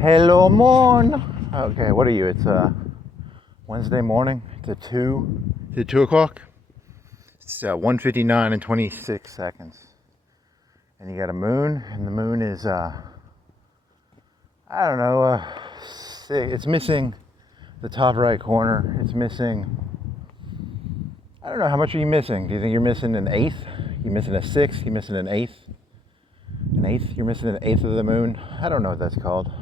Hello, morn. Okay, what are you? It's Wednesday morning. It's at 2. Is it 2 o'clock? It's 1:59 and 26 seconds. And you got a moon, and the moon is I don't know. It's missing the top right corner. It's missing. I don't know, how much are you missing? Do you think you're missing an eighth? You missing a sixth? You missing an eighth? An eighth? You're missing an eighth of the moon? I don't know what that's called.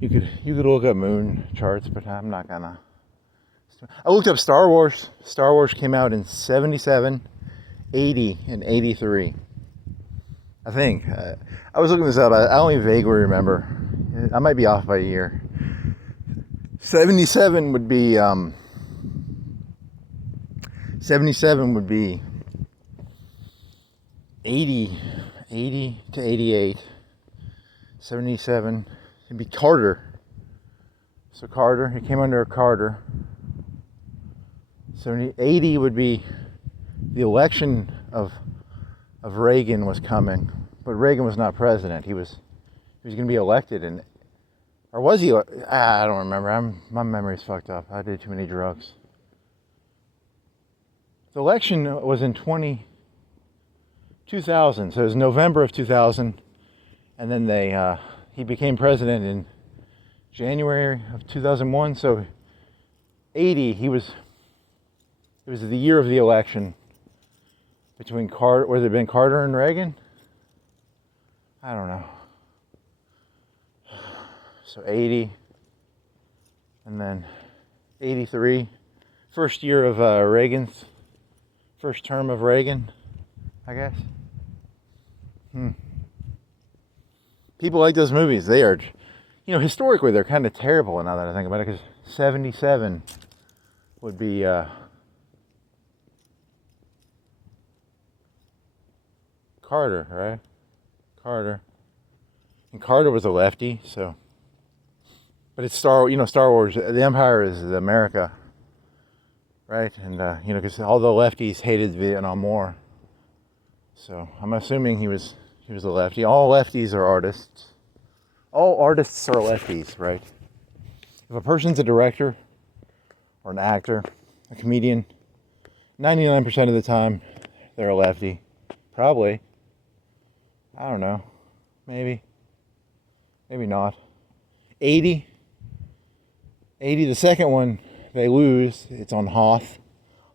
You could look up moon charts, but I'm not gonna. I looked up Star Wars. Star Wars came out in 77, 80, and 83. I think. I was looking this up. I only vaguely remember. I might be off by a year. 77 would be 80 to 88. 77. It'd be Carter. So Carter, it came under Carter. 80 would be the election of Reagan was coming, but Reagan was not president. He was going to be elected, or was he? I don't remember. My memory's fucked up. I did too many drugs. The election was in 2000, so it was November of 2000, and then he became president in January of 2001. So 80, it was the year of the election between Carter. Was it been Carter and Reagan? I don't know. So 80, and then 83, first year of Reagan's, first term of Reagan, I guess. People like those movies. They are, historically they're kind of terrible now that I think about it, because 77 would be Carter, right? Carter. And Carter was a lefty, so. But it's Star Wars, the Empire is America, right? And, because all the lefties hated the Vietnam War. So I'm assuming he was a lefty. All lefties are artists. All artists are lefties, right? If a person's a director or an actor, a comedian, 99% of the time they're a lefty. Probably. I don't know. Maybe not. 80, the second one, they lose. It's on Hoth.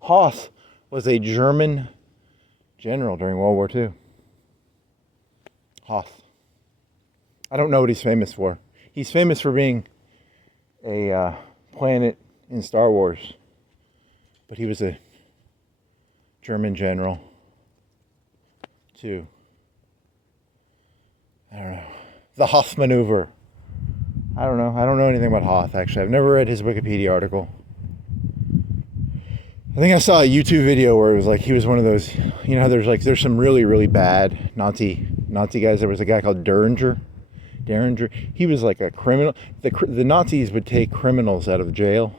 Hoth was a German general during World War II. Hoth. I don't know what he's famous for. He's famous for being a planet in Star Wars. But he was a German general, too. I don't know. The Hoth maneuver. I don't know. I don't know anything about Hoth, actually. I've never read his Wikipedia article. I think I saw a YouTube video where it was like he was one of those, how there's some really, really bad Nazi guys. There was a guy called Derringer. He was like a criminal. The Nazis would take criminals out of jail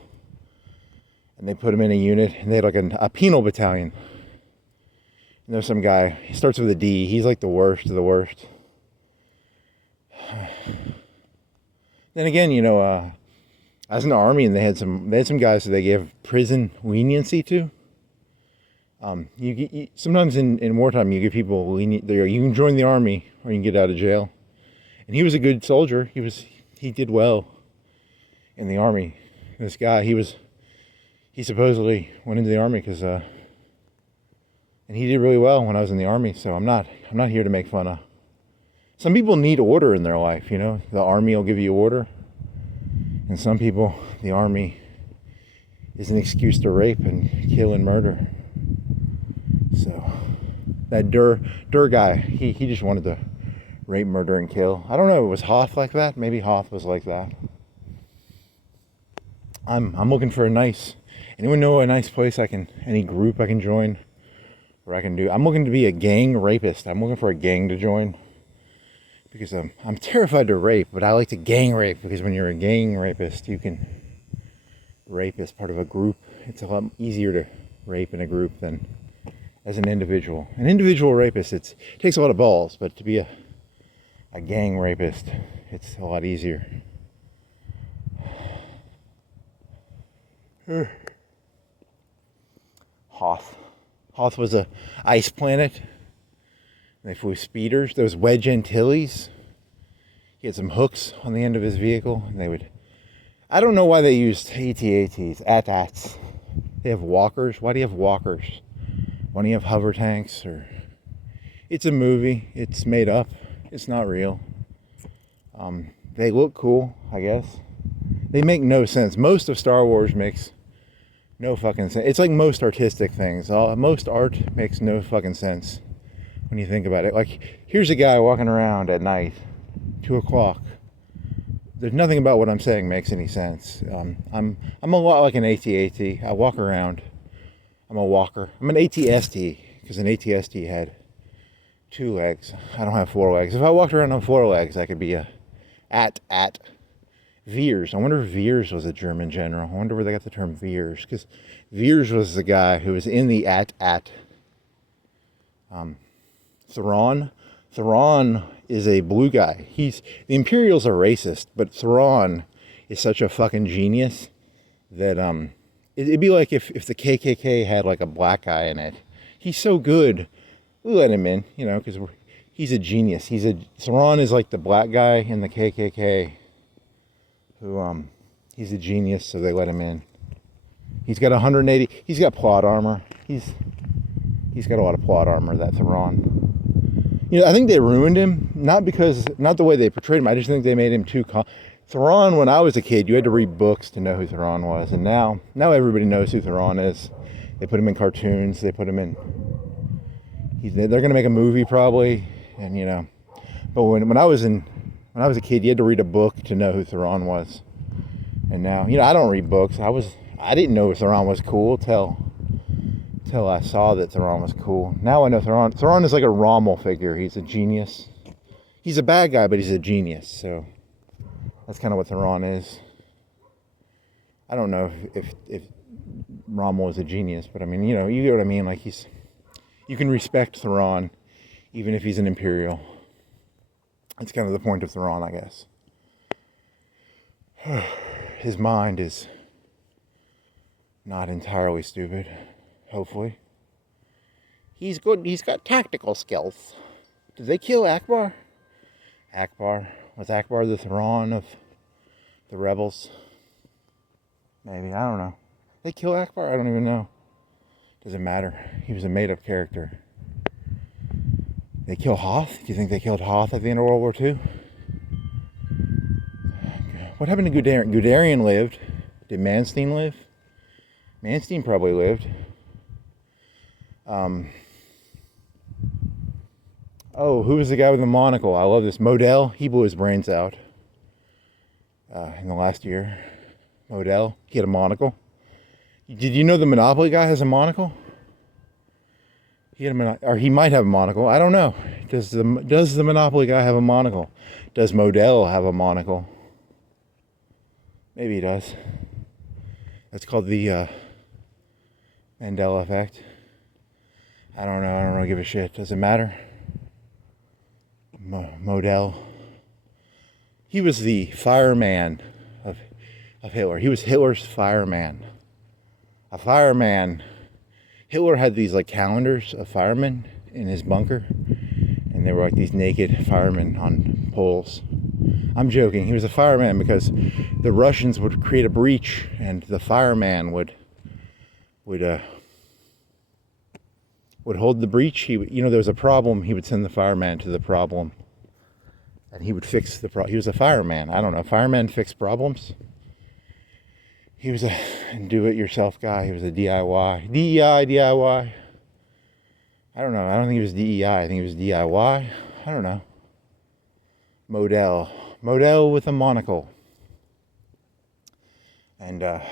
and they put them in a unit, and they had like a penal battalion. And there's some guy, he starts with a D. He's like the worst of the worst. Then again, I was in the Army, and they had some guys that they gave prison leniency to. Sometimes in wartime you give people lenient. You can join the Army or you can get out of jail. And he was a good soldier. He did well in the Army. This guy, he supposedly went into the Army because and he did really well when I was in the Army. So I'm not here to make fun of. Some people need order in their life, The Army will give you order. And some people, the Army is an excuse to rape and kill and murder. So, that Durr guy, he just wanted to rape, murder, and kill. I don't know, was Hoth like that? Maybe Hoth was like that. I'm looking for anyone know a nice place any group I can join? Or I can do, I'm looking to be a gang rapist. I'm looking for a gang to join. Because I'm terrified to rape, but I like to gang rape, because when you're a gang rapist, you can rape as part of a group. It's a lot easier to rape in a group than as an individual. An individual rapist, it takes a lot of balls, but to be a gang rapist, It's a lot easier. Hoth. Hoth was a ice planet. They flew speeders, those Wedge Antilles. He had some hooks on the end of his vehicle, and they would... I don't know why they used AT-ATs, AT-ATs. They have walkers. Why do you have walkers? Why don't you have hover tanks? Or it's a movie. It's made up. It's not real. They look cool, I guess. They make no sense. Most of Star Wars makes no fucking sense. It's like most artistic things. Most art makes no fucking sense when you think about it. Like, here's a guy walking around at night, 2 o'clock. There's nothing about what I'm saying makes any sense. I'm a lot like an AT-AT. I walk around. I'm a walker. I'm an AT-ST, because an AT-ST had 2 legs. I don't have 4 legs. If I walked around on 4 legs, I could be a at Veers. I wonder if Veers was a German general. I wonder where they got the term Veers, because Veers was the guy who was in the at. Thrawn. Thrawn is a blue guy. The Imperials are racist, but Thrawn is such a fucking genius that it'd be like if the KKK had like a black guy in it. He's so good. We'll let him in, you know, because he's a genius. Thrawn is like the black guy in the KKK who he's a genius, so they let him in. He's got 180. He's got plot armor. He's got a lot of plot armor, that Thrawn. You know, I think they ruined him, not the way they portrayed him. I just think they made him too Thrawn, when I was a kid, you had to read books to know who Thrawn was, and now everybody knows who Thrawn is. They put him in cartoons. They put him in. They're gonna make a movie probably, and you know. But when I was a kid, you had to read a book to know who Thrawn was. And now, you know, I don't read books. I didn't know Thrawn was cool till I saw that Thrawn was cool. Now I know Thrawn. Thrawn is like a Rommel figure. He's a genius. He's a bad guy, but he's a genius. So that's kind of what Thrawn is. I don't know if Rommel is a genius, but I mean, you know, you get what I mean. Like you can respect Thrawn, even if he's an Imperial. That's kind of the point of Thrawn, I guess. His mind is not entirely stupid. Hopefully. He's good. He's got tactical skills. Did they kill Akbar? Was Akbar the Thrawn of the rebels? Maybe. I don't know. They kill Akbar? I don't even know. Doesn't matter. He was a made-up character. They kill Hoth? Do you think they killed Hoth at the end of World War II? What happened to Guderian? Guderian lived. Did Manstein live? Manstein probably lived. Who was the guy with the monocle? I love this. Modell. He blew his brains out in the last year. Modell. He had a monocle. Did you know the Monopoly guy has a monocle? He might have a monocle. I don't know. Does the Monopoly guy have a monocle? Does Modell have a monocle? Maybe he does. That's called the Mandela effect. I don't know. I don't really give a shit. Does it matter? Modell. He was the fireman of Hitler. He was Hitler's fireman. A fireman. Hitler had these like calendars of firemen in his bunker, and they were like these naked firemen on poles. I'm joking. He was a fireman because the Russians would create a breach, and the fireman would hold the breach. There was a problem. He would send the fireman to the problem, and he would fix the problem. He was a fireman. I don't know. Firemen fix problems. He was a do-it-yourself guy. He was a DIY. DIY. I don't know. I don't think he was DEI. I think he was DIY. I don't know. Modell with a monocle. And, I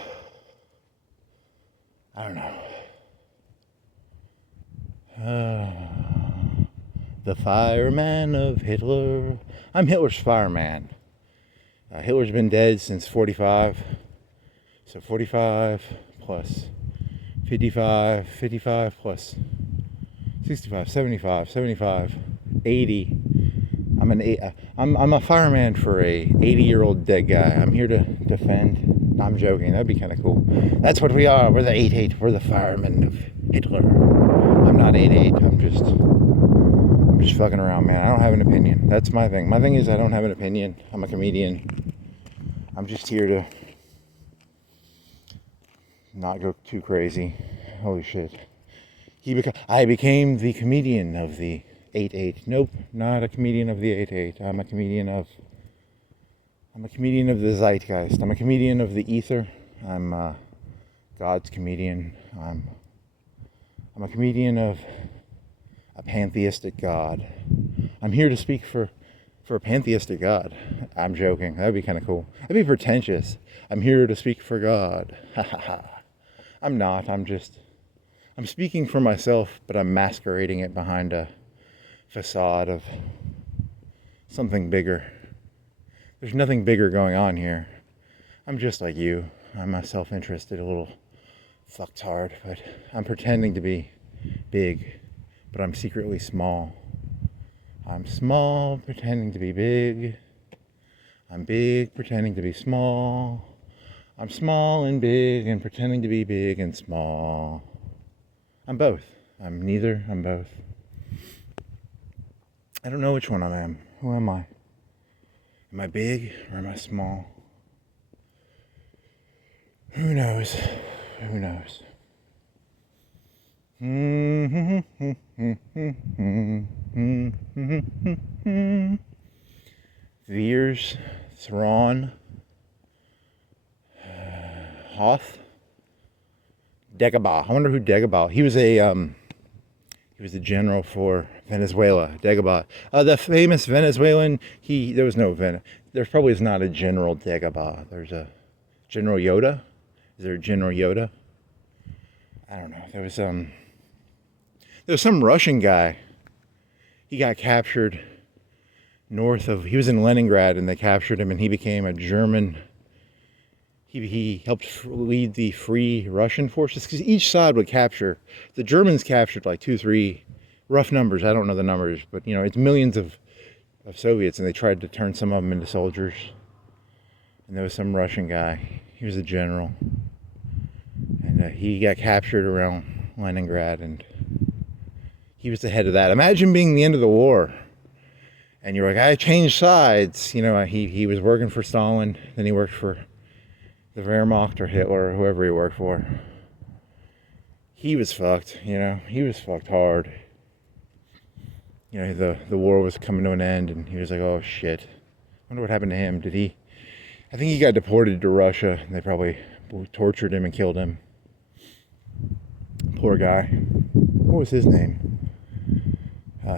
don't know. The fireman of Hitler. I'm Hitler's fireman. Hitler's been dead since 45. So 45 plus 55, 55 plus 65, 75, 80. I'm a fireman for a 80-year-old dead guy. I'm here to defend. No, I'm joking. That'd be kind of cool. That's what we are. We're the 88. We're the firemen of Hitler. I'm not 88. I'm just fucking around, man. I don't have an opinion. That's my thing. My thing is I don't have an opinion. I'm a comedian. I'm just here to not go too crazy. Holy shit. I became the comedian of the 8-8. Nope, not a comedian of the 8-8. I'm a comedian of the zeitgeist. I'm a comedian of the ether. I'm God's comedian. I'm a comedian of a pantheistic God. I'm here to speak for a pantheistic God. I'm joking. That'd be kind of cool. That'd be pretentious. I'm here to speak for God. Ha ha ha. I'm not. I'm speaking for myself, but I'm masquerading it behind a facade of something bigger. There's nothing bigger going on here. I'm just like you. I'm a self-interested little fucktard, but I'm pretending to be big, but I'm secretly small. I'm small, pretending to be big. I'm big, pretending to be small. I'm small and big and pretending to be big and small. I'm both. I'm neither. I'm both. I don't know which one I am. Who am I? Am I big or am I small? Who knows? Who knows? Veers, Thrawn, Hoth, Dagobah. I wonder who Dagobah. He was a general for Venezuela. Dagobah, the famous Venezuelan. There probably is not a General Dagobah. There's a General Yoda. Is there a General Yoda? I don't know. There was some Russian guy. He got captured he was in Leningrad and they captured him and he became a German. He helped lead the Free Russian forces because each side would capture. The Germans captured like 2-3 rough numbers. I don't know the numbers, but it's millions of Soviets and they tried to turn some of them into soldiers. And there was some Russian guy. He was a general. And he got captured around Leningrad and he was the head of that. Imagine being the end of the war. And you're like, I changed sides. He was working for Stalin, then he worked for the Wehrmacht or Hitler or whoever he worked for. He was fucked, he was fucked hard. The war was coming to an end and he was like, oh shit. I wonder what happened to him. I think he got deported to Russia and they probably tortured him and killed him. Poor guy. What was his name?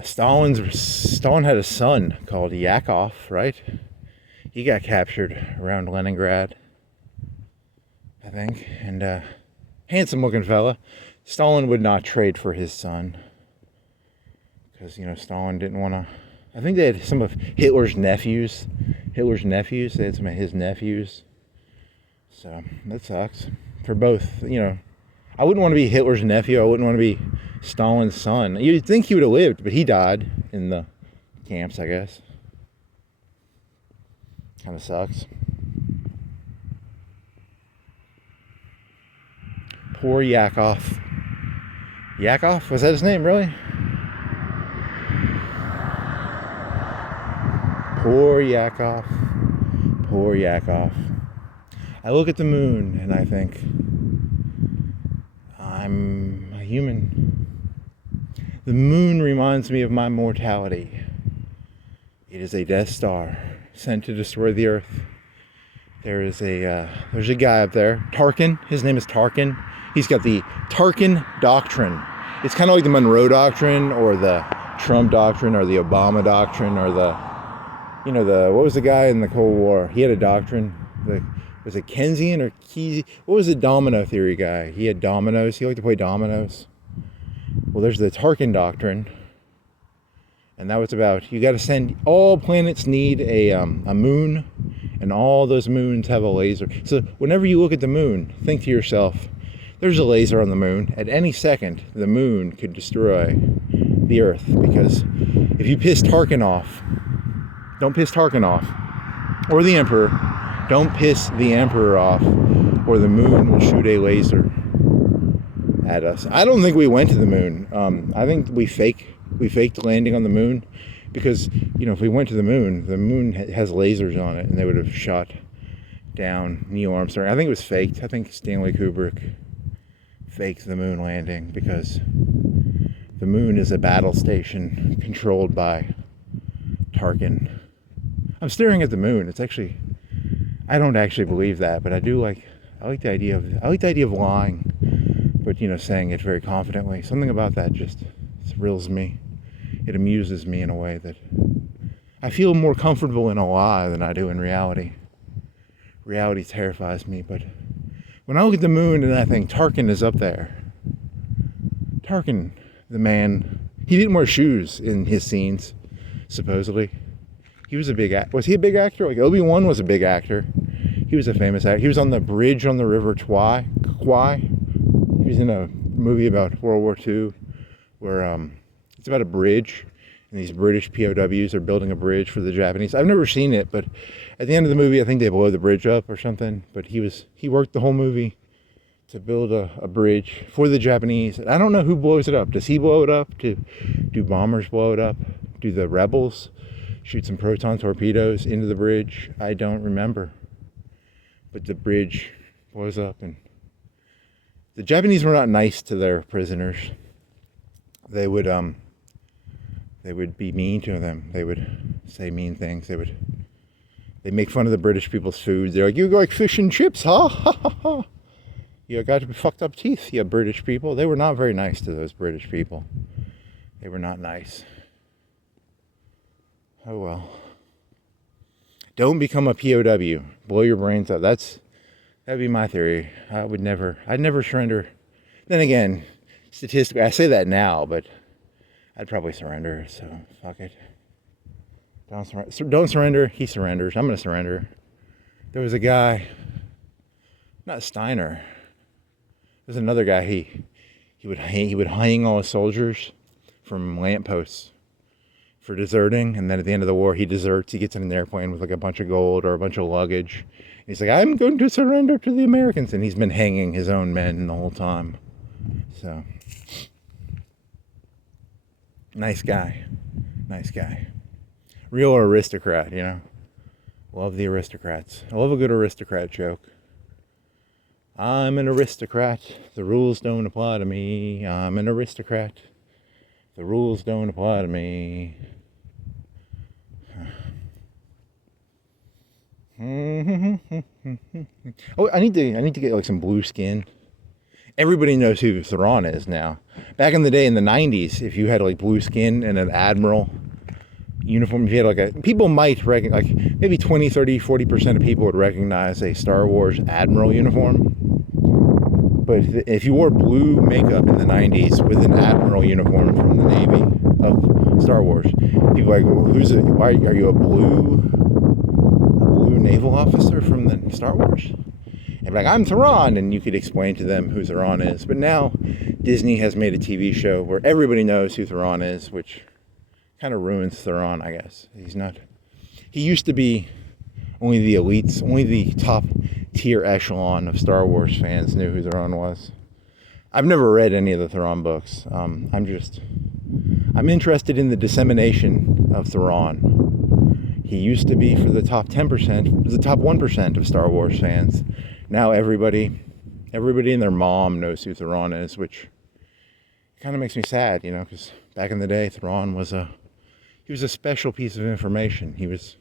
Stalin had a son called Yakov, right? He got captured around Leningrad, I think, and handsome looking fella. Stalin would not trade for his son because Stalin didn't want to. I think they had some of Hitler's nephews. They had some of his nephews. So that sucks for both. I wouldn't want to be Hitler's nephew. I wouldn't want to be Stalin's son. You'd think he would have lived, but he died in the camps, I guess. Kind of sucks. Poor Yakov. Yakov? Was that his name, really? Poor Yakov. Poor Yakov. I look at the moon and I think, I'm a human. The moon reminds me of my mortality. It is a Death Star sent to destroy the Earth. There's a guy up there, Tarkin. His name is Tarkin. He's got the Tarkin Doctrine. It's kind of like the Monroe Doctrine or the Trump Doctrine or the Obama Doctrine or what was the guy in the Cold War? He had a doctrine. Was it Keynesian or Kesey? What was the domino theory guy? He had dominoes. He liked to play dominoes. Well, there's the Tarkin Doctrine. And that was about, you got to send, all planets need a moon, and all those moons have a laser. So whenever you look at the moon, think to yourself, there's a laser on the moon. At any second, the moon could destroy the Earth. Because if you piss Tarkin off, Don't piss Tarkin off. Or the Emperor. Don't piss the Emperor off, or the moon will shoot a laser at us. I don't think we went to the moon. I think we faked landing on the moon, because, you know, if we went to the moon has lasers on it, and they would have shot down Neil Armstrong. I think it was faked. I think Stanley Kubrick faked the moon landing, because the moon is a battle station controlled by Tarkin. I'm staring at the moon. It's actually, I don't actually believe that, but I like the idea of lying, but, you know, saying it very confidently. Something about that just thrills me. It amuses me in a way that I feel more comfortable in a lie than I do in reality. Reality terrifies me, but when I look at the moon and I think Tarkin is up there, Tarkin, the man, he didn't wear shoes in his scenes, supposedly. He was a big actor. Was he a big actor? Like, Obi-Wan was a big actor. He was a famous actor. He was on the bridge on the River Kwai. He was in a movie about World War II where it's about a bridge, and these British POWs are building a bridge for the Japanese. I've never seen it, but at the end of the movie, I think they blow the bridge up or something. But he worked the whole movie to build a bridge for the Japanese. I don't know who blows it up. Does he blow it up? Do bombers blow it up? Do the rebels shoot some proton torpedoes into the bridge? I don't remember. But the bridge blows up, and the Japanese were not nice to their prisoners. They would be mean to them. They would say mean things. They make fun of the British people's food. They're like, "You like fish and chips, huh? Ha ha ha. You got fucked up teeth, you British people." They were not very nice to those British people. They were not nice. Oh well. Don't become a POW. Blow your brains out. That'd be my theory. I'd never surrender. Then again, statistically, I say that now, but I'd probably surrender, so fuck it. Don't surrender. He surrenders. I'm gonna surrender. There was a guy, not Steiner. There's another guy. He would hang all his soldiers from lampposts for deserting, and then at the end of the war, he deserts. He gets in an airplane with like a bunch of gold or a bunch of luggage. And he's like, "I'm going to surrender to the Americans," and he's been hanging his own men the whole time. So, nice guy. Real aristocrat, you know. Love the aristocrats. I love a good aristocrat joke. I'm an aristocrat. The rules don't apply to me. I'm an aristocrat. The rules don't apply to me. Oh, I need to get like some blue skin. Everybody knows who Thrawn is now. Back in the day, in the 90s, if you had like blue skin and an admiral uniform, if you had people might recognize, like maybe 20, 30, 40% of people would recognize a Star Wars admiral uniform. But if you wore blue makeup in the 90s with an admiral uniform from the Navy of Star Wars, people are like, well, why are you a blue naval officer from the Star Wars? And like, I'm Thrawn, and you could explain to them who Thrawn is. But now Disney has made a TV show where everybody knows who Thrawn is, which kind of ruins Thrawn, I guess. He used to be only the elites, only the top tier echelon of Star Wars fans knew who Thrawn was. I've never read any of the Thrawn books. I'm interested in the dissemination of Thrawn. He used to be for the top 10%, the top 1% of Star Wars fans. Now everybody and their mom knows who Thrawn is, which kind of makes me sad, you know, because back in the day, Thrawn was a special piece of information. He was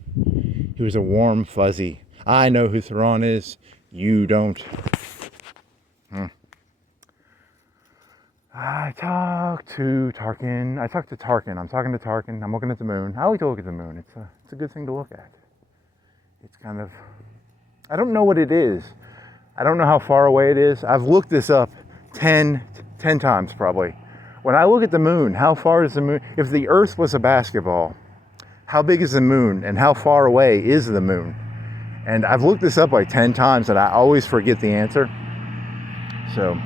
a warm, fuzzy, I know who Thrawn is, you don't. I talked to Tarkin. I'm talking to Tarkin. I'm looking at the moon. I like to look at the moon. It's a good thing to look at. It's kind of, I don't know what it is. I don't know how far away it is. I've looked this up 10 times probably. When I look at the moon, how far is the moon? If the Earth was a basketball, how big is the moon and how far away is the moon? And I've looked this up like 10 times and I always forget the answer. So,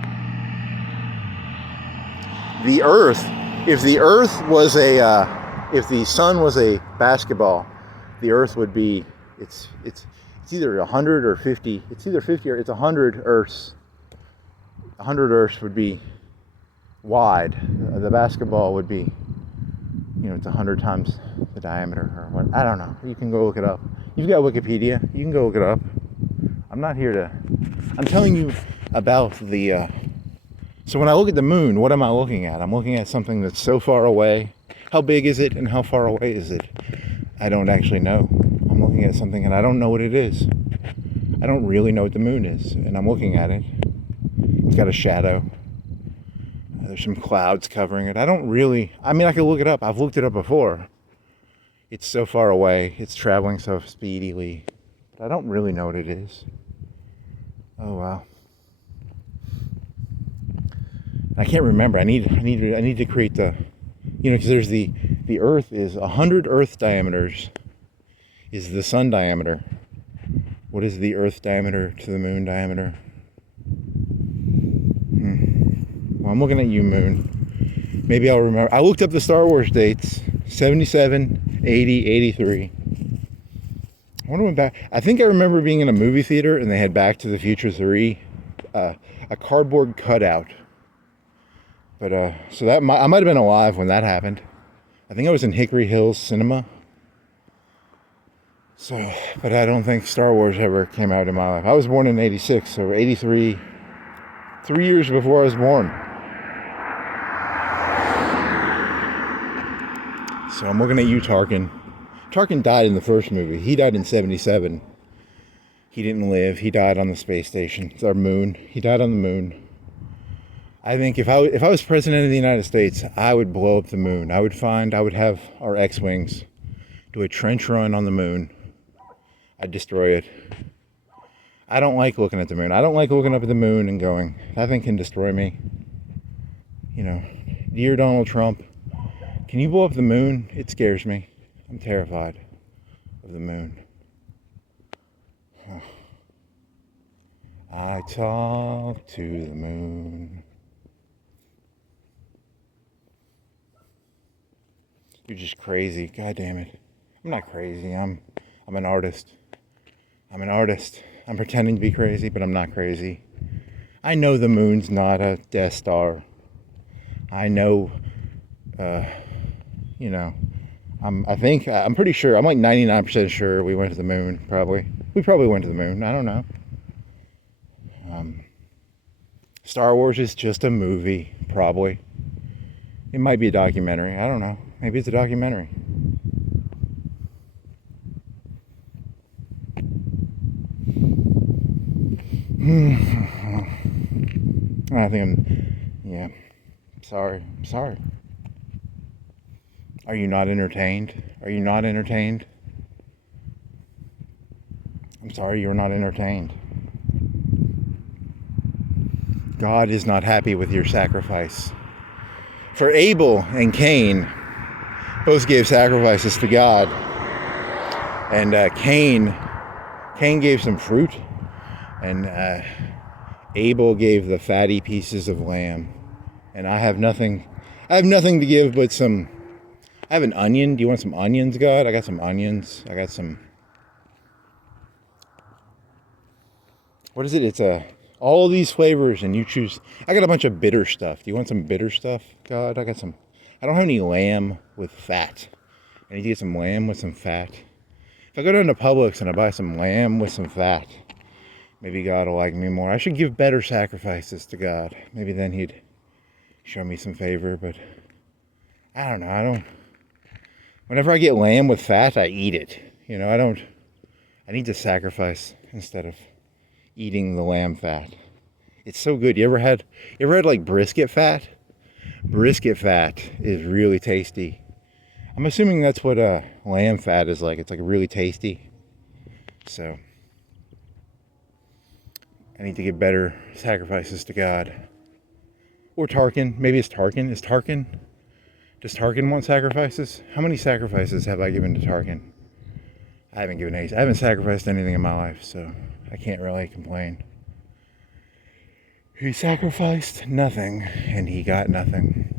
if the sun was a basketball, the Earth would be, it's either 100 or 50. It's either 50 or it's 100 Earths. 100 Earths would be wide. The basketball would be, it's 100 times the diameter or what. I don't know. You can go look it up. You've got Wikipedia. You can go look it up. I'm not here to. I'm telling you about the. So when I look at the moon, what am I looking at? I'm looking at something that's so far away. How big is it and how far away is it? I don't actually know. I'm looking at something and I don't know what it is. I don't really know what the moon is, and I'm looking at it. It's got a shadow. There's some clouds covering it. I could look it up. I've looked it up before. It's so far away. It's traveling so speedily. But I don't really know what it is. Oh, wow. I can't remember. I need to create the, because there's the Earth is 100 Earth diameters is the sun diameter. What is the Earth diameter to the moon diameter? Well, I'm looking at you, moon. Maybe I'll remember. I looked up the Star Wars dates. 77, 80, 83. I wonder when back. I think I remember being in a movie theater and they had Back to the Future 3, a cardboard cutout. But so that I might have been alive when that happened. I think I was in Hickory Hills Cinema. So, but I don't think Star Wars ever came out in my life. I was born in 86, so 83, 3 years before I was born. So I'm looking at you, Tarkin. Tarkin died in the first movie. He died in 77. He didn't live. He died on the space station. It's our moon. He died on the moon. I think if I was president of the United States, I would blow up the moon. I would have our X-Wings do a trench run on the moon. I'd destroy it. I don't like looking at the moon. I don't like looking up at the moon and going, that thing can destroy me. Dear Donald Trump, can you blow up the moon? It scares me. I'm terrified of the moon. I talk to the moon. You're just crazy. God damn it. I'm not crazy. I'm an artist. I'm an artist. I'm pretending to be crazy, but I'm not crazy. I know the moon's not a Death Star. I know, I'm pretty sure, I'm like 99% sure we went to the moon, probably. We probably went to the moon. I don't know. Star Wars is just a movie, probably. It might be a documentary. I don't know. Maybe it's a documentary. I think sorry. I'm sorry. Are you not entertained? Are you not entertained? I'm sorry you're not entertained. God is not happy with your sacrifice. For Abel and Kane both gave sacrifices to God. And Kane gave some fruit. And Abel gave the fatty pieces of lamb. And I have nothing to give but some. I have an onion. Do you want some onions, God? I got some onions. I got some. What is it? It's all these flavors, and you choose. I got a bunch of bitter stuff. Do you want some bitter stuff, God? I got some. I don't have any lamb with fat. I need to get some lamb with some fat. If I go down to Publix and I buy some lamb with some fat, maybe God will like me more. I should give better sacrifices to God. Maybe then He'd show me some favor, but I don't know. Whenever I get lamb with fat, I eat it. I need to sacrifice instead of eating the lamb fat. It's so good. You ever had like brisket fat? Brisket fat is really tasty. I'm assuming that's what lamb fat is like. It's like really tasty. So I need to give better sacrifices to God. Or Tarkin. Maybe it's Tarkin. Does Tarkin want sacrifices? How many sacrifices have I given to Tarkin? I haven't given any. I haven't sacrificed anything in my life, so I can't really complain. He sacrificed nothing, and he got nothing.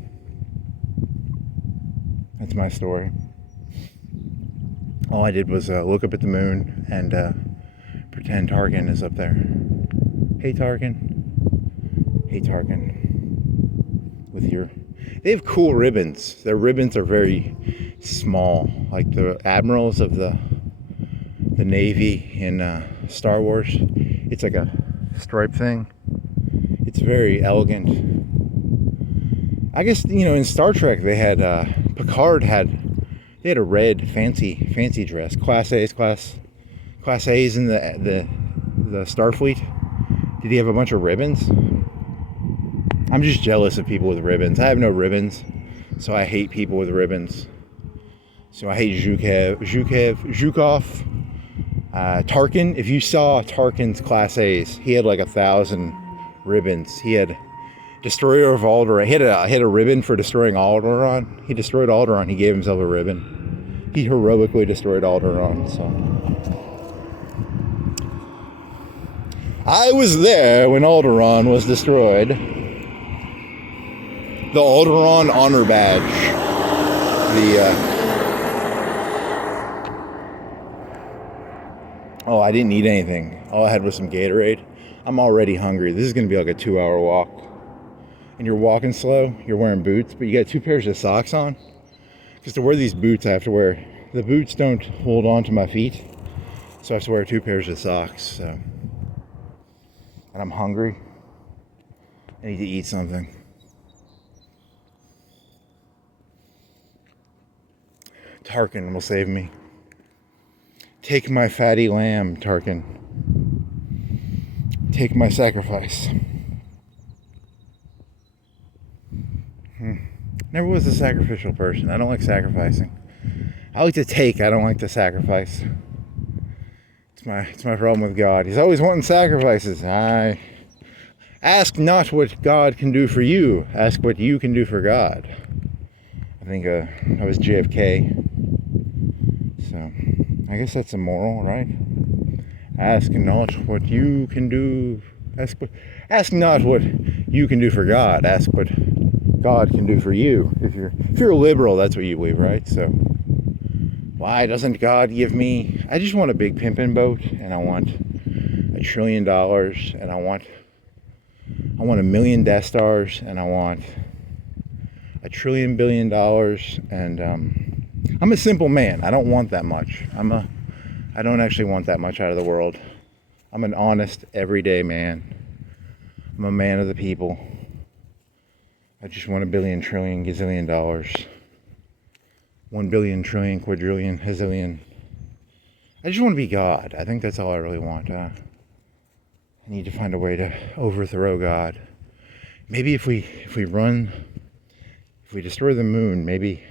That's my story. All I did was look up at the moon and pretend Tarkin is up there. Hey Tarkin. Hey Tarkin. They have cool ribbons. Their ribbons are very small, like the admirals of the Navy in Star Wars. It's like a stripe thing. It's very elegant. I guess, in Star Trek they had Picard they had a red fancy dress. Class A's in the Starfleet. Did he have a bunch of ribbons? I'm just jealous of people with ribbons. I have no ribbons, so I hate people with ribbons. So I hate Zhukov, Tarkin. If you saw Tarkin's Class A's, he had like 1,000 ribbons. He had Destroyer of Alderaan. He had a ribbon for destroying Alderaan. He destroyed Alderaan. He gave himself a ribbon. He heroically destroyed Alderaan. So I was there when Alderaan was destroyed. The Alderaan Honor Badge. Oh, I didn't eat anything. All I had was some Gatorade. I'm already hungry. This is going to be like a 2-hour walk. And you're walking slow. You're wearing boots, but you got 2 pairs of socks on. Because to wear these boots, I have to wear... The boots don't hold on to my feet. So I have to wear 2 pairs of socks. So. And I'm hungry. I need to eat something. Tarkin will save me. Take my fatty lamb, Tarkin. Take my sacrifice. Never was a sacrificial person. I don't like sacrificing. I like to take, I don't like to sacrifice. It's my problem with God. He's always wanting sacrifices. I ask not what God can do for you. Ask what you can do for God. I think that was JFK. So, I guess that's immoral, right? Ask not what you can do. Ask not what you can do for God. Ask what God can do for you. If you're a liberal, that's what you believe, right? So, why doesn't God give me? I just want a big pimpin' boat, and I want $1 trillion, and I want 1 million Death Stars, and I want $1 trillion billion, and I'm a simple man. I don't want that much. I don't actually want that much out of the world. I'm an honest, everyday man. I'm a man of the people. I just want $1 billion, trillion, gazillion dollars. 1 billion, trillion, quadrillion, hazillion. I just want to be God. I think that's all I really want. I need to find a way to overthrow God. Maybe if we destroy the moon, maybe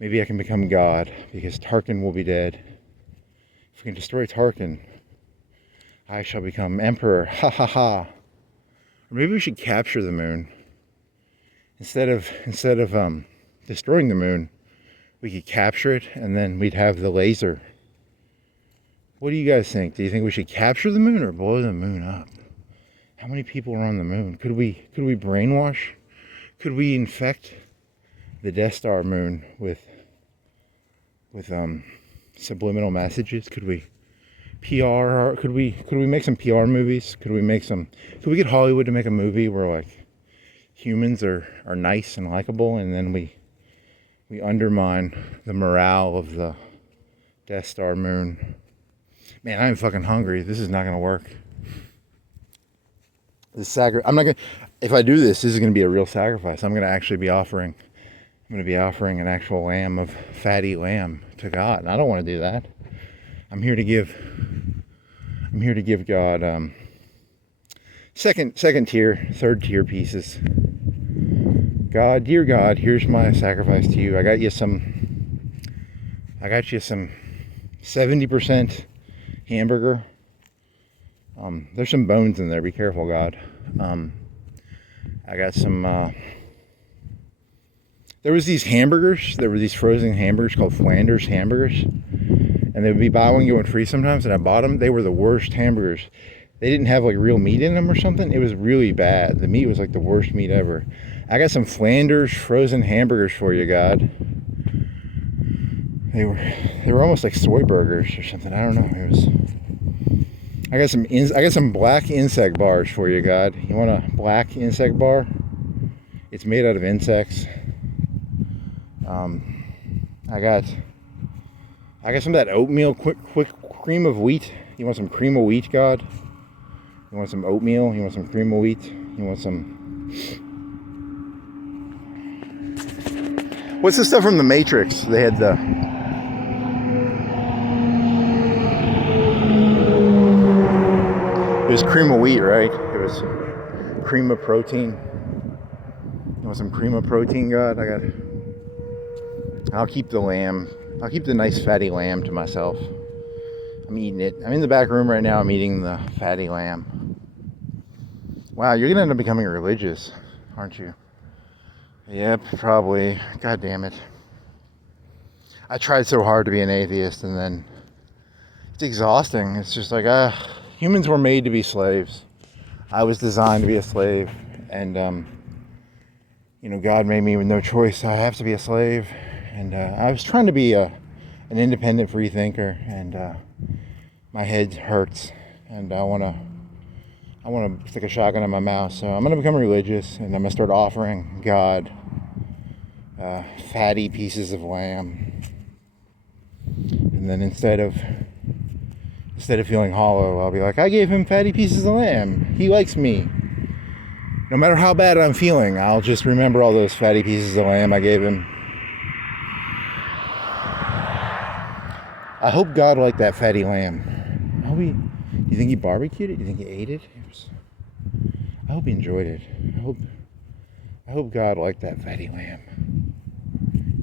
I can become God, because Tarkin will be dead. If we can destroy Tarkin, I shall become emperor. Ha ha ha. Or maybe we should capture the moon. Instead of destroying the moon, we could capture it, and then we'd have the laser. What do you guys think? Do you think we should capture the moon or blow the moon up? How many people are on the moon? Could we brainwash? Could we infect the Death Star moon with subliminal messages? Could we PR? Could we make some PR movies? Could we get Hollywood to make a movie where like humans are nice and likable, and then we undermine the morale of the Death Star moon? Man, I'm fucking hungry. This is not gonna work. If I do this is gonna be a real sacrifice. I'm gonna actually be offering an actual lamb of fatty lamb to God. And I don't want to do that. I'm here to give God second tier, third tier pieces. God, dear God, here's my sacrifice to you. I got you some 70% hamburger. There's some bones in there. Be careful, God. I got some. There were these frozen hamburgers called Flanders hamburgers, and they would be buy one get one free sometimes. And I bought them. They were the worst hamburgers. They didn't have like real meat in them or something. It was really bad. The meat was like the worst meat ever. I got some Flanders frozen hamburgers for you, God. They were almost like soy burgers or something. I don't know. It was. I got some black insect bars for you, God. You want a black insect bar? It's made out of insects. I got some of that oatmeal quick cream of wheat. You want some cream of wheat, God? You want some oatmeal? You want some cream of wheat? You want some... What's the stuff from the Matrix? They had the... It was cream of wheat, right? It was cream of protein. You want some cream of protein, God? I'll keep the lamb. I'll keep the nice fatty lamb to myself. I'm eating it. I'm in the back room right now. I'm eating the fatty lamb. Wow, you're gonna end up becoming religious, aren't you? Yep, probably. God damn it. I tried so hard to be an atheist, and then it's exhausting. It's just like, humans were made to be slaves. I was designed to be a slave, and God made me with no choice. I have to be a slave, and I was trying to be an independent free thinker, and my head hurts, and I want to stick a shotgun in my mouth. So I'm gonna become religious, and I'm gonna start offering God fatty pieces of lamb, and then instead of feeling hollow, I'll be like, I gave him fatty pieces of lamb. He likes me. No matter how bad I'm feeling, I'll just remember all those fatty pieces of lamb I gave him. I hope God liked that fatty lamb. Do you think he barbecued it? Do you think he ate it? I hope he enjoyed it. I hope God liked that fatty lamb.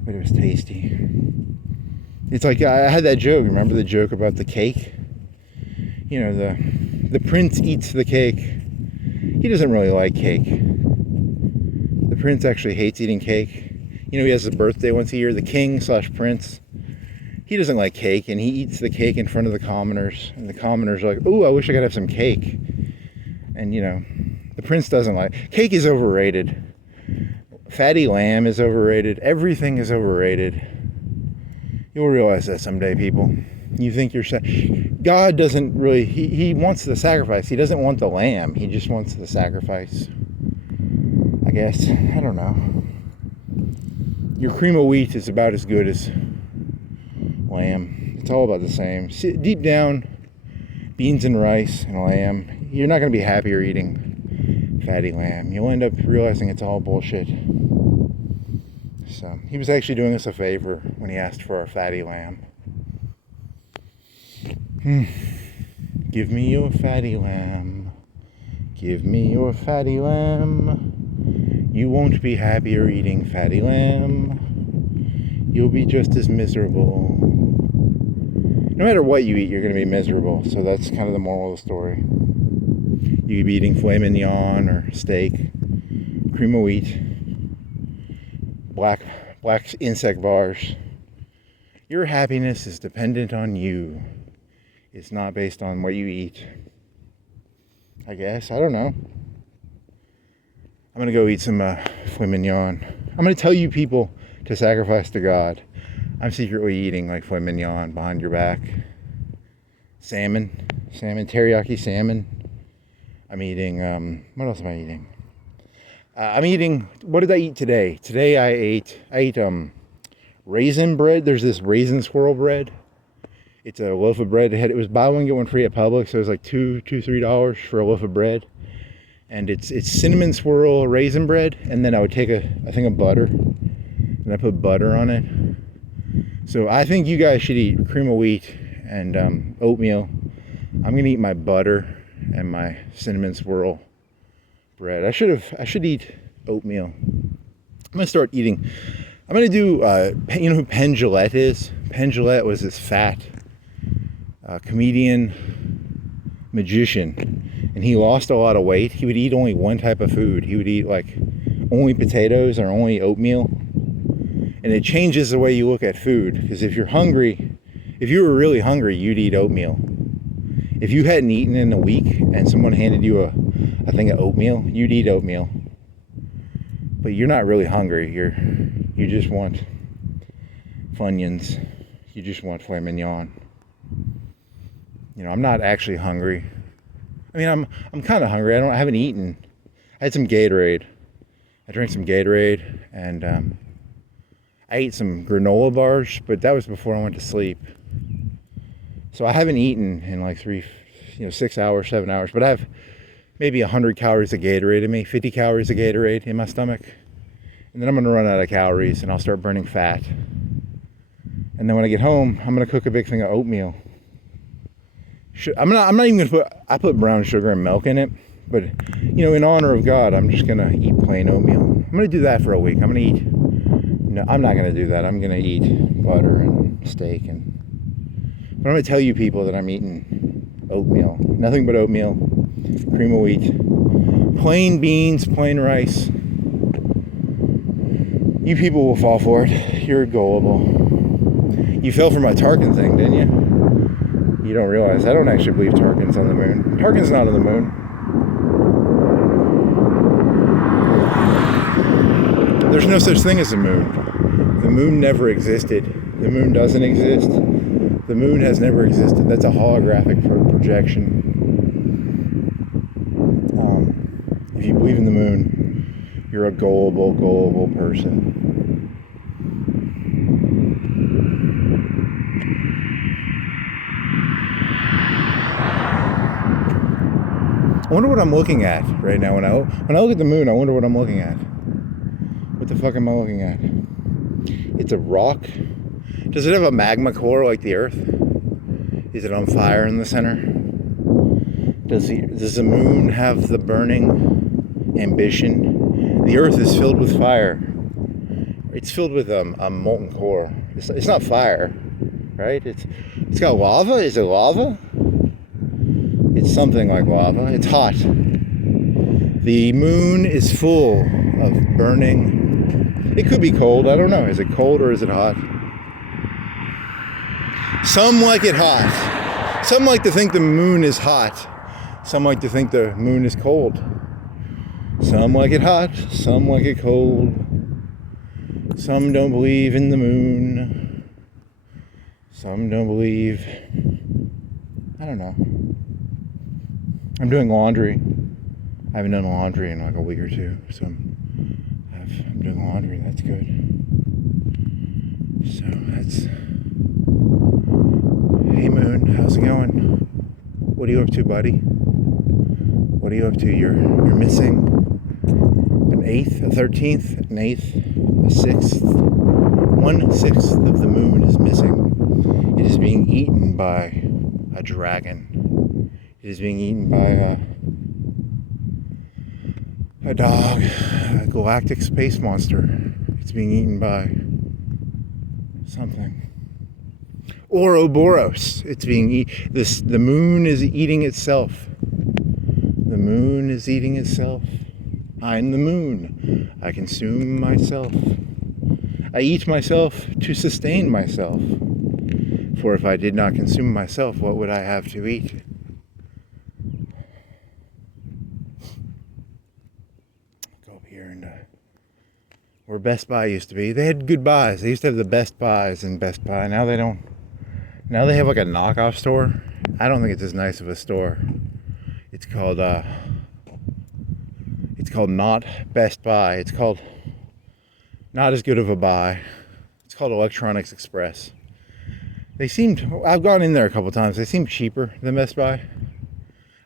But it was tasty. It's like, I had that joke. Remember the joke about the cake? The prince eats the cake. He doesn't really like cake. The prince actually hates eating cake. He has a birthday once a year. The king/prince. He doesn't like cake, and he eats the cake in front of the commoners. And the commoners are like, "Ooh, I wish I could have some cake." And the prince doesn't like cake. Is overrated. Fatty lamb is overrated. Everything is overrated. You'll realize that someday, people. You think God doesn't really. He wants the sacrifice. He doesn't want the lamb. He just wants the sacrifice. I guess. I don't know. Your cream of wheat is about as good as lamb. It's all about the same. Deep down, beans and rice and lamb. You're not going to be happier eating fatty lamb. You'll end up realizing it's all bullshit. So he was actually doing us a favor when he asked for our fatty lamb. Give me your fatty lamb. Give me your fatty lamb. You won't be happier eating fatty lamb. You'll be just as miserable. No matter what you eat, you're going to be miserable. So that's kind of the moral of the story. You could be eating filet mignon or steak, cream of wheat, black insect bars. Your happiness is dependent on you. It's not based on what you eat. I guess. I don't know. I'm going to go eat some filet mignon. I'm going to tell you people to sacrifice to God. I'm secretly eating like filet mignon behind your back. Salmon, teriyaki salmon. I'm eating, what else am I eating? I'm eating, what did I eat today? Today I ate raisin bread. There's this raisin swirl bread. It's a loaf of bread. It was buy one, get one free at Publix. So it was like $3 for a loaf of bread. And it's cinnamon swirl raisin bread. And then I would take a thing of butter. And I put butter on it. So I think you guys should eat cream of wheat and oatmeal. I'm gonna eat my butter and my cinnamon swirl bread. I should eat oatmeal. I'm gonna start eating. I'm gonna do. You know who Penn Jillette is? Penn Jillette was this fat comedian, magician, and he lost a lot of weight. He would eat only one type of food. He would eat like only potatoes or only oatmeal. And it changes the way you look at food. Because if you're hungry, if you were really hungry, you'd eat oatmeal. If you hadn't eaten in a week and someone handed you a thing of oatmeal, you'd eat oatmeal. But you're not really hungry. You just want Funyuns. you just want filet mignon. You know, I'm not actually hungry. I mean, I'm kind of hungry. I haven't eaten. I had some Gatorade. I drank some Gatorade, and I ate some granola bars, but that was before I went to sleep. So I haven't eaten in like 6 hours, 7 hours, but I have maybe 100 calories of Gatorade in me, 50 calories of Gatorade in my stomach. And then I'm gonna run out of calories and I'll start burning fat. And then when I get home, I'm gonna cook a big thing of oatmeal. I'm not even gonna I put brown sugar and milk in it, but you know, in honor of God, I'm just gonna eat plain oatmeal. I'm gonna do that for a week. I'm not gonna do that. I'm gonna eat butter and steak, but I'm gonna tell you people that I'm eating oatmeal. Nothing but oatmeal, cream of wheat, plain beans, plain rice. You people will fall for it. You're gullible. You fell for my Tarkin thing, didn't you? You don't realize I don't actually believe Tarkin's on the moon. Tarkin's not on the moon. There's no such thing as a moon. The moon never existed. The moon doesn't exist. The moon has never existed. That's a holographic projection. If you believe in the moon, you're a gullible person. I wonder what I'm looking at right now. When I look at the moon, I wonder what I'm looking at. What the fuck am I looking at? It's a rock. Does it have a magma core like the Earth? Is it on fire in the center? Does the moon have the burning ambition? The Earth is filled with fire. It's filled with a molten core. It's not fire, right? It's got lava. Is it lava? It's something like lava. It's hot. The moon is full of burning. It could be cold. I don't know. Is it cold or is it hot? Some like it hot. Some like to think the moon is hot. Some like to think the moon is cold. Some like it hot. Some like it cold. Some don't believe in the moon. Some don't believe. I don't know. I'm doing laundry. I haven't done laundry in like a week or two, so I'm doing laundry. That's good. So that's. Hey Moon, how's it going? What are you up to, buddy? What are you up to? You're missing an eighth, a 13th, an eighth, a sixth. 1/6 of the moon is missing. It is being eaten by a dragon. It is being eaten by a dog, a galactic space monster. It's being eaten by something. Ouroboros. It's being the moon is eating itself. The moon is eating itself. I'm the moon. I consume myself. I eat myself to sustain myself. For if I did not consume myself, what would I have to eat? Go up here and where Best Buy used to be. They had good buys. They used to have the Best Buys in Best Buy. Now they don't. Now they have like a knockoff store. I don't think it's as nice of a store. It's called not Best Buy. It's called not as good of a buy. It's called Electronics Express. I've gone in there a couple times. They seem cheaper than Best Buy.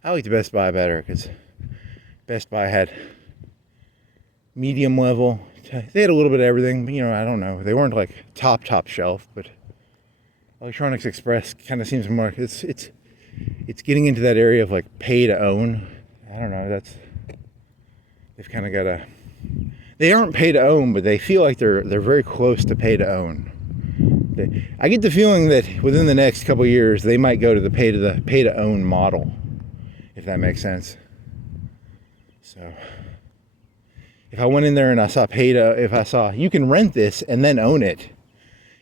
I liked Best Buy better because Best Buy had medium level. They had a little bit of everything, but, I don't know. They weren't like top shelf, but Electronics Express kind of seems more. It's getting into that area of like pay to own. I don't know. They've kind of got They aren't pay to own, but they feel like they're very close to pay to own. I get the feeling that within the next couple of years they might go to the pay to own model, if that makes sense. So if I went in there and I saw if I saw you can rent this and then own it,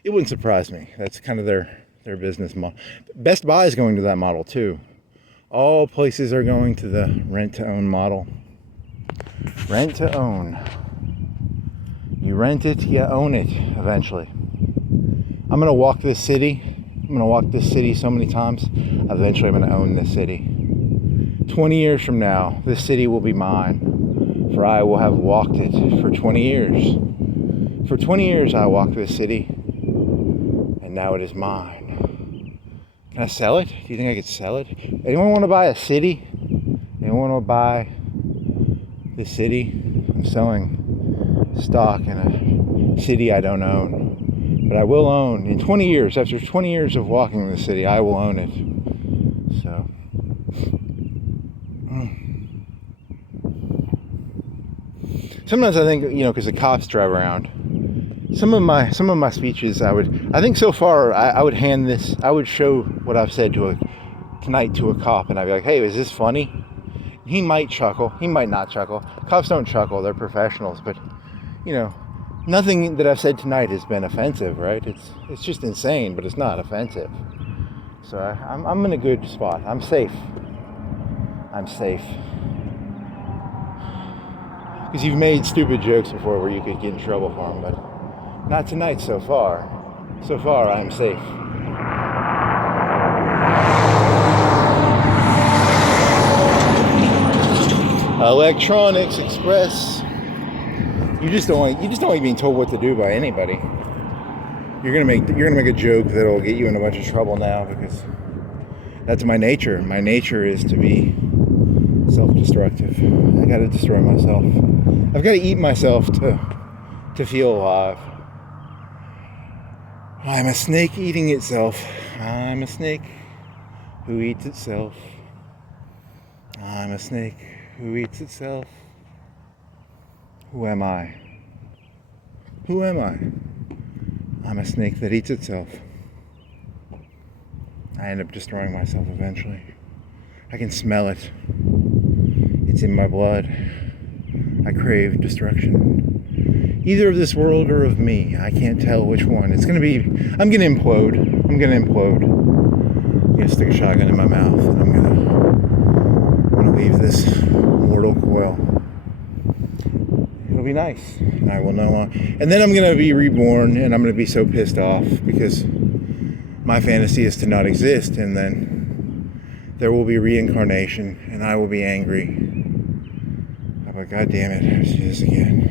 it wouldn't surprise me. That's kind of their business model. Best Buy is going to that model too. All places are going to the rent to own model. Rent to own. You rent it, you own it eventually. I'm gonna walk this city. I'm gonna walk this city so many times. Eventually, I'm gonna own this city. 20 years from now, this city will be mine, for I will have walked it for 20 years. For 20 years, I walked this city, and now it is mine. Can I sell it? Do you think I could sell it? Anyone want to buy a city? Anyone want to buy this city? I'm selling stock in a city I don't own, but I will own in 20 years. After 20 years of walking the city, I will own it. So sometimes I think, because the cops drive around, some of my speeches, I think so far I would hand this, I would show what I've said tonight to a cop, and I'd be like, hey, is this funny? He might chuckle, he might not chuckle. Cops don't chuckle, they're professionals, but nothing that I've said tonight has been offensive, right? It's just insane, but it's not offensive. So I'm in a good spot. I'm safe. Because you've made stupid jokes before where you could get in trouble for them, but not tonight so far. So far, I'm safe. Electronics Express. You just don't like being told what to do by anybody. You're gonna make a joke that'll get you in a bunch of trouble now, because that's my nature. My nature is to be self-destructive. I gotta destroy myself. I've got to eat myself to feel alive. I'm a snake eating itself. I'm a snake who eats itself. I'm a snake who eats itself. Who am I? Who am I? I'm a snake that eats itself. I end up destroying myself eventually. I can smell it. It's in my blood. I crave destruction. Either of this world or of me. I can't tell which one. I'm gonna implode. I'm gonna stick a shotgun in my mouth, and I'm gonna leave this mortal coil. It'll be nice, and I will know. And then I'm gonna be reborn, and I'm gonna be so pissed off because my fantasy is to not exist, and then there will be reincarnation, and I will be angry. But God damn it, I have to do this again.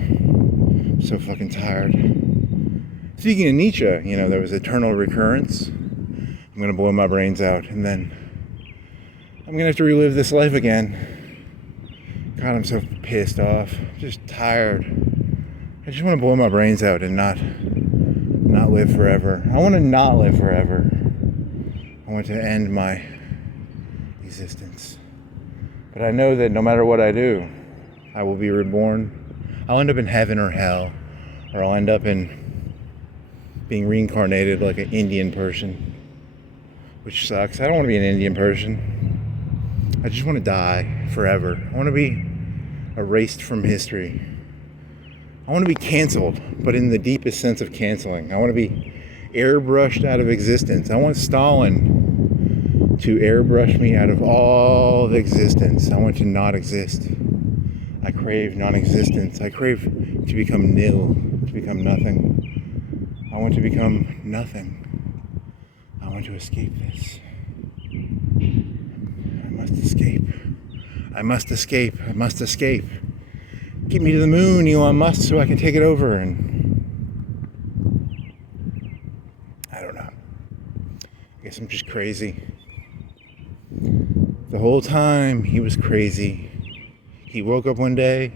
I'm so fucking tired. Speaking of Nietzsche, there was eternal recurrence. I'm gonna blow my brains out, and then I'm gonna have to relive this life again. God, I'm so pissed off. Just tired. I just want to blow my brains out and not live forever. I want to not live forever. I want to end my existence. But I know that no matter what I do, I will be reborn. I'll end up in heaven or hell, or I'll end up in being reincarnated like an Indian person, which sucks. I don't want to be an Indian person. I just want to die forever. I want to be erased from history. I want to be canceled, but in the deepest sense of canceling. I want to be airbrushed out of existence. I want Stalin to airbrush me out of all of existence. I want to not exist. I crave non-existence. I crave to become nil, to become nothing. I want to become nothing. I want to escape this. I must escape. I must escape. I must escape. Get me to the moon, Elon Musk, so I can take it over. And I don't know. I guess I'm just crazy. The whole time he was crazy. He woke up one day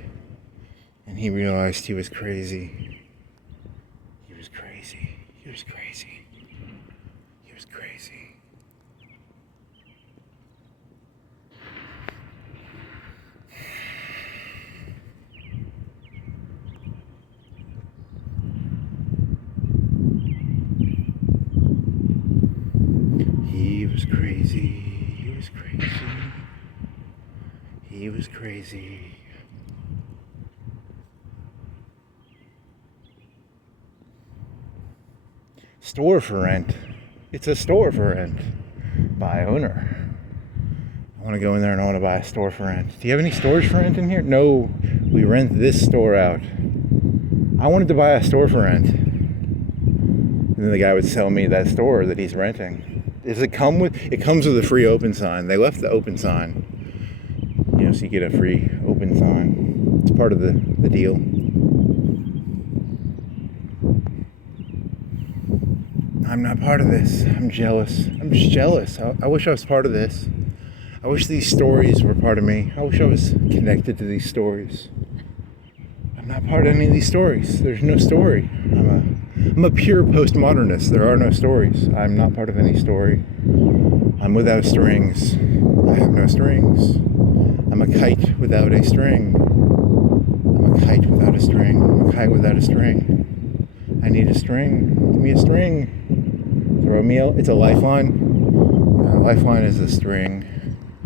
and he realized he was crazy. He was crazy. He was crazy. He was crazy. He was crazy. He was crazy. He was crazy. Store for rent. It's a store for rent by owner. I want to go in there and I want to buy a store for rent. Do you have any stores for rent in here? No, we rent this store out. I wanted to buy a store for rent. And then the guy would sell me that store that he's renting. Does it come with? It comes with a free open sign. They left the open sign, so you get a free open sign. It's part of the deal. I'm not part of this. I'm jealous. I'm just jealous. I wish I was part of this. I wish these stories were part of me. I wish I was connected to these stories. I'm not part of any of these stories. There's no story. I'm a pure postmodernist. There are no stories. I'm not part of any story. I'm without strings. I have no strings. I'm a kite without a string. I'm a kite without a string. I'm a kite without a string. I need a string. Give me a string. Throw me out. It's a lifeline. A lifeline is a string.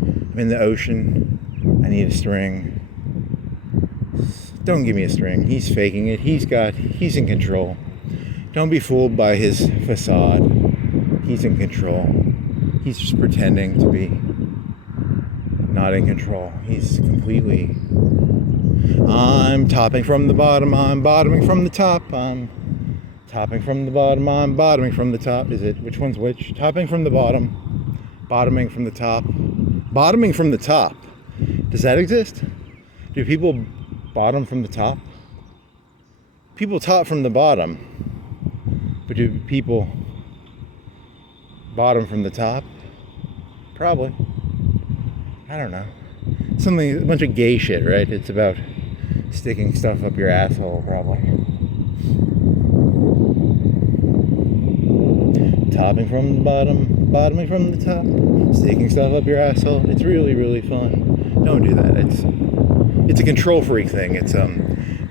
I'm in the ocean. I need a string. Don't give me a string. He's faking it. He's in control. Don't be fooled by his facade. He's in control. He's just pretending to be not in control. He's completely... I'm topping from the bottom. I'm bottoming from the top. I'm topping from the bottom. I'm bottoming from the top. Is it? Which one's which? Topping from the bottom. Bottoming from the top. Bottoming from the top. Does that exist? Do people bottom from the top? People top from the bottom. But do people bottom from the top? Probably. I don't know. A bunch of gay shit, right? It's about sticking stuff up your asshole, probably. Topping from the bottom, bottoming from the top, sticking stuff up your asshole. It's really, really fun. Don't do that. It's a control freak thing. It's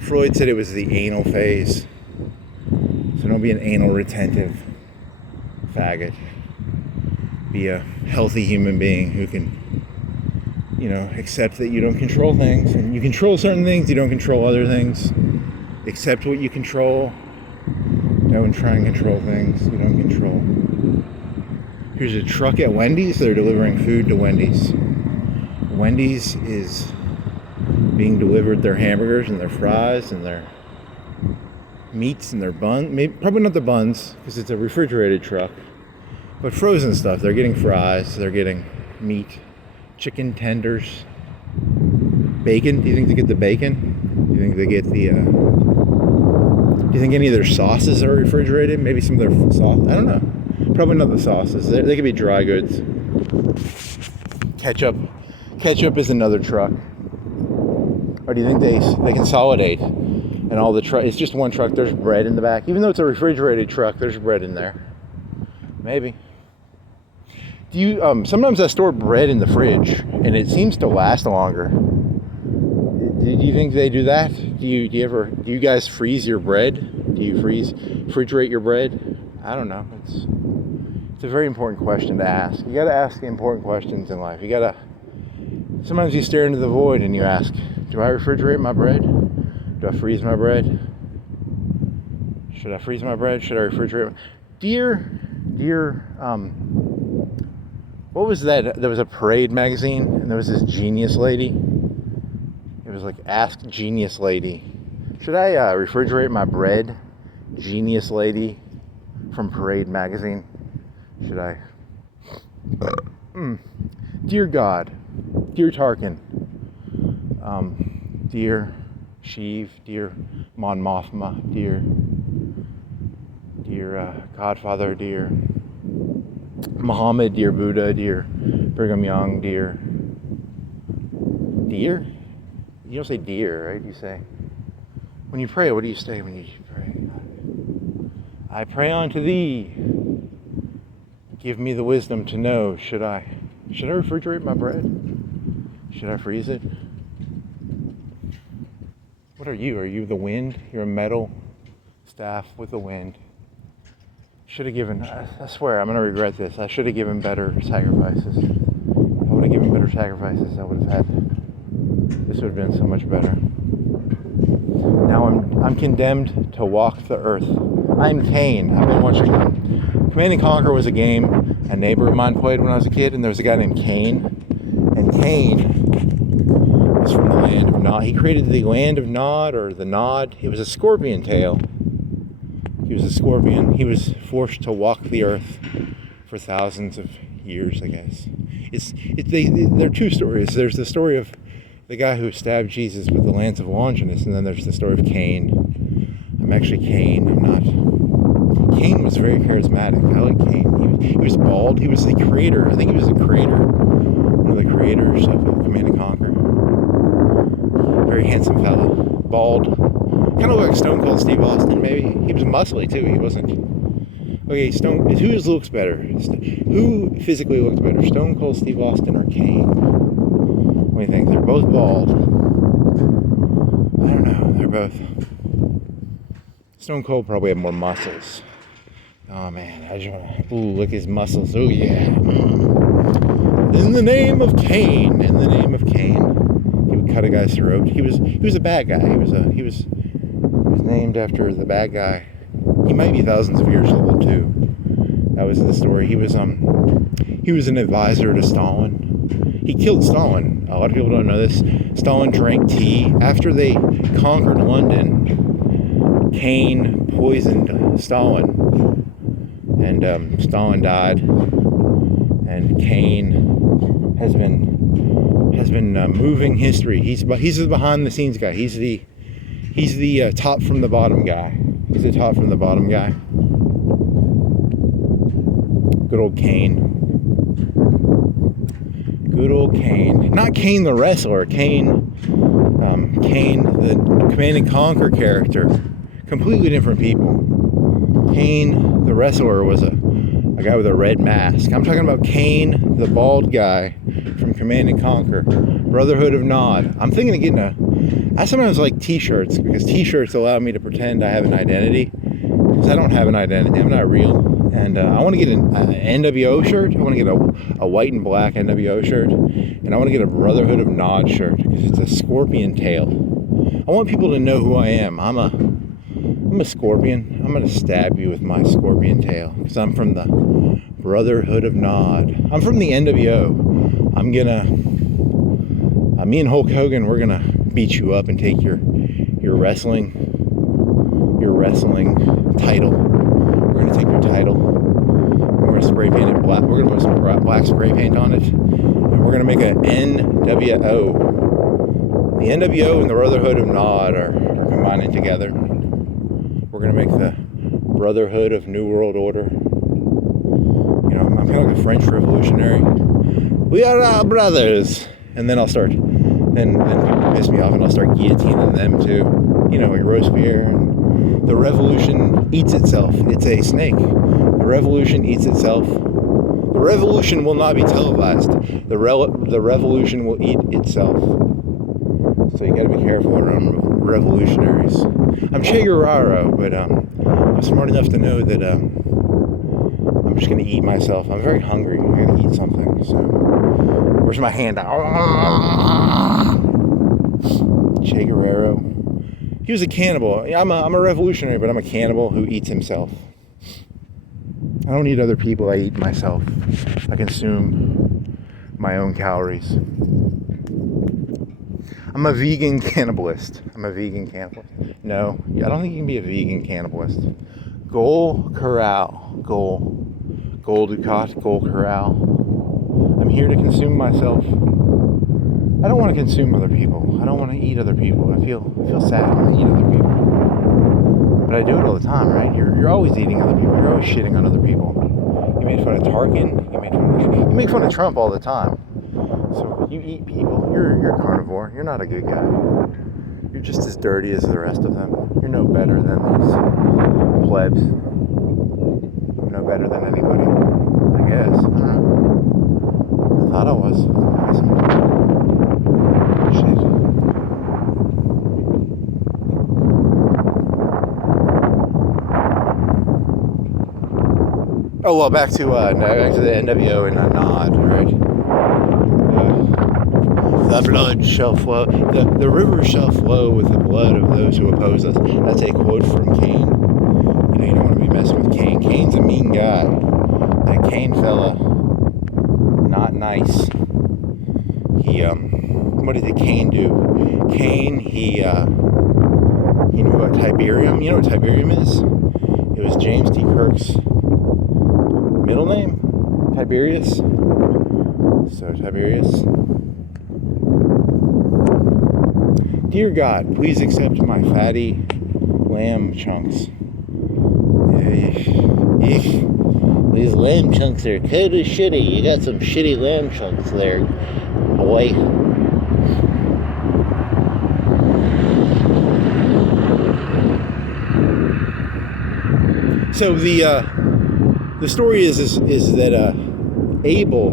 Freud said it was the anal phase. So don't be an anal retentive faggot. Be a healthy human being who can, accept that you don't control things. And you control certain things, you don't control other things. Accept what you control. Don't try and control things you don't control. Here's a truck at Wendy's. They're delivering food to Wendy's. Wendy's is being delivered their hamburgers and their fries and their meats and their buns. Probably not the buns because it's a refrigerated truck, but frozen stuff. They're getting fries. They're getting meat, chicken tenders, bacon. Do you think they get the bacon? Do you think they get the? Do you think any of their sauces are refrigerated? Maybe some of their sauce. I don't know. Probably not the sauces. They could be dry goods. Ketchup is another truck. Or do you think they consolidate and all the truck? It's just one truck. There's bread in the back. Even though it's a refrigerated truck, there's bread in there. Maybe. Do you? Sometimes I store bread in the fridge, and it seems to last longer. Do you think they do that? Do you guys freeze your bread? Do you refrigerate your bread? I don't know. It's a very important question to ask. You got to ask the important questions in life. Sometimes you stare into the void and you ask, do I refrigerate my bread? Do I freeze my bread? Should I freeze my bread? Should I refrigerate? Dear, what was that? There was a Parade magazine, and there was this genius lady. It was like, Ask Genius Lady. Should I refrigerate my bread? Genius Lady from Parade magazine. Should I? Dear God, dear Tarkin, dear Sheev, dear Mon Mothma, dear Godfather, dear Muhammad, dear Buddha, dear Brigham Young, dear. You don't say dear, right? You say, when you pray, what do you say when you pray? I pray unto thee. Give me the wisdom to know, should I refrigerate my bread? Should I freeze it? What are you? Are you the wind? You're a metal staff with the wind. Should have given, I swear, I'm going to regret this. I should have given better sacrifices. If I would have given better sacrifices, I would have had, this would have been so much better. Now I'm condemned to walk the earth. I'm Kane. I've been watching Command & Conquer was a game a neighbor of mine played when I was a kid, and there was a guy named Kane. And Kane was from the land of Nod. He created the land of Nod, or the Nod. It was a scorpion tail. He was a scorpion. He was forced to walk the earth for thousands of years, I guess. There are two stories. There's the story of the guy who stabbed Jesus with the lance of Longinus, and then there's the story of Kane. I'm actually Kane. I'm not. Kane was very charismatic. I like Kane. He was bald. He was the creator. I think he was the creator. One of the creators of Command and Conquer. Very handsome fella. Bald. Kind of like Stone Cold Steve Austin, maybe. He was muscly, too. He wasn't... Okay, who looks better? Who physically looks better? Stone Cold Steve Austin or Kane? What do you think? They're both bald. I don't know. They're both... Stone Cold probably had more muscles. Oh, man. I just want to... Ooh, look at his muscles. Oh, yeah. In the name of Kane. In the name of Kane. He would cut a guy's throat. He was a bad guy. He was named after the bad guy. He might be thousands of years old too. That was the story. He was an advisor to Stalin. He killed Stalin. A lot of people don't know this. Stalin drank tea after they conquered London. Kane poisoned Stalin, and Stalin died. And Kane has been moving history. He's the behind the scenes guy. He's the top from the bottom guy. He's the top from the bottom guy. Good old Kane. Good old Kane. Not Kane the wrestler. Kane the Command and Conquer character. Completely different people. Kane the wrestler was a guy with a red mask. I'm talking about Kane the bald guy from Command and Conquer. Brotherhood of Nod. I'm thinking of getting I sometimes like t-shirts, because t-shirts allow me to pretend I have an identity, because I don't have an identity. I'm not real. And I want to get an NWO shirt. I want to get a white and black NWO shirt, and I want to get a Brotherhood of Nod shirt, because it's a scorpion tail. I want people to know who I am. I'm a scorpion. I'm gonna stab you with my scorpion tail, because I'm from the Brotherhood of Nod. I'm from the NWO. Me and Hulk Hogan, we're gonna beat you up and take your wrestling title. We're gonna take your title. We're gonna spray paint it black. We're gonna put some black spray paint on it, and we're gonna make an NWO. The NWO and the Brotherhood of Nod are combining together. We're gonna make the Brotherhood of New World Order. You know, I'm kind of like a French revolutionary. We are our brothers. And then I'll start, then people piss me off, and I'll start guillotining them too. You know, like Robespierre. And the revolution eats itself. It's a snake. The revolution eats itself. The revolution will not be televised. The revolution will eat itself. So you gotta be careful around revolutionaries. I'm Che Guevara, but I'm smart enough to know that I'm just gonna eat myself. I'm very hungry. I'm gonna eat something. So where's my hand? Che Guevara. He was a cannibal. I'm a revolutionary, but I'm a cannibal who eats himself. I don't eat other people. I eat myself. I consume my own calories. I'm a vegan cannibalist. No, I don't think you can be a vegan cannibalist. Goal Corral. Goal Ducat. Goal Corral. I'm here to consume myself. I don't want to consume other people. I don't want to eat other people. I feel sad when I eat other people. But I do it all the time, right? You're always eating other people. You're always shitting on other people. You made fun of Tarkin. You make fun of Trump all the time. So you eat people. You're a carnivore. You're not a good guy. You're just as dirty as the rest of them. You're no better than these plebs. You're no better than anybody. I guess. I don't know. I thought I was. Shit. Oh well, back to the NWO and Nod, right? The blood shall flow. The river shall flow with the blood of those who oppose us. That's a quote from Kane. You know, you don't want to be messing with Kane. Kane's a mean guy. That Kane fella, not nice. What did Kane do? Kane, he knew about Tiberium. You know what Tiberium is? It was James T. Kirk's middle name, Tiberius. So Tiberius. Dear God, please accept my fatty lamb chunks. These lamb chunks are kind of shitty. You got some shitty lamb chunks there, boy. So the story is that Abel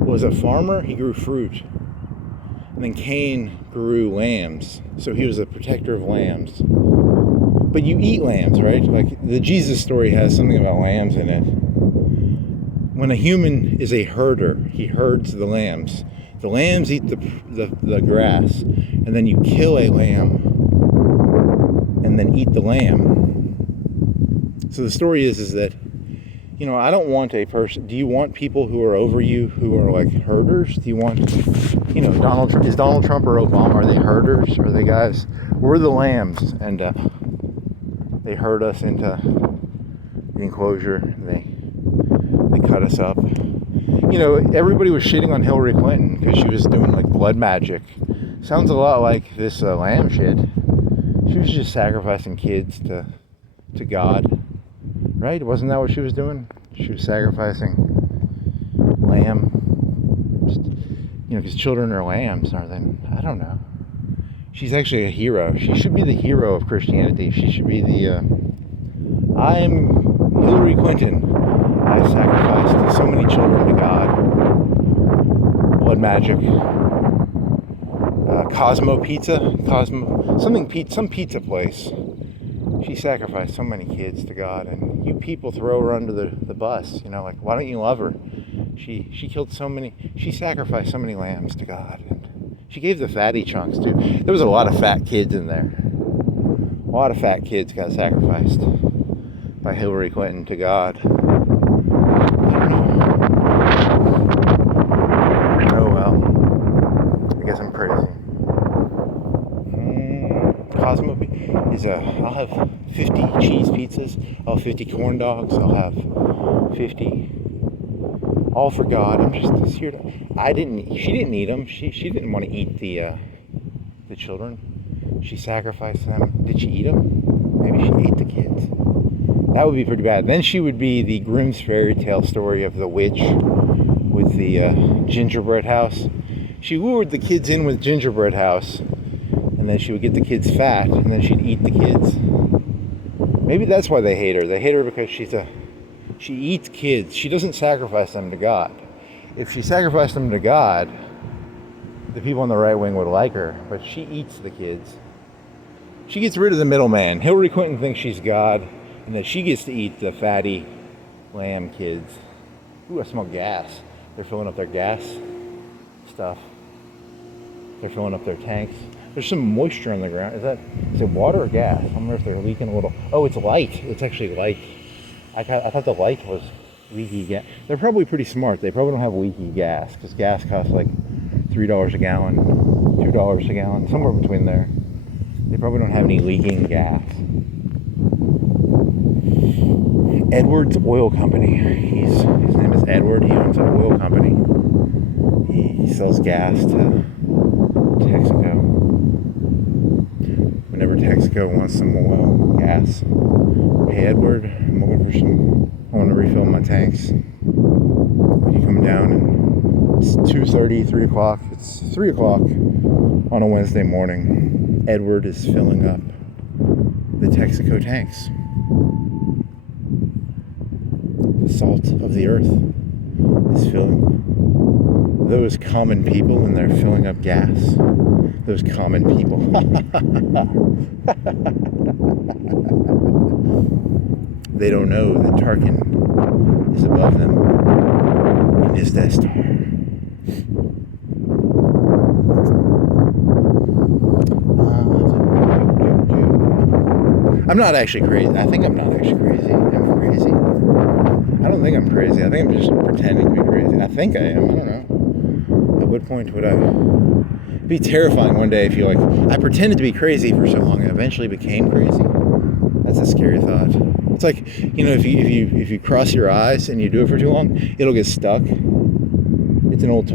was a farmer. He grew fruit, and then Kane grew lambs. So he was a protector of lambs. But you eat lambs, right? Like the Jesus story has something about lambs in it. When a human is a herder, he herds the lambs. The lambs eat the grass, and then you kill a lamb and then eat the lamb. So the story is that, you know, I don't want a person. Do you want people who are over you who are like herders? Do you want, you know, Donald Trump or Obama? Are they herders? Are they guys? We're the lambs, and they herd us into the enclosure. They cut us up. You know, everybody was shitting on Hillary Clinton because she was doing like blood magic. Sounds a lot like this lamb shit. She was just sacrificing kids to God, right? Wasn't that what she was doing? She was sacrificing lamb. Just, you know, because children are lambs, aren't they? I don't know. She's actually a hero. She should be the hero of Christianity. She should be the, I'm Hillary Clinton. I sacrificed so many children to God. Blood magic. Cosmo Pizza. Some pizza place. She sacrificed so many kids to God, and you people throw her under the bus. You know, like, why don't you love her? She killed so many. She sacrificed so many lambs to God. And she gave the fatty chunks too. There was a lot of fat kids in there. A lot of fat kids got sacrificed by Hillary Clinton to God. Oh well. I guess I'm crazy. Cosmo is I'll have 50 cheese pizzas. I'll have 50 corn dogs. I'll have 50. All for God. I'm just here to. She didn't eat them. She didn't want to eat the children. She sacrificed them. Did she eat them? Maybe she ate the kids. That would be pretty bad. Then she would be the Grimm's fairy tale story of the witch with the gingerbread house. She lured the kids in with gingerbread house, and then she would get the kids fat, and then she'd eat the kids. Maybe that's why they hate her. They hate her because she eats kids. She doesn't sacrifice them to God. If she sacrificed them to God, the people on the right wing would like her, but she eats the kids. She gets rid of the middleman. Hillary Clinton thinks she's God, and that she gets to eat the fatty lamb kids. Ooh, I smell gas. They're filling up their gas stuff. They're filling up their tanks. There's some moisture on the ground. Is it water or gas? I wonder if they're leaking a little. Oh, it's light. It's actually light. I thought the light was leaky gas. They're probably pretty smart. They probably don't have leaky gas, because gas costs like $3 a gallon, $2 a gallon, somewhere between there. They probably don't have any leaking gas. Edwards Oil Company. His name is Edward. He owns an oil company. He sells gas to Texaco. Whenever Texaco wants some oil, gas, hey Edward, I'm looking for some. I want to refill my tanks. When you come down, and it's 2:30, 3 o'clock. It's 3 o'clock on a Wednesday morning. Edward is filling up the Texaco tanks. The salt of the earth is filling those common people, and they're filling up gas. Those common people. They don't know that Tarkin is above them in his Death Star. I'm not actually crazy. I think I'm not actually crazy. I'm crazy. I don't think I'm crazy. I think I'm just pretending to be crazy. I think I am. I don't know. At what point would I... It'd be terrifying one day if you're like, I pretended to be crazy for so long and eventually became crazy. That's a scary thought. It's like, if you cross your eyes and you do it for too long, it'll get stuck. It's an old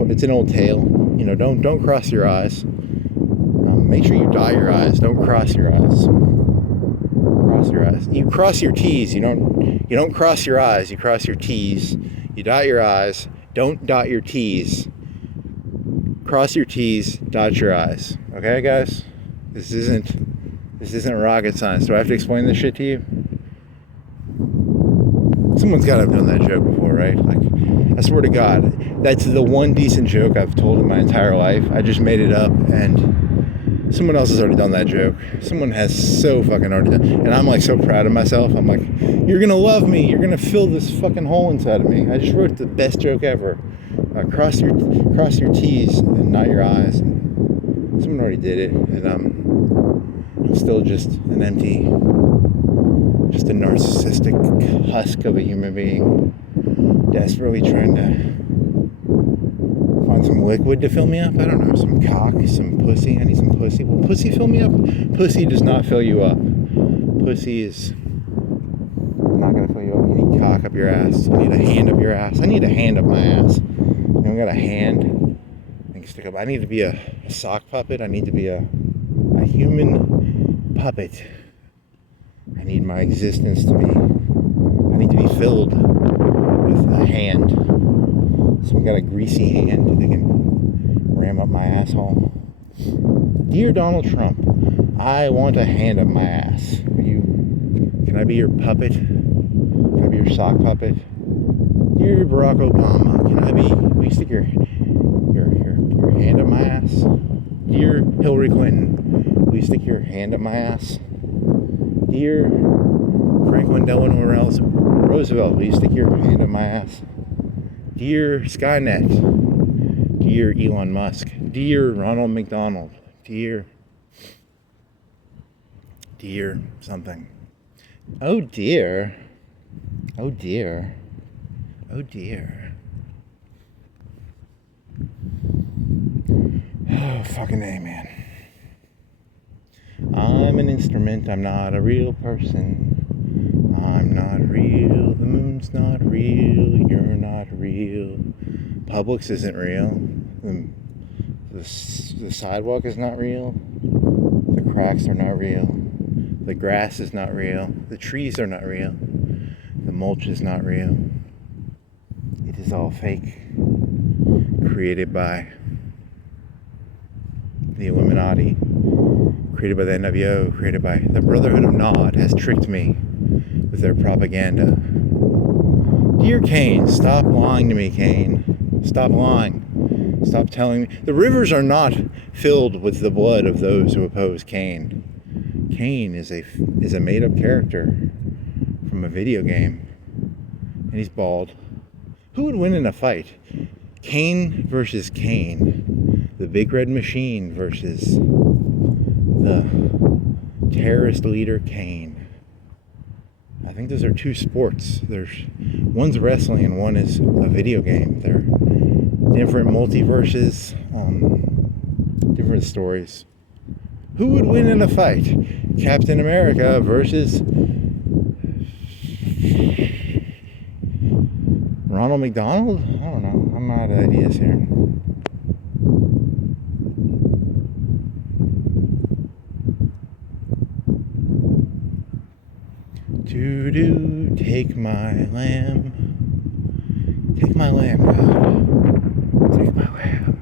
tale. Don't cross your eyes. Make sure you dot your I's. Don't cross your eyes. Cross your eyes. You cross your T's. You don't cross your eyes. You cross your T's. You dot your I's. Don't dot your T's. Cross your T's. Dot your I's. Okay, guys. This isn't rocket science. Do I have to explain this shit to you? Someone's got to have done that joke before, right? Like, I swear to God, that's the one decent joke I've told in my entire life. I just made it up, and someone else has already done that joke. Someone has so fucking already done, and I'm like so proud of myself. I'm like, you're gonna love me. You're gonna fill this fucking hole inside of me. I just wrote the best joke ever. Cross your T's and not your I's. And someone already did it, and I'm still just an empty, just a narcissistic husk of a human being, desperately trying to find some liquid to fill me up. I don't know, some cock, some pussy. I need some pussy. Will pussy fill me up? Pussy does not fill you up. Pussy is not gonna fill you up. You need cock up your ass. You need a hand up your ass. I need a hand up my ass. I got a hand I can stick up. I need to be a sock puppet. I need to be a human puppet. I need my existence to be, I need to be filled with a hand. So I've got a greasy hand that can ram up my asshole. Dear Donald Trump, I want a hand up my ass. Can I be your puppet? Can I be your sock puppet? Dear Barack Obama, will you stick your hand up my ass? Dear Hillary Clinton, will you stick your hand up my ass? Dear Franklin Delano Roosevelt, will you stick your hand up my ass? Dear Skynet, dear Elon Musk, dear Ronald McDonald, dear something. Oh dear. Oh dear. Oh dear. Oh, fucking A, man. I'm an instrument, I'm not a real person. I'm not real, the moon's not real, you're not real. Publix isn't real. The sidewalk is not real. The cracks are not real. The grass is not real. The trees are not real. The mulch is not real. It is all fake. Created by the Illuminati. Created by the NWO. Created by the Brotherhood of Nod. Has tricked me with their propaganda. Dear Kane, stop lying to me, Kane. Stop lying. Stop telling me. The rivers are not filled with the blood of those who oppose Kane. Kane is a made-up character from a video game. And he's bald. Who would win in a fight? Kane versus Kane. The Big Red Machine versus the terrorist leader Kane. I think those are two sports. One's wrestling and one is a video game. They're different multiverses, different stories. Who would win in a fight? Captain America versus Ronald McDonald? I don't know. I'm out of ideas here. Doo-doo, take my lamb. Take my lamb, God. Take my lamb.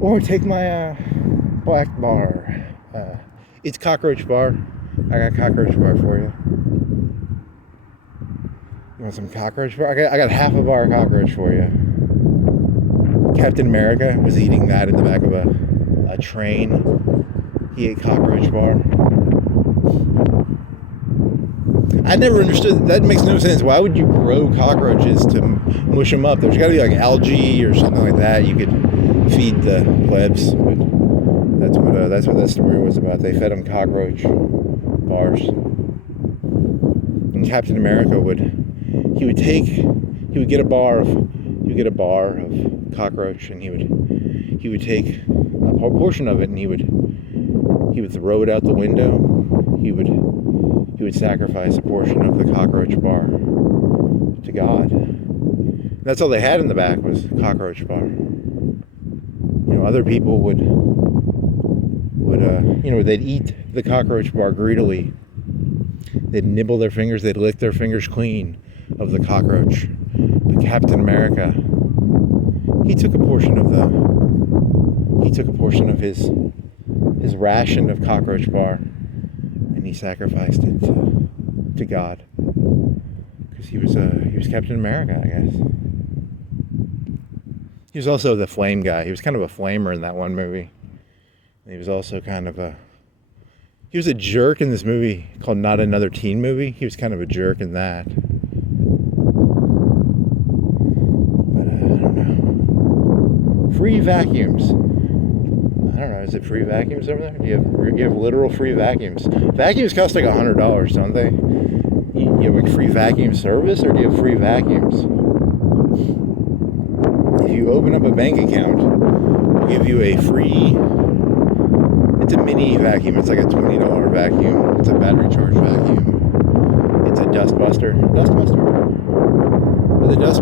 Or take my black bar. It's cockroach bar. I got cockroach bar for you. You want some cockroach bar? I got half a bar of cockroach for you. Captain America was eating that in the back of a train. He ate cockroach bar. I never understood. That makes no sense. Why would you grow cockroaches to mush them up? There's got to be like algae or something like that. You could feed the plebs. But that's what that story was about. They fed them cockroach bars. And Captain America would get a bar of cockroach, and he would take a portion of it, and he would throw it out the window. He would he would sacrifice a portion of the cockroach bar to God. That's all they had in the back was cockroach bar. Other people would they'd eat the cockroach bar greedily. They'd nibble their fingers, they'd lick their fingers clean of the cockroach. But Captain America, he took a portion of his ration of cockroach bar, and he sacrificed it to God, because he was Captain America, I guess. He was also the flame guy. He was kind of a flamer in that one movie. And he was also he was a jerk in this movie called Not Another Teen Movie. He was kind of a jerk in that. But I don't know. Free vacuums. I don't know. Is it free vacuums over there? Do you have literal free vacuums? Vacuums cost like $100, don't they? You have like free vacuum service, or do you have free vacuums? If you open up a bank account, they'll give you a free. It's a mini vacuum. It's like a $20 vacuum. It's a battery charge vacuum. It's a dust buster. Dust buster?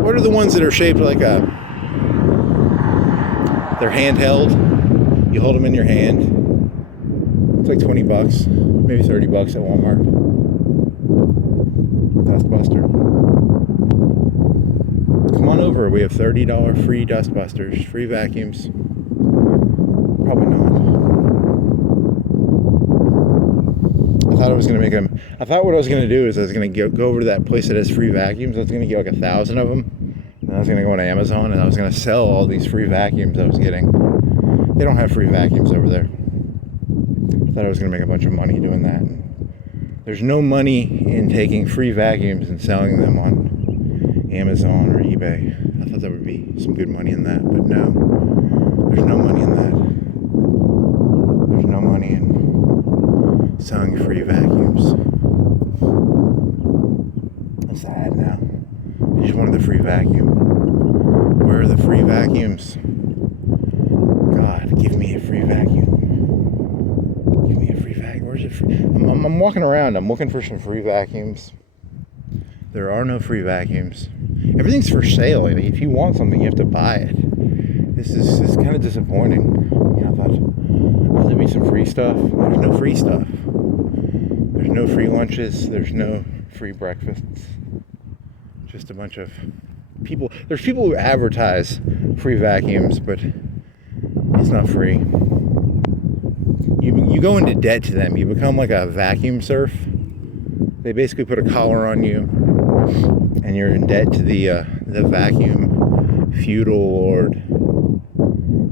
What are the ones that are shaped like a... They're handheld. You hold them in your hand. It's like $20, maybe $30 at Walmart. Dust buster. Come on over. We have $30 free dust busters, free vacuums. Probably not. I thought what I was going to do is I was going to go over to that place that has free vacuums. I was going to get like 1,000 of them. And I was going to go on Amazon and I was going to sell all these free vacuums I was getting. They don't have free vacuums over there. I thought I was going to make a bunch of money doing that. There's no money in taking free vacuums and selling them on Amazon or eBay. I thought there would be some good money in that, but no. There's no money in that. There's no money in selling free vacuums. I'm sad now. I just wanted the free vacuum. Where are the free vacuums? God, give me a free vacuum. Give me a free vacuum. Where's it free? I'm walking around. I'm looking for some free vacuums. There are no free vacuums. Everything's for sale. If you want something, you have to buy it. This is kind of disappointing. I thought there'd be some free stuff. There's no free stuff. There's no free lunches. There's no free breakfasts. Just a bunch of people. There's people who advertise free vacuums, but it's not free. You go into debt to them. You become like a vacuum serf. They basically put a collar on you, and you're in debt to the vacuum feudal lord.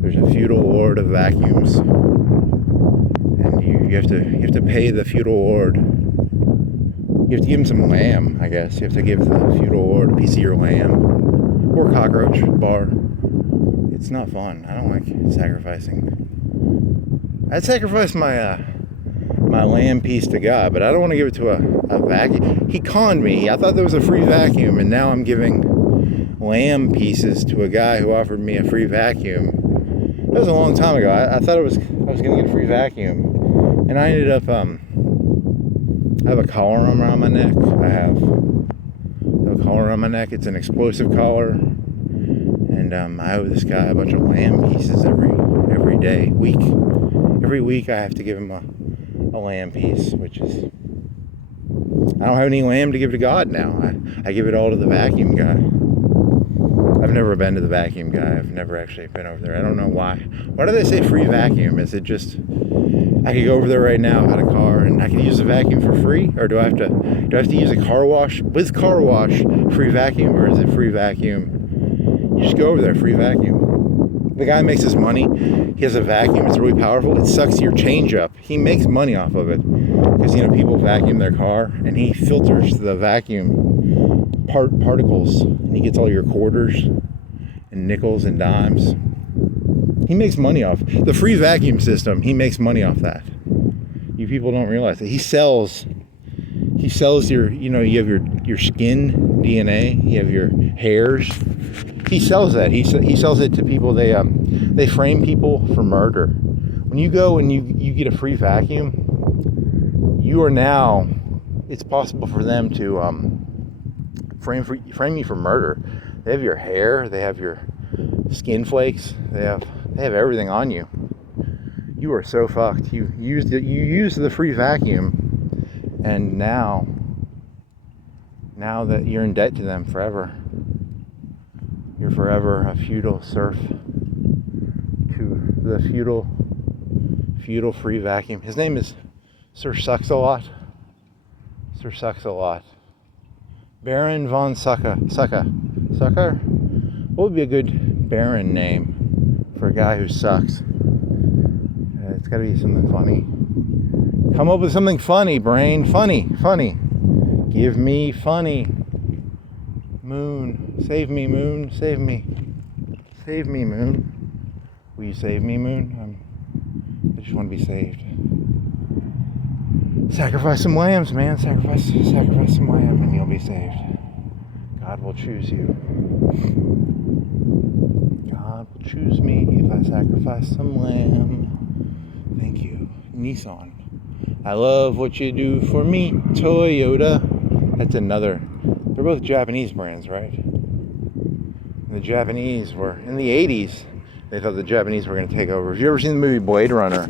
There's a feudal lord of vacuums, and you have to pay the feudal lord. You have to give him some lamb, I guess. You have to give the feudal lord a piece of your lamb or cockroach bar. It's not fun. I don't like sacrificing. I'd sacrifice my lamb piece to God, but I don't want to give it to a vacuum. He conned me. I thought there was a free vacuum, and now I'm giving lamb pieces to a guy who offered me a free vacuum. That was a long time ago. I thought I was going to get a free vacuum, and I ended up I have a collar around my neck. I have a collar around my neck. It's an explosive collar, and I owe this guy a bunch of lamb pieces every week. Every week I have to give him a lamb piece, which is, I don't have any lamb to give to God now. I give it all to the vacuum guy. I've never been to the vacuum guy. I've never actually been over there. I don't know why. Why do they say free vacuum? Is it just, I could go over there right now, had a car, and I could use the vacuum for free? Or do I have to use a car wash? With car wash, free vacuum, or is it free vacuum? You just go over there, free vacuum. The guy makes his money. He has a vacuum. It's really powerful. It sucks your change up. He makes money off of it. Because, people vacuum their car, and he filters the vacuum particles, and he gets all your quarters and nickels and dimes. He makes money off the free vacuum system. He makes money off that. You people don't realize that. He sells your, you have your skin DNA, you have your hairs. He sells that. He sells it to people. They frame people for murder. When you go and you get a free vacuum, you are now, it's possible for them to frame you for murder. They have your hair, they have your skin flakes, they have everything on you. You are so fucked. You used the free vacuum, and now that you're in debt to them forever. You're forever a feudal serf to the feudal free vacuum. His name is Sir Sucks-a-Lot. Sir Sucks-a-Lot. Baron von Sucker. What would be a good Baron name for a guy who sucks? It's got to be something funny. Come up with something funny, brain. Funny. Give me funny. Moon. Save me, moon. Save me. Save me, moon. Will you save me, moon? I just want to be saved. Sacrifice some lambs, man. Sacrifice some lamb and you'll be saved. God will choose you. God will choose me if I sacrifice some lamb. Thank you. Nissan. I love what you do for me, Toyota. That's another. They're both Japanese brands, right? The Japanese were, in the 80s, they thought the Japanese were going to take over. Have you ever seen the movie Blade Runner?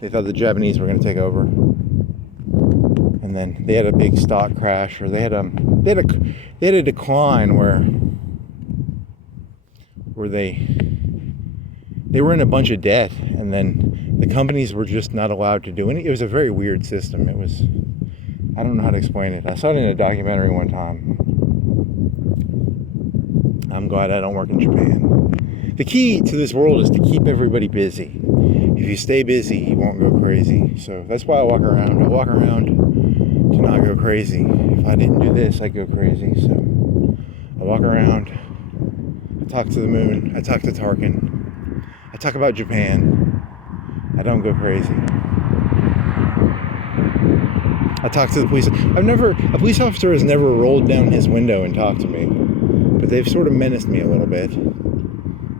They thought the Japanese were going to take over. And then they had a big stock crash, or they had a decline where they were in a bunch of debt, and then the companies were just not allowed to do anything. It was a very weird system. It was, I don't know how to explain it. I saw it in a documentary one time. I'm glad I don't work in Japan. The key to this world is to keep everybody busy. If you stay busy, you won't go crazy. So that's why I walk around. I walk around to not go crazy. If I didn't do this, I'd go crazy. So I walk around. I talk to the moon. I talk to Tarkin. I talk about Japan. I don't go crazy. I talk to the police. A police officer has never rolled down his window and talked to me, but they've sort of menaced me a little bit.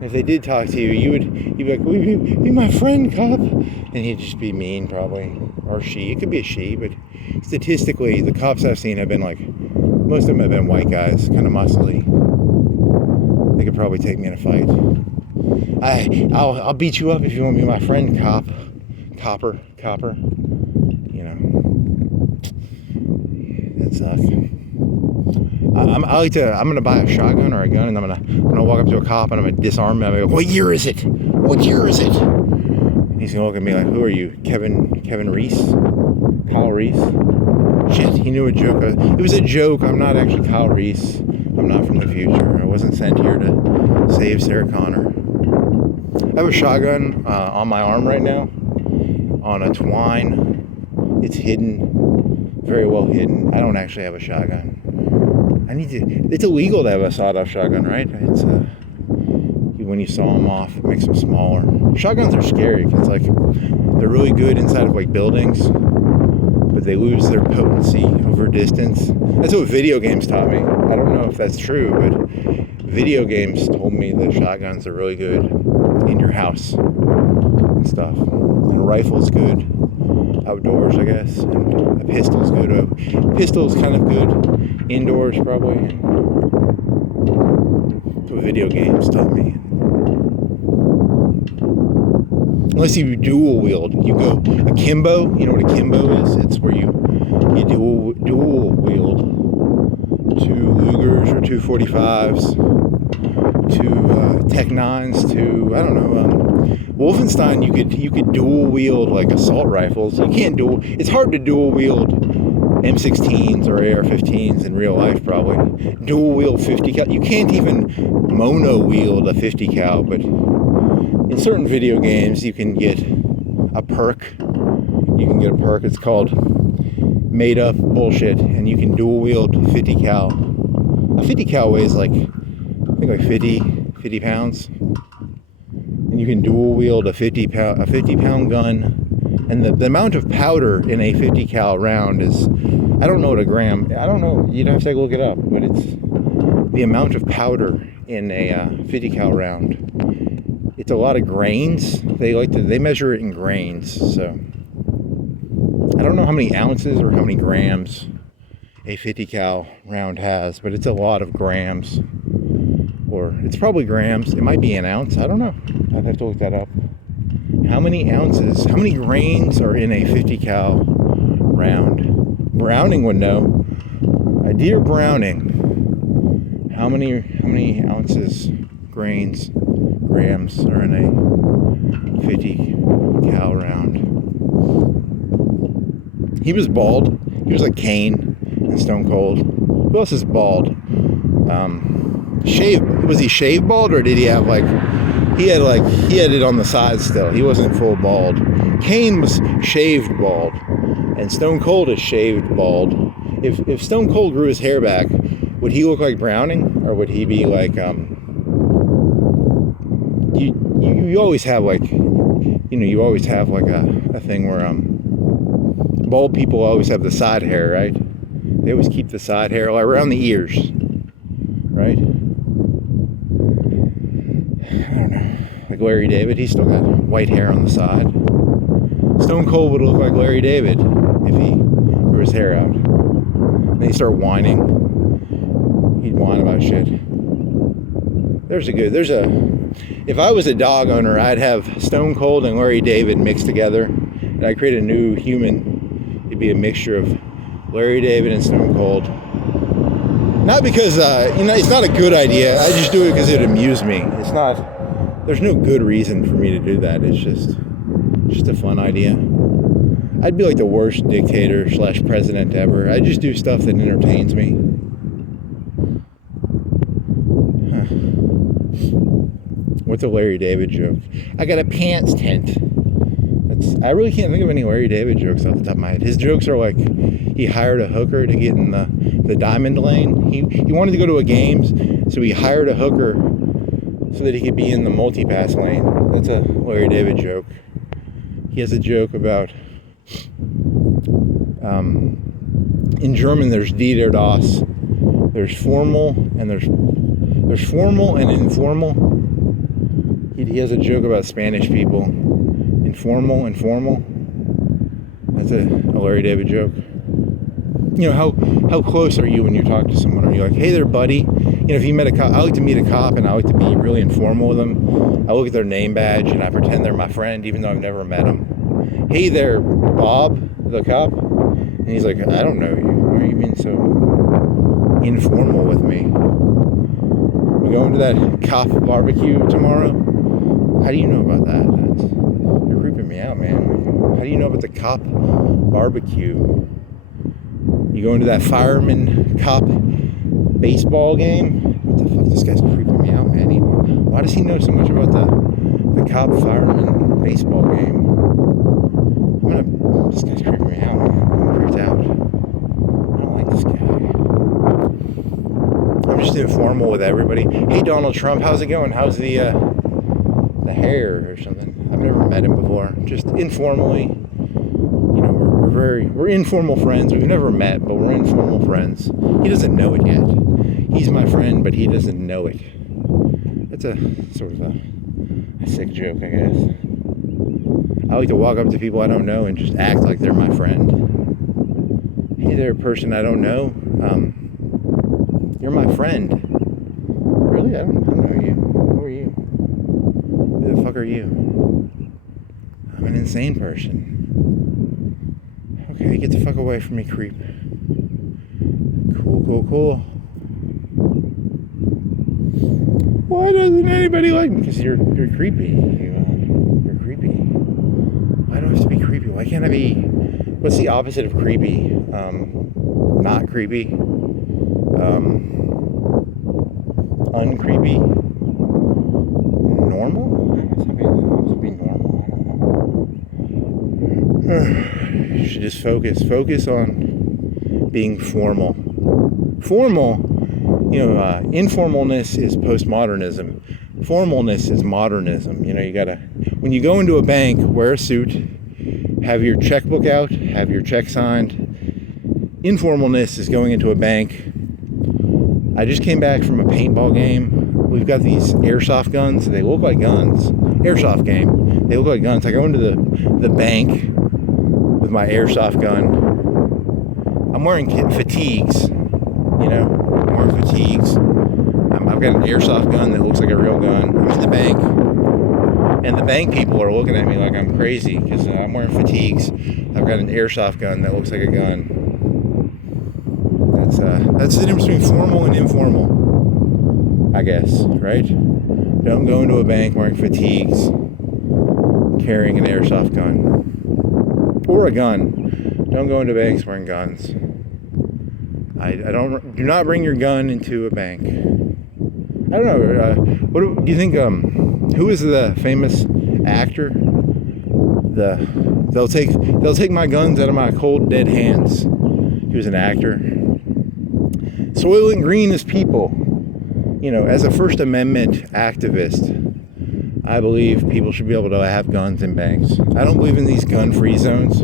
If they did talk to you, you'd be like, will you be my friend, cop? And he'd just be mean, probably. Or she. It could be a she, but statistically, the cops I've seen have been like, most of them have been white guys, kind of muscly. They could probably take me in a fight. I'll beat you up if you want to be my friend, cop. Copper. You know. That sucks. I'm going to buy a shotgun or a gun, and I'm going to walk up to a cop and I'm going to disarm him. I'm going to go, what year is it? And he's going to look at me like, who are you? Kevin Reese? Kyle Reese? Shit, he knew a joke. It was a joke. I'm not actually Kyle Reese. I'm not from the future. I wasn't sent here to save Sarah Connor. I have a shotgun on my arm right now on a twine. It's hidden, very well hidden. I don't actually have a shotgun. It's illegal to have a sawed-off shotgun, right? It's when you saw them off, it makes them smaller. Shotguns are scary because they're really good inside of like buildings, but they lose their potency over distance. That's what video games taught me. I don't know if that's true, but video games told me that shotguns are really good in your house and stuff. And a rifle's good outdoors, I guess, and a pistol's good. A pistol's kind of good indoors, probably. That's what video games taught me. Unless you dual wield, you go akimbo. You know what akimbo is? It's where you dual wield 2 Lugers or 2 45s, 2 Tech 9s, 2 I don't know. Wolfenstein, you could dual wield like assault rifles. You can't it's hard to dual wield M16s or AR-15s in real life, probably. Dual wield 50 cal. You can't even mono wield a 50 cal, but in certain video games you can get a perk. It's called made up bullshit, and you can dual wield 50 cal. A 50 cal weighs like, I think like 50 pounds. And you can dual wield a 50 pound gun. And the amount of powder in a 50 cal round is, I don't know what a gram, I don't know, you'd have to look it up, but it's the amount of powder in a 50 cal round. It's a lot of grains. They measure it in grains, so I don't know how many ounces or how many grams a 50 cal round has, but it's a lot of grams. Or it's probably grams. It might be an ounce. I don't know. I'd have to look that up. How many ounces, how many grains are in a 50 cal round? Browning would know. Dear Browning, how many ounces, grams are in a 50 cal round? He was bald. He was like Kane and Stone Cold. Who else is bald? Shave. Was he shave bald, or did he have he had it on the sides still? He wasn't full bald. Kane was shaved bald, and Stone Cold is shaved bald. If Stone Cold grew his hair back, would he look like Browning, or would he be like you always have you always have a thing where bald people always have the side hair, right? They always keep the side hair around the ears, right? I don't know. Like Larry David, he's still got white hair on the side. Stone Cold would look like Larry David if he grew his hair out. Then he'd start whining. He'd whine about shit. If I was a dog owner, I'd have Stone Cold and Larry David mixed together, and I'd create a new human. It'd be a mixture of Larry David and Stone Cold. Not because, it's not a good idea. I just do it because it amused me. There's no good reason for me to do that. It's just a fun idea. I'd be like the worst dictator / president ever. I just do stuff that entertains me. What's a Larry David joke? I got a pants tent. I really can't think of any Larry David jokes off the top of my head. His jokes are like he hired a hooker to get in the diamond lane. He wanted to go to a games, so he hired a hooker so that he could be in the multi-pass lane. That's a Larry David joke. He has a joke about in German there's Die der Das. There's formal and there's formal and informal. He has a joke about Spanish people. Informal and formal. That's a Larry David joke. How close are you when you talk to someone? Are you like, hey there, buddy? If you met a cop, I like to meet a cop and I like to be really informal with them. I look at their name badge and I pretend they're my friend, even though I've never met them. Hey there, Bob, the cop. And he's like, I don't know you. Why are you being so informal with me? We're going to that cop barbecue tomorrow. How do you know about that? You're creeping me out, man. How do you know about the cop barbecue? You going to that fireman cop baseball game? What the fuck? This guy's creeping me out, man. Why does he know so much about the cop fireman baseball game? This guy's creeping me out, man. I'm creeped out. I don't like this guy. I'm just informal with everybody. Hey, Donald Trump, how's it going? How's the hair or something? I've never met him before. Just informally. We're informal friends. We've never met, but we're informal friends. He doesn't know it yet. He's my friend, but he doesn't know it. That's a sort of a sick joke, I guess. I like to walk up to people I don't know and just act like they're my friend. Hey there, person I don't know. You're my friend. Really? I don't know you. Who are you? Who the fuck are you? I'm an insane person. Okay, get the fuck away from me, creep. Cool. Why doesn't anybody like me? Because you're creepy. You're creepy. Why do I have to be creepy? Why can't I be... What's the opposite of creepy? Not creepy. Uncreepy. Normal? I guess I have to be normal. I don't know. You should just focus on being formal. Formal, informalness is postmodernism. Formalness is modernism. You gotta, when you go into a bank, wear a suit, have your checkbook out, have your check signed. Informalness is going into a bank. I just came back from a paintball game. We've got these airsoft guns. They look like guns. Airsoft game. They look like guns. I go into the bank. with my airsoft gun. I'm wearing fatigues, you know. I'm wearing fatigues. I've got an airsoft gun that looks like a real gun. I'm in the bank, and the bank people are looking at me like I'm crazy because I'm wearing fatigues. I've got an airsoft gun that looks like a gun. That's the difference between formal and informal, I guess, right? Don't go into a bank wearing fatigues, carrying an airsoft gun or a gun. Don't go into banks wearing guns. Do not bring your gun into a bank. I don't know. What do you think? Who is the famous actor? They'll take my guns out of my cold dead hands. He was an actor. Soylent Green is people. You know, as a First Amendment activist, I believe people should be able to have guns in banks. I don't believe in these gun-free zones.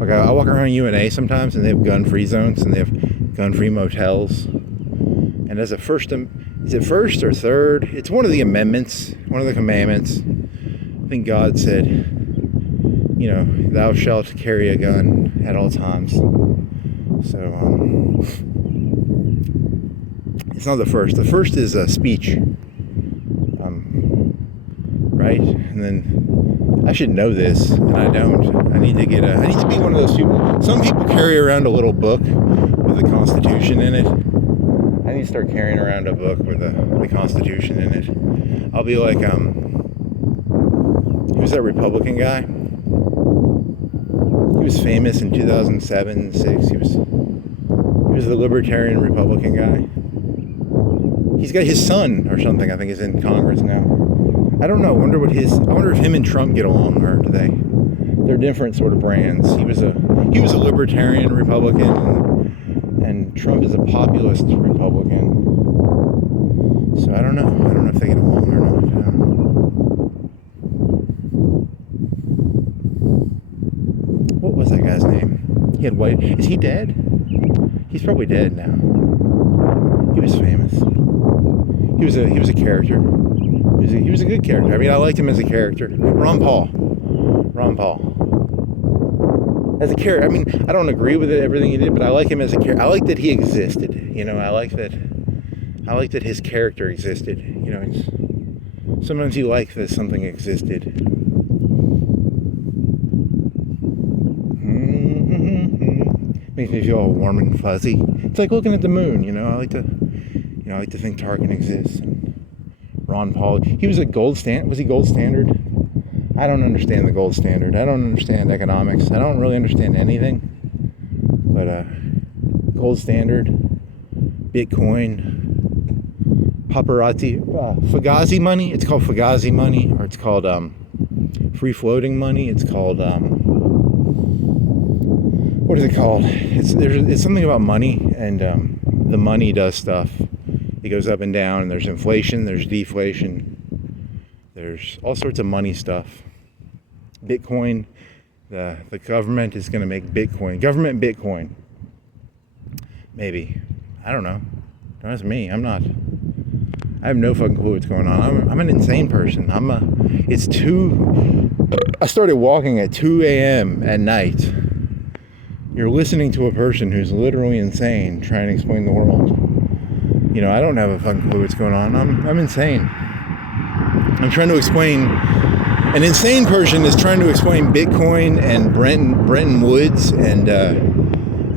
Like I walk around UNA sometimes, and they have gun-free zones, and they have gun-free motels. And as a is it first or third? It's one of the amendments, one of the commandments. I think God said, you know, thou shalt carry a gun at all times. So, it's not the first. The first is a speech. Right? And then I should know this, and I don't. I need to be one of those people. Some people carry around a little book with the Constitution in it. I need to start carrying around a book with the Constitution in it. I'll be like, who's that Republican guy? He was famous in 2007, 6. He was the Libertarian Republican guy. He's got his son or something, I think, is in Congress now. I don't know. I wonder if him and Trump get along, or do they? They're different sort of brands. He was a Libertarian Republican, and Trump is a populist Republican. So I don't know. I don't know if they get along or not. I don't know. What was that guy's name? He had white. Is he dead? He's probably dead now. He was famous. He was a character. He was a good character. I mean, I liked him as a character. Ron Paul. As a character, I mean, I don't agree with everything he did, but I like him as a character. I like that he existed. You know, I like that his character existed. You know, sometimes you like that something existed. Makes me feel all warm and fuzzy. It's like looking at the moon. You know, I like to think Tarkin exists. Ron Paul, he was a gold standard. Was he gold standard? I don't understand the gold standard. I don't understand economics. I don't really understand anything. But gold standard, Bitcoin, paparazzi, Fugazi money. It's called Fugazi money, or it's called free floating money. It's called what is it called? It's something about money, and the money does stuff. It goes up and down, and there's inflation, there's deflation, there's all sorts of money stuff. Bitcoin, the government is going to make Bitcoin. Government Bitcoin. Maybe. I don't know. Don't ask me. I have no fucking clue what's going on. I'm an insane person. I started walking at 2 a.m. at night. You're listening to a person who's literally insane trying to explain the world. You know, I don't have a fucking clue what's going on. I'm insane. I'm trying to explain. An insane person is trying to explain Bitcoin and Bretton Woods, and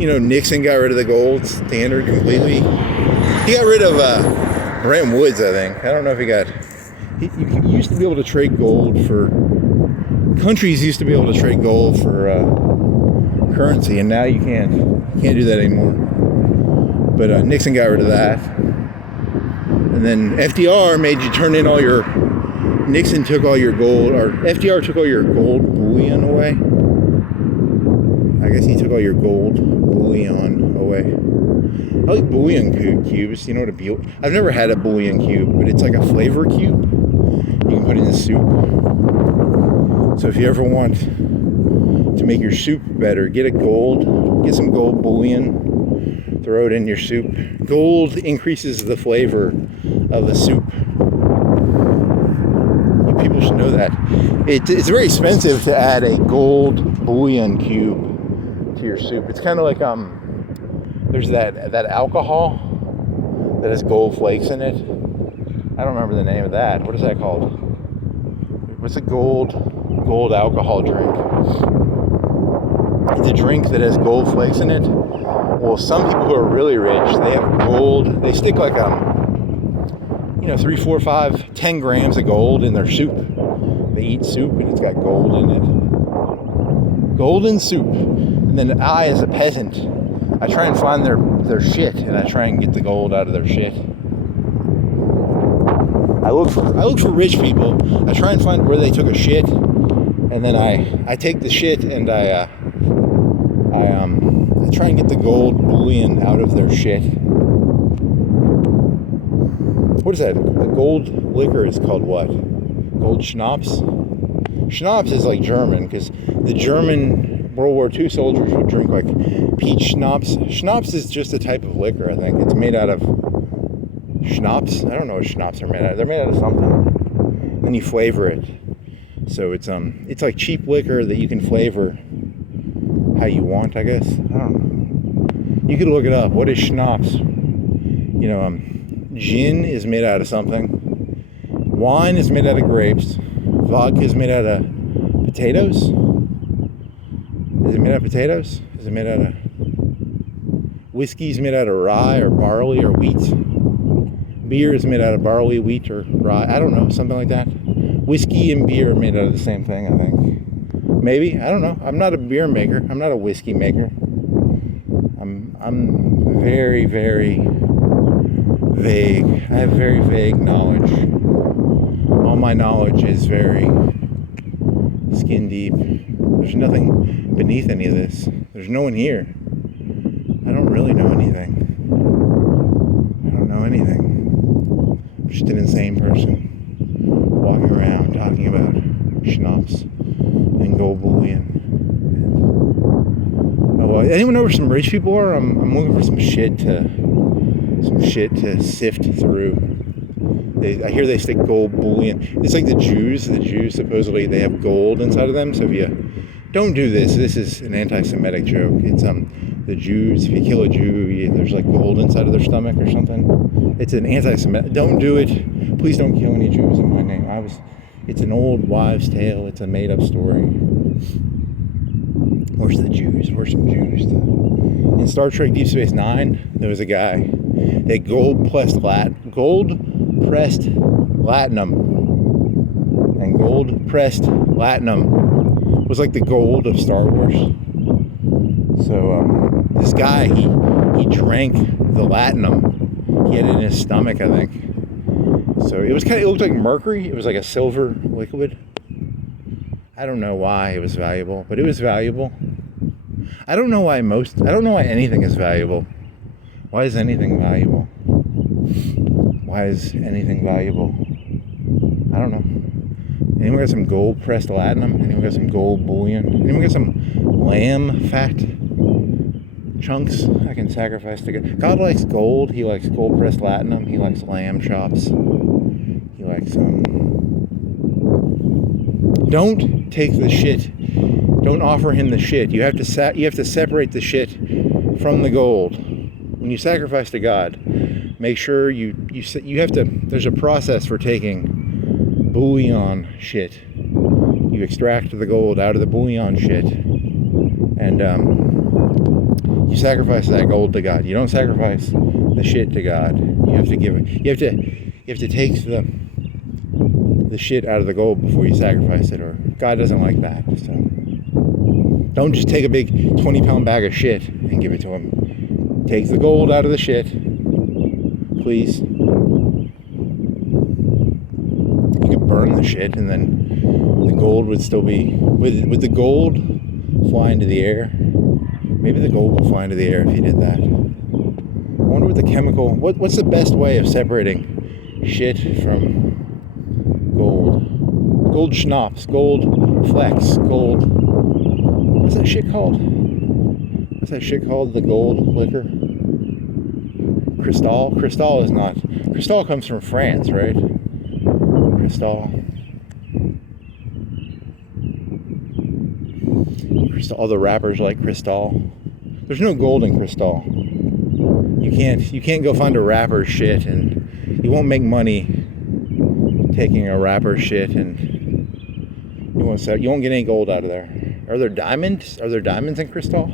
you know, Nixon got rid of the gold standard completely. He got rid of Bretton Woods, I think. I don't know if you used to be able to trade gold for countries used to be able to trade gold for currency, and now you can't do that anymore. But Nixon got rid of that. And then FDR made you turn in all your... Nixon took all your gold, or FDR took all your gold bullion away. I guess he took all your gold bullion away. I like bullion cubes. You know what I've never had a bullion cube, but it's like a flavor cube. You can put it in soup. So if you ever want to make your soup better, get some gold bullion, throw it in your soup. Gold increases the flavor of the soup. People should know that. It's very expensive to add a gold bullion cube to your soup. It's kind of like there's that alcohol that has gold flakes in it. I don't remember the name of that. What is that called? What's a gold alcohol drink? It's a drink that has gold flakes in it. Well, some people who are really rich, they have gold. They stick like 3, 4, 5, 10 grams of gold in their soup. They eat soup and it's got gold in it. Golden soup. And then I, as a peasant, I try and find their shit, and I try and get the gold out of their shit. I look for rich people. I try and find where they took a shit, and then I take the shit and I try and get the gold bullion out of their shit. What is that? The gold liquor is called what? Gold schnapps? Schnapps is like German, because the German World War II soldiers would drink like peach schnapps. Schnapps is just a type of liquor, I think. It's made out of schnapps. I don't know what schnapps are made out of. They're made out of something. Then you flavor it. So it's like cheap liquor that you can flavor how you want, I guess. I don't know. You could look it up. What is schnapps? Gin is made out of something. Wine is made out of grapes. Vodka is made out of potatoes. Is it made out of potatoes? Is it made out of... Whiskey is made out of rye or barley or wheat. Beer is made out of barley, wheat, or rye. I don't know, something like that. Whiskey and beer are made out of the same thing, I think. Maybe, I don't know. I'm not a beer maker. I'm not a whiskey maker. I'm very, very vague. I have very vague knowledge. All my knowledge is very skin deep. There's nothing beneath any of this. There's no one here. I don't really know anything. I don't know anything. I'm just an insane person walking around talking about schnapps and gold bullion. Anyone know where some rich people are? I'm looking for some shit to sift through. I hear they stick gold bullion. It's like the Jews. The Jews, supposedly they have gold inside of them. So if you don't do this is an anti-Semitic joke. It's the Jews. If you kill a Jew, there's like gold inside of their stomach or something. It's an anti-Semitic. Don't do it. Please don't kill any Jews in my name. It's an old wives' tale. It's a made-up story. Where's the Jews? Where's some Jews? In Star Trek Deep Space Nine, there was a guy. They had gold-pressed latinum. And gold-pressed latinum was like the gold of Star Wars. So this guy, he drank the latinum. He had it in his stomach, I think. So it looked like mercury. It was like a silver liquid. I don't know why it was valuable, but it was valuable. I don't know why anything is valuable. Why is anything valuable? Why is anything valuable? I don't know. Anyone got some gold pressed latinum? Anyone got some gold bullion? Anyone got some lamb fat chunks I can sacrifice to God? God likes gold. He likes gold pressed latinum. He likes lamb chops. He likes Don't take the shit. Don't offer him the shit. You have to separate the shit from the gold. When you sacrifice to God, make sure you have to. There's a process for taking bullion shit. You extract the gold out of the bullion shit, and you sacrifice that gold to God. You don't sacrifice the shit to God. You have to give it. You have to take the shit out of the gold before you sacrifice it, or God doesn't like that. So don't just take a big 20-pound bag of shit and give it to him. Take the gold out of the shit, please. You could burn the shit, and then the gold would still be with the gold fly into the air. Maybe the gold will fly into the air if you did that. I wonder what the chemical. What's the best way of separating shit from gold? Gold schnapps, gold flecks, gold. What's that shit called? What's that shit called? The gold liquor? Cristal? Cristal is not. Cristal comes from France, right? Cristal. Crystal, all the rappers like Cristal. There's no gold in Cristal. You can't go find a rapper's shit, and you won't make money taking a rapper's shit, and you won't get any gold out of there. Are there diamonds? Are there diamonds in Cristal?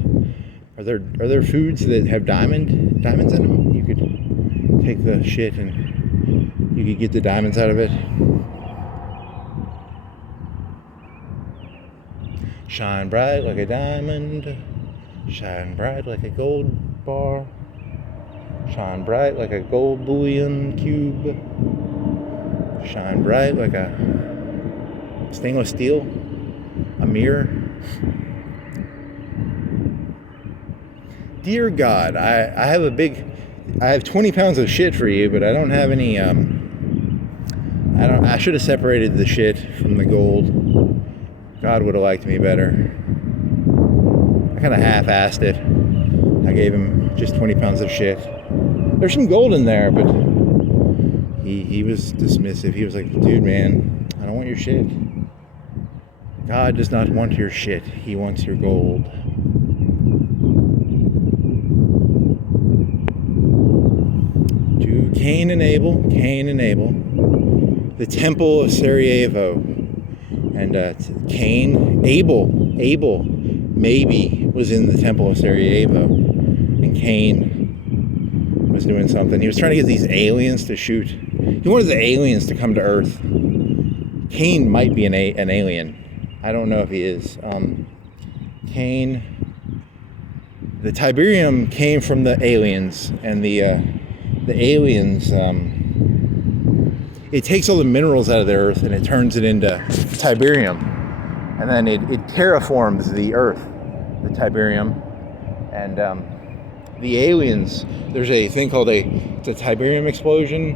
Are there foods that have diamonds in them? You could take the shit and you could get the diamonds out of it. Shine bright like a diamond. Shine bright like a gold bar. Shine bright like a gold bullion cube. Shine bright like a stainless steel. A mirror. Dear God, I have 20 pounds of shit for you, but I don't have any, I should have separated the shit from the gold. God would have liked me better. I kind of half-assed it. I gave him just 20 pounds of shit. There's some gold in there, but he was dismissive. He was like, dude, man, I don't want your shit. God does not want your shit. He wants your gold. To Kane and Abel, the temple of Sarajevo. And Abel maybe was in the temple of Sarajevo, and Kane was doing something. He was trying to get these aliens to shoot. He wanted the aliens to come to Earth. Kane might be an alien. I don't know if he is. Kane, the Tiberium came from the aliens, and the aliens. It takes all the minerals out of the earth and it turns it into Tiberium, and then it terraforms the earth, the Tiberium, and the aliens. There's a thing called it's a Tiberium explosion,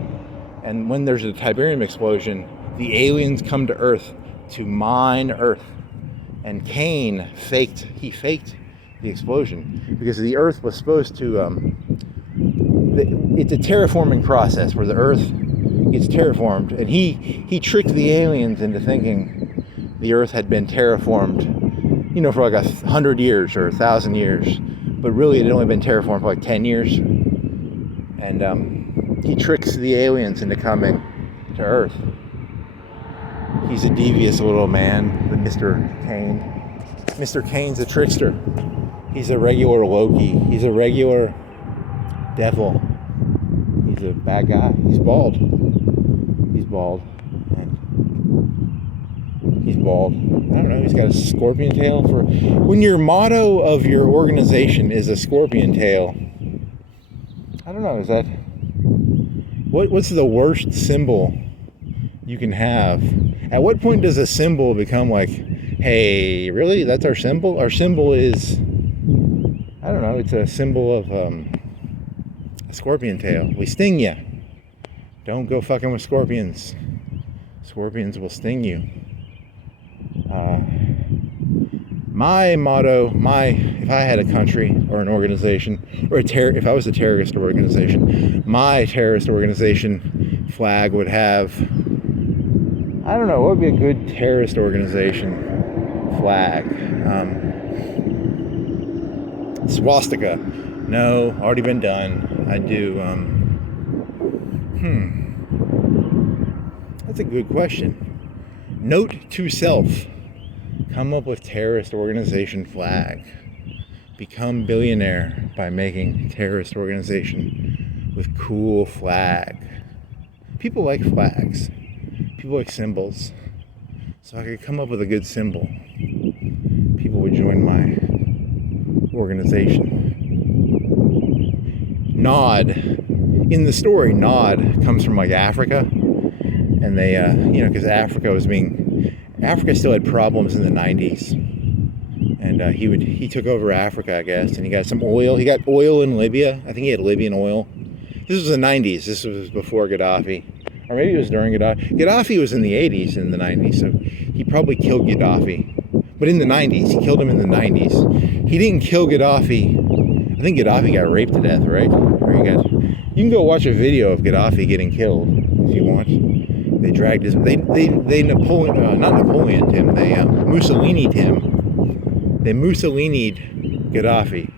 and when there's a Tiberium explosion, the aliens come to Earth to mine Earth, and Kane faked the explosion because the Earth was supposed to. It's a terraforming process where the Earth gets terraformed, and he tricked the aliens into thinking the Earth had been terraformed, for like 100 years or 1,000 years, but really it had only been terraformed for like 10 years. And he tricks the aliens into coming to Earth. He's a devious little man, the Mr. Kane. Mr. Kane's a trickster. He's a regular Loki. He's a regular devil. He's a bad guy. He's bald. He's bald. I don't know. He's got a scorpion tail. When your motto of your organization is a scorpion tail, I don't know. Is that what's the worst symbol you can have? At what point does a symbol become like, hey, really? That's our symbol? Our symbol is, I don't know. It's a symbol of a scorpion tail. We sting you. Don't go fucking with scorpions. Scorpions will sting you. My motto, if I had a country or an organization, or if I was a terrorist organization, my terrorist organization flag would have, I don't know, what would be a good terrorist organization flag? Swastika. No, already been done. I do, That's a good question. Note to self. Come up with terrorist organization flag. Become billionaire by making terrorist organization with cool flag. People like flags. People like symbols. So I could come up with a good symbol. People would join my organization. Nod. In the story, Nod comes from like Africa. And they, because Africa still had problems in the 90s. And he took over Africa, I guess, and he got some oil. He got oil in Libya. I think he had Libyan oil. This was the 90s. This was before Gaddafi. Or maybe it was during Gaddafi. Gaddafi was in the 80s and the 90s, so he probably killed Gaddafi. But in the 90s, he killed him in the 90s. He didn't kill Gaddafi. I think Gaddafi got raped to death, right? You can go watch a video of Gaddafi getting killed if you want. They dragged his. They Mussolini'd him. They Mussolini'd Gaddafi.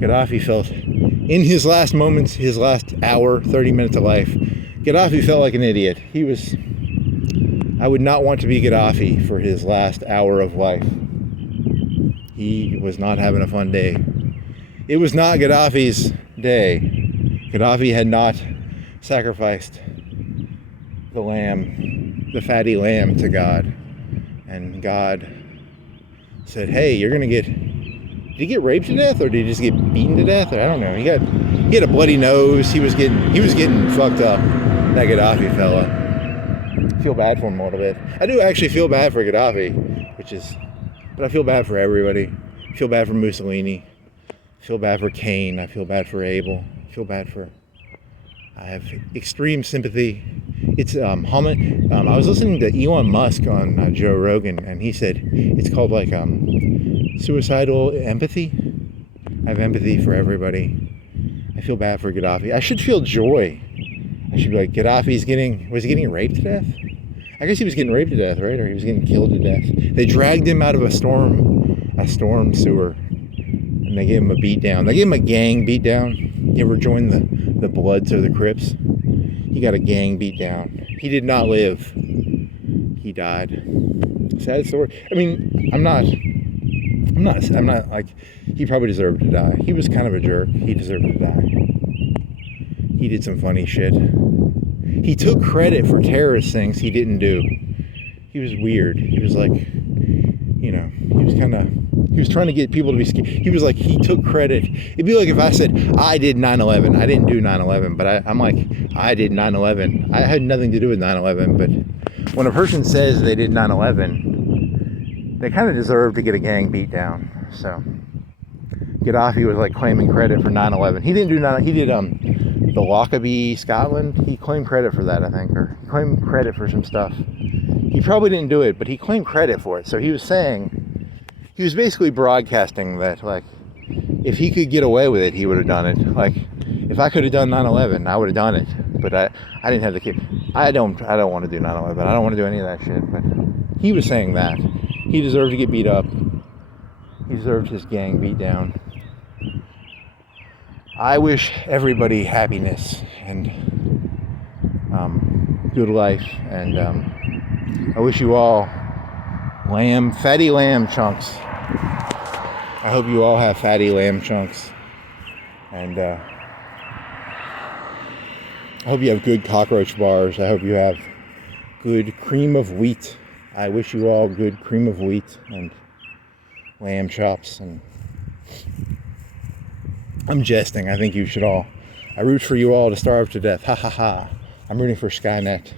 Gaddafi felt, in his last moments, his last hour, 30 minutes of life, Gaddafi felt like an idiot. I would not want to be Gaddafi for his last hour of life. He was not having a fun day. It was not Gaddafi's day. Gaddafi had not sacrificed the fatty lamb to God. And God said, hey, you're going to get, did he get raped to death or did he just get beaten to death? Or I don't know. He had a bloody nose. He was getting fucked up, that Gaddafi fella. I feel bad for him a little bit. I do actually feel bad for Gaddafi, but I feel bad for everybody. I feel bad for Mussolini. I feel bad for Kane. I feel bad for Abel. I have extreme sympathy. It's I was listening to Elon Musk on Joe Rogan, and he said it's called like suicidal empathy. I have empathy for everybody. I feel bad for Gaddafi. I should feel joy. I should be like, was he getting raped to death? I guess he was getting raped to death, right? Or he was getting killed to death. They dragged him out of a storm sewer, and they gave him a beat down. They gave him a gang beat down. You ever joined the Bloods or the Crips? He got a gang beat down. He did not live. He died. Sad story. I mean, I'm not like, he probably deserved to die. He was kind of a jerk. He deserved to die. He did some funny shit. He took credit for terrorist things he didn't do. He was weird. He was like, he was trying to get people to be scared. He was like, he took credit. It'd be like if I said, I did 9/11. I didn't do 9/11, but I'm like, I did 9/11. I had nothing to do with 9/11, but when a person says they did 9/11, they kind of deserve to get a gang beat down. So Gaddafi was like claiming credit for 9/11. He didn't do 9/11. He did the Lockerbie, Scotland. He claimed credit for that, I think, or he claimed credit for some stuff. He probably didn't do it, but he claimed credit for it. So he was basically broadcasting that, like, if he could get away with it, he would have done it. Like, if I could have done 9/11, I would have done it. But I didn't have the kid. I don't want to do 9/11. I don't want to do any of that shit. But he was saying that he deserved to get beat up. He deserved his gang beat down. I wish everybody happiness and good life, and I wish you all fatty lamb chunks. I hope you all have fatty lamb chunks, and I hope you have good cockroach bars. I hope you have good cream of wheat. I wish you all good cream of wheat and lamb chops. And I'm jesting. I think you should all. I root for you all to starve to death. Ha ha ha. I'm rooting for Skynet.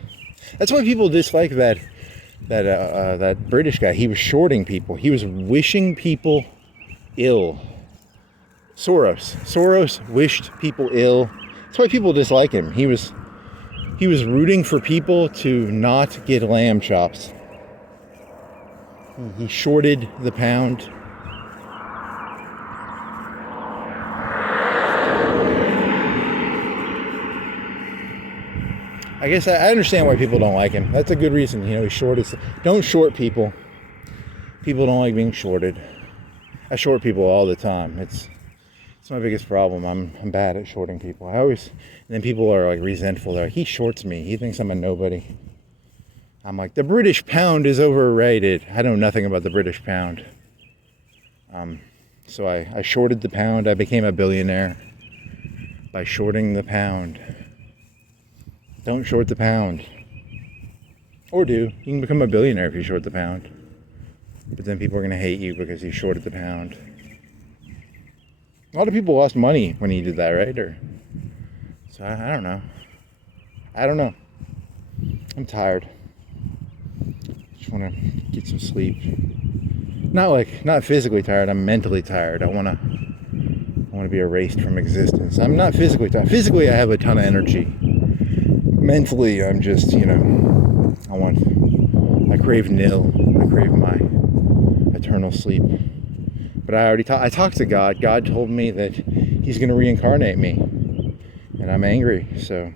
That's why people dislike that British guy. He was shorting people. He was wishing people ill. Soros wished people ill. That's why people dislike him. He was rooting for people to not get lamb chops. He shorted the pound. I guess I understand why people don't like him. That's a good reason. He's shorted. Don't short people. People don't like being shorted. I short people all the time. It's my biggest problem. I'm bad at shorting people. And then people are like resentful. They're like, he shorts me. He thinks I'm a nobody. I'm like, the British pound is overrated. I know nothing about the British pound. So I shorted the pound. I became a billionaire by shorting the pound. Don't short the pound. Or do. You can become a billionaire if you short the pound. But then people are going to hate you because you shorted the pound. A lot of people lost money when he did that, right? So I don't know. I'm tired. Just want to get some sleep. Not physically tired. I'm mentally tired. I want to be erased from existence. I'm not physically tired. Physically, I have a ton of energy. Mentally, I'm just, I crave nil. I crave my eternal sleep. But I talked to God. God told me that he's going to reincarnate me. And I'm angry, so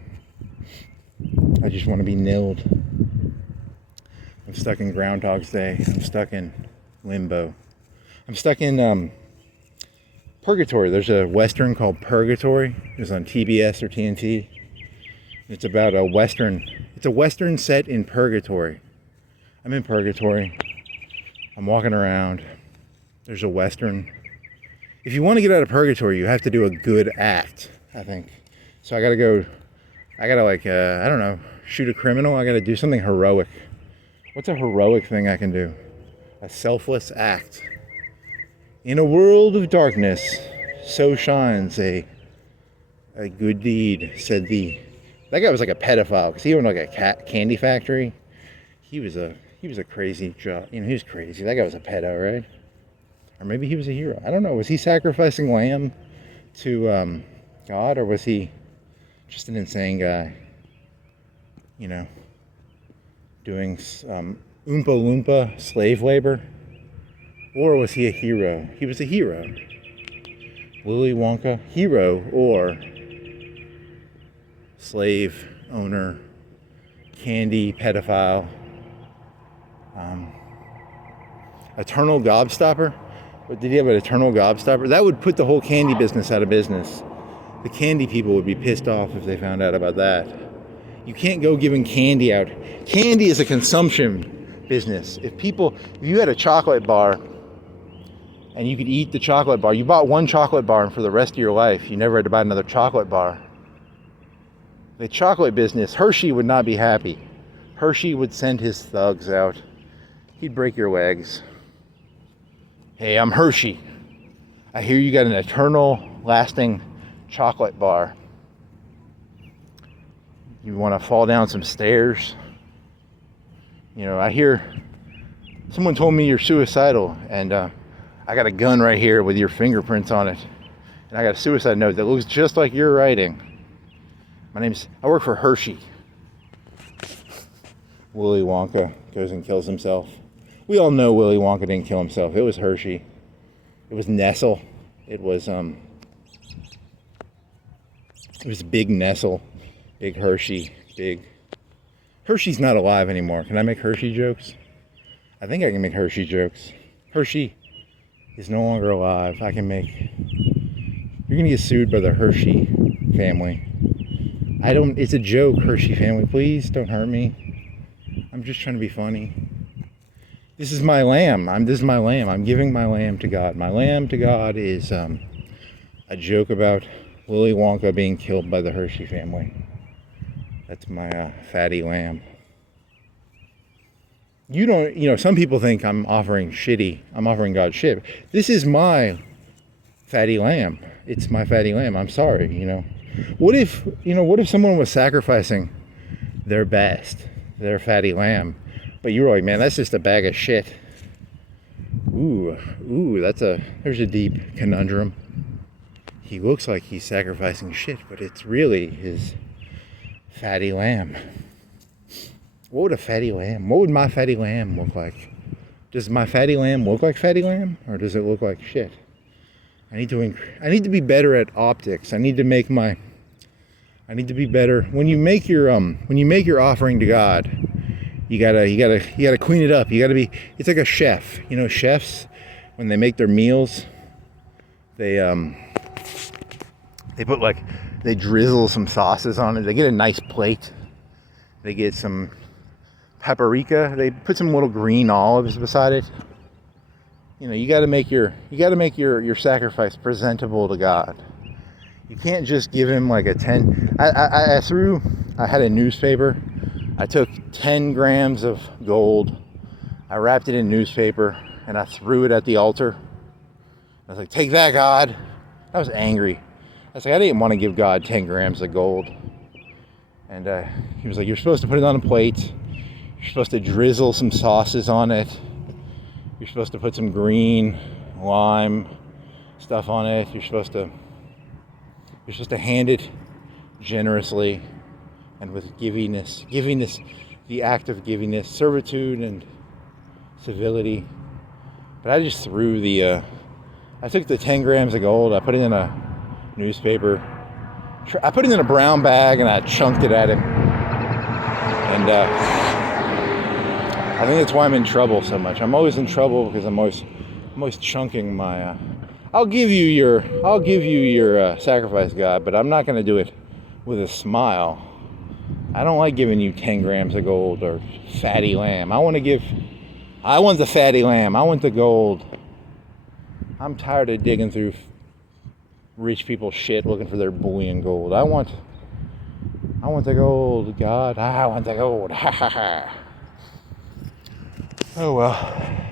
I just want to be nilled. I'm stuck in Groundhog's Day. I'm stuck in limbo. I'm stuck in Purgatory. There's a Western called Purgatory. It was on TBS or TNT. It's about a Western. It's a Western set in Purgatory. I'm in Purgatory. I'm walking around. There's a Western. If you want to get out of Purgatory, you have to do a good act, I think. So I gotta go, I don't know, shoot a criminal. I gotta do something heroic. What's a heroic thing I can do? A selfless act. In a world of darkness, so shines a good deed, said the... That guy was like a pedophile, because he owned like a candy factory. He was a crazy job. He was crazy. That guy was a pedo, right? Or maybe he was a hero. I don't know. Was he sacrificing lamb to God, or was he just an insane guy? Doing Oompa Loompa slave labor? Or was he a hero? He was a hero. Willy Wonka, hero or slave owner, candy pedophile, eternal gobstopper? But did he have an eternal gobstopper? That would put the whole candy business out of business. The candy people would be pissed off if they found out about that. You can't go giving candy out. Candy is a consumption business. If you had a chocolate bar and you could eat the chocolate bar, you bought one chocolate bar and for the rest of your life, you never had to buy another chocolate bar. The chocolate business, Hershey would not be happy. Hershey would send his thugs out. He'd break your legs. Hey, I'm Hershey. I hear you got an eternal, lasting chocolate bar. You want to fall down some stairs? I hear someone told me you're suicidal, and I got a gun right here with your fingerprints on it. And I got a suicide note that looks just like your writing. I work for Hershey. Willy Wonka goes and kills himself. We all know Willy Wonka didn't kill himself. It was Hershey. It was Nestle. It was Big Nestle, Big Hershey, Hershey's not alive anymore. Can I make Hershey jokes? I think I can make Hershey jokes. Hershey is no longer alive. You're gonna get sued by the Hershey family. It's a joke, Hershey family. Please don't hurt me. I'm just trying to be funny. This is my lamb. I'm giving my lamb to God. My lamb to God is a joke about Willy Wonka being killed by the Hershey family. That's my fatty lamb. Some people think I'm offering God shit. This is my fatty lamb. It's my fatty lamb. I'm sorry, What if someone was sacrificing their best, their fatty lamb, but you were like, man, that's just a bag of shit. Ooh, there's a deep conundrum. He looks like he's sacrificing shit, but it's really his fatty lamb. What would my fatty lamb look like? Does my fatty lamb look like fatty lamb, or does it look like shit? I need to be better at optics. I need to be better. When you make your offering to God, you gotta clean it up. It's like a chef. Chefs, when they make their meals, they drizzle some sauces on it. They get a nice plate. They get some paprika. They put some little green olives beside it. You got to make your sacrifice presentable to God. You can't just give him like a 10. I had a newspaper. I took 10 grams of gold. I wrapped it in newspaper and I threw it at the altar. I was like, take that, God. I was angry. I was like, I didn't want to give God 10 grams of gold. And he was like, you're supposed to put it on a plate. You're supposed to drizzle some sauces on it. You're supposed to put some green lime stuff on it. You're supposed to hand it generously and with givingness, the act of givingness, servitude and civility. But I just threw I took the 10 grams of gold, I put it in a newspaper, I put it in a brown bag and I chunked it at him. And I think that's why I'm in trouble so much. I'm always in trouble because I'm always I'm always chunking my. I'll give you your sacrifice, God, but I'm not going to do it with a smile. I don't like giving you 10 grams of gold or fatty lamb. I want the fatty lamb. I want the gold. I'm tired of digging through rich people's shit looking for their bullion gold. I want the gold, God. I want the gold. Ha ha ha. Oh well.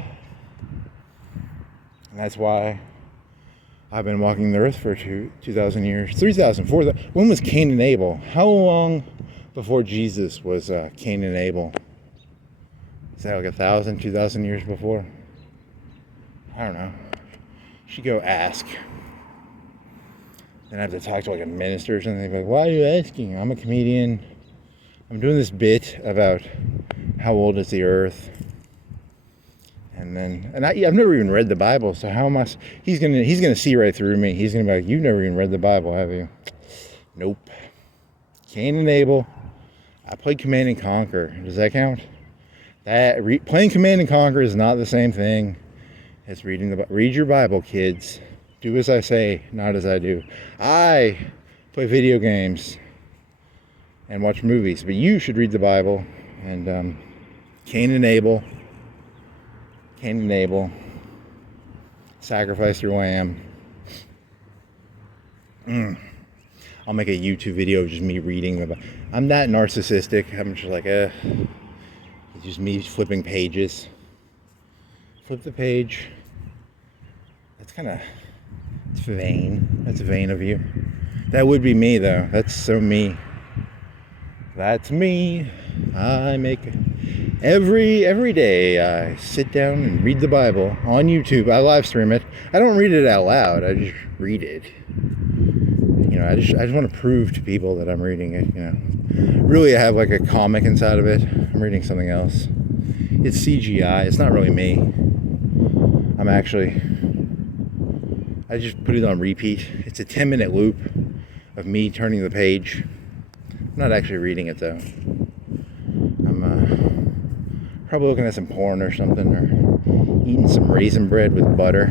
And that's why I've been walking the earth for 2,000 years, 3,000, 4,000. When was Kane and Abel? How long before Jesus was Kane and Abel? Is that like 1,000, 2,000 years before? I don't know. Should go ask. Then I have to talk to like a minister or something. They'd be like, why are you asking? I'm a comedian. I'm doing this bit about how old is the earth. And I've never even read the Bible, so how am I? He's gonna see right through me. He's gonna be like, you've never even read the Bible, have you? Nope. Cain and Abel. I played Command and Conquer. Does that count? Playing Command and Conquer is not the same thing as reading the Bible. Read your Bible, kids. Do as I say, not as I do. I play video games and watch movies, but you should read the Bible. And Cain and Abel. Sacrifice your lamb. I'll make a YouTube video of just me reading the Bible. I'm not narcissistic. I'm just like, it's just me flipping pages. Flip the page. It's vain. That's vain of you. That would be me, though. That's so me. That's me. I make every day I sit down and read the Bible on YouTube. I live stream it. I don't read it out loud. I just read it. I just want to prove to people that I'm reading it. Really, I have like a comic inside of it. I'm reading something else. It's CGI. It's not really me. I just put it on repeat. It's a 10-minute loop of me turning the page. I'm not actually reading it though. I'm probably looking at some porn or something, or eating some raisin bread with butter.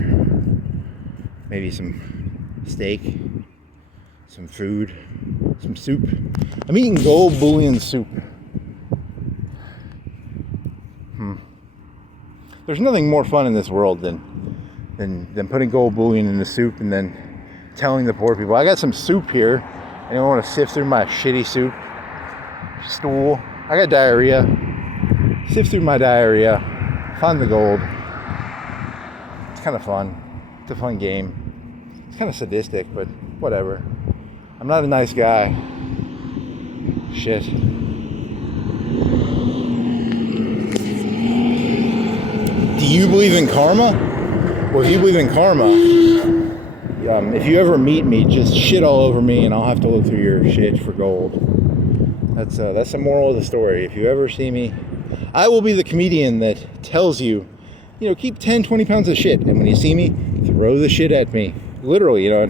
Maybe some steak, some food, some soup. I'm eating gold bullion soup. There's nothing more fun in this world than putting gold bullion in the soup and then telling the poor people, I got some soup here. I don't want to sift through my shitty soup. Stool. I got diarrhea. Sift through my diarrhea. Find the gold. It's kind of fun. It's a fun game. It's kind of sadistic, but whatever. I'm not a nice guy. Shit. Do you believe in karma? Well, if you believe in karma, if you ever meet me, just shit all over me and I'll have to look through your shit for gold. That's the moral of the story. If you ever see me, I will be the comedian that tells you, keep 10, 20 pounds of shit. And when you see me, throw the shit at me. Literally, I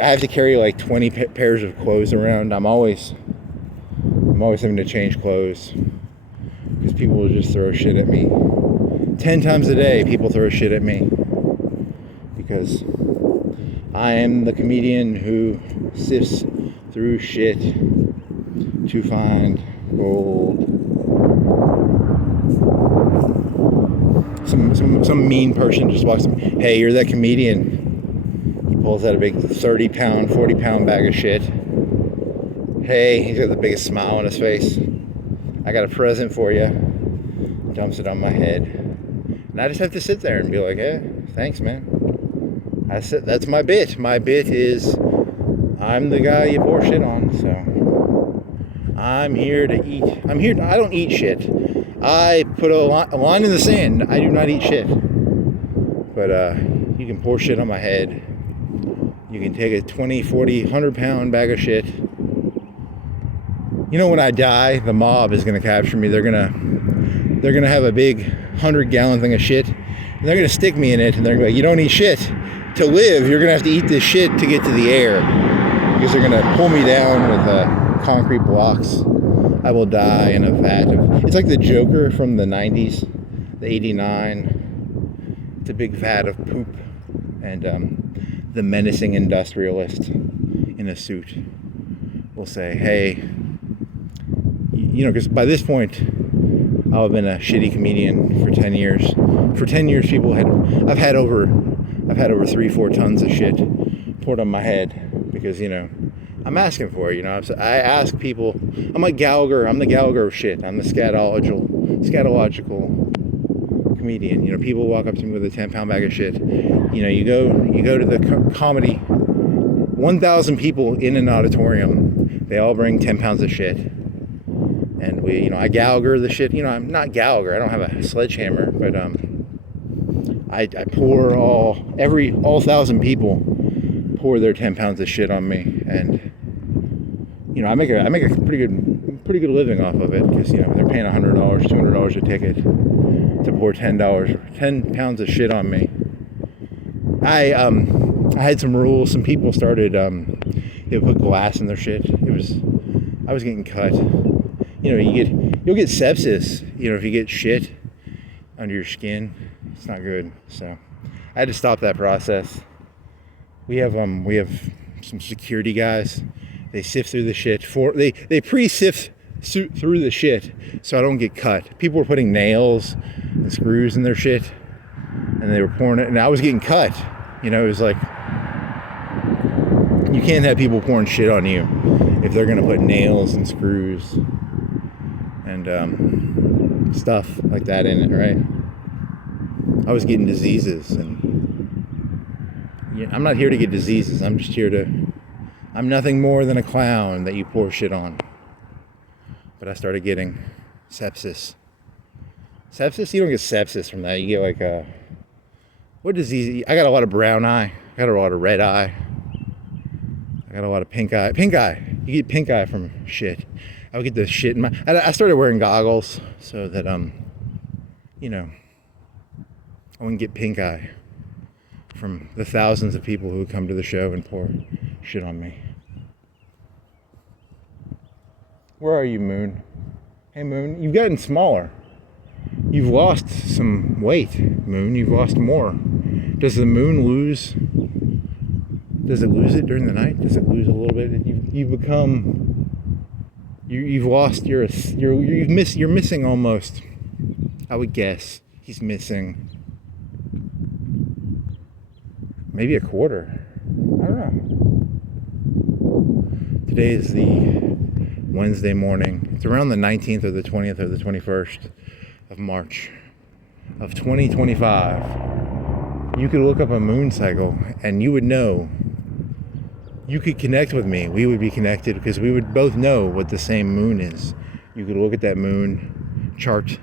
have to carry like 20 pairs of clothes around. I'm always having to change clothes because people will just throw shit at me. 10 times a day, people throw shit at me because I am the comedian who sifts through shit to find gold. Some mean person just walks up, hey, you're that comedian. He pulls out a big 30-pound, 40-pound bag of shit. Hey, he's got the biggest smile on his face. I got a present for you. Dumps it on my head. And I just have to sit there and be like, yeah, thanks, man. That's my bit. My bit is I'm the guy you pour shit on, so I'm here to eat. I don't eat shit. I put a line in the sand. I do not eat shit. But you can pour shit on my head. You can take a 20, 40, 100-pound bag of shit. When I die, the mob is going to capture me. They're going to have a big 100-gallon thing of shit. And they're going to stick me in it. And they're going to be like, you don't eat shit. To live, you're going to have to eat this shit to get to the air. Because they're going to pull me down with concrete blocks. I will die in a vat of... It's like the Joker from the 90s. The 89. It's a big vat of poop. And the menacing industrialist in a suit will say, hey, because by this point, I've been a shitty comedian for 10 years. For 10 years, I've had over 3-4 tons of shit poured on my head because, I'm asking for it, I ask people, I'm like Gallagher, I'm the Gallagher of shit. I'm the scatological comedian. People walk up to me with a 10-pound bag of shit. You go to the comedy, 1,000 people in an auditorium, they all bring 10 pounds of shit. And I Gallagher the shit. I'm not Gallagher, I don't have a sledgehammer, but I pour all 1,000 people pour their 10 pounds of shit on me, and I make a pretty good living off of it, because they're paying $100, $200 a ticket to pour $10 pounds of shit on me. I had some rules. Some people started they would put glass in their shit. I was getting cut. You'll get sepsis, if you get shit under your skin. It's not good. So I had to stop that process. We have some security guys. They sift through the shit. They pre-sift through the shit so I don't get cut. People were putting nails and screws in their shit, and they were pouring it, and I was getting cut. It was like, you can't have people pouring shit on you if they're gonna put nails and screws and stuff like that in it, right? I was getting diseases, and I'm not here to get diseases. I'm nothing more than a clown that you pour shit on. But I started getting sepsis. Sepsis? You don't get sepsis from that. You get like what disease? I got a lot of brown eye. I got a lot of red eye. I got a lot of pink eye. Pink eye. You get pink eye from shit. I would get the shit in my... I started wearing goggles so that, I wouldn't get pink eye from the thousands of people who would come to the show and pour shit on me. Where are you, Moon? Hey, Moon, you've gotten smaller. You've lost some weight, Moon. You've lost more. Does the moon lose? Does it lose it during the night? Does it lose a little bit? You've become... You've lost you're missing almost, I would guess. He's missing maybe a quarter. I don't know. Today is the Wednesday morning. It's around the 19th or the 20th or the 21st of March of 2025. You could look up a moon cycle and you would know. You could connect with me. We would be connected because we would both know what the same moon is. You could look at that moon chart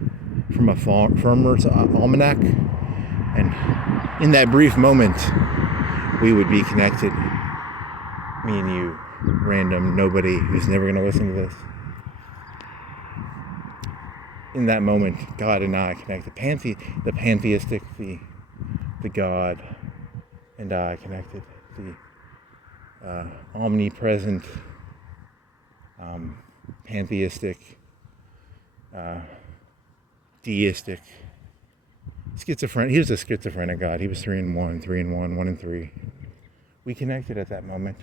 from a farmer's almanac, and in that brief moment, we would be connected. Me and you, random nobody who's never going to listen to this. In that moment, God and I connected. The pantheistic, the God and I connected. The omnipresent, pantheistic, deistic, schizophrenic. He was a schizophrenic God. He was 3 in 1, 3 in 1, 1 in 3. We connected at that moment.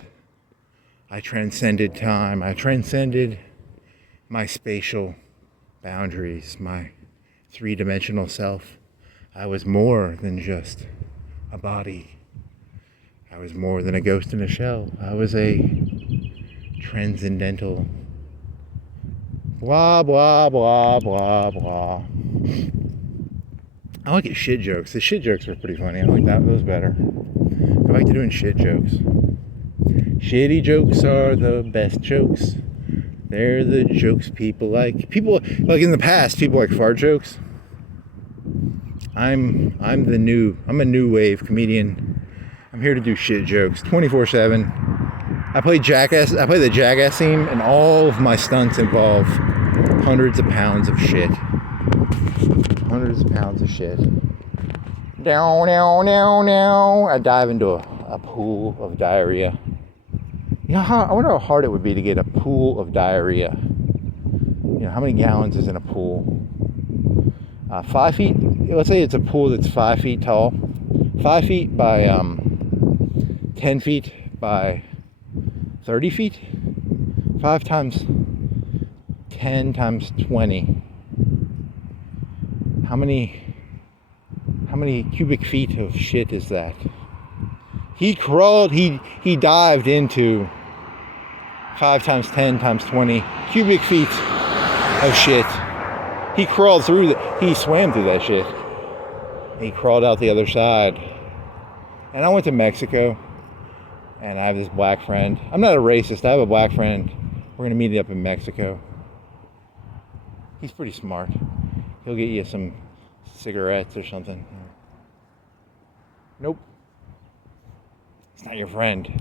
I transcended time. I transcended my spatial boundaries, my 3-dimensional self. I was more than just a body. I was more than a ghost in a shell. I was a transcendental blah, blah, blah, blah, blah. I like it shit jokes. The shit jokes were pretty funny. I like those better. I like doing shit jokes. Shitty jokes are the best jokes. They're the jokes people like. People, like in the past, people like fart jokes. I'm a new wave comedian. I'm here to do shit jokes 24/7. I play the Jackass theme, and all of my stunts involve hundreds of pounds of shit. Hundreds of pounds of shit. Down, down, down, down. I dive into a pool of diarrhea. I wonder how hard it would be to get a pool of diarrhea. How many gallons is in a pool? 5 feet. Let's say it's a pool that's 5 feet tall. 5 feet by 10 feet by 30 feet. 5 times 10 times 20. How many cubic feet of shit is that? He crawled, he dived into 5 times 10 times 20 cubic feet of shit. He crawled through he swam through that shit. He crawled out the other side. And I went to Mexico, and I have this black friend. I'm not a racist, I have a black friend. We're gonna meet up in Mexico. He's pretty smart. He'll get you some cigarettes or something. Nope. It's not your friend.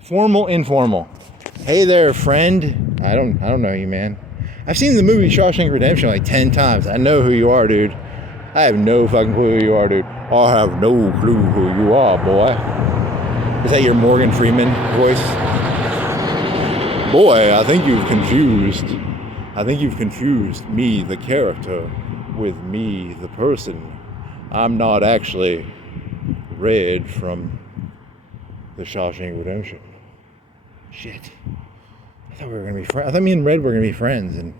Formal, informal. Hey there, friend. I don't know you, man. I've seen the movie Shawshank Redemption like 10 times. I know who you are, dude. I have no fucking clue who you are, dude. I have no clue who you are, boy. Is that your Morgan Freeman voice? Boy, I think you've confused me, the character, with me, the person. I'm not actually Red from the Shawshank Redemption. Shit. I thought we were gonna be friends. I thought me and Red were gonna be friends, and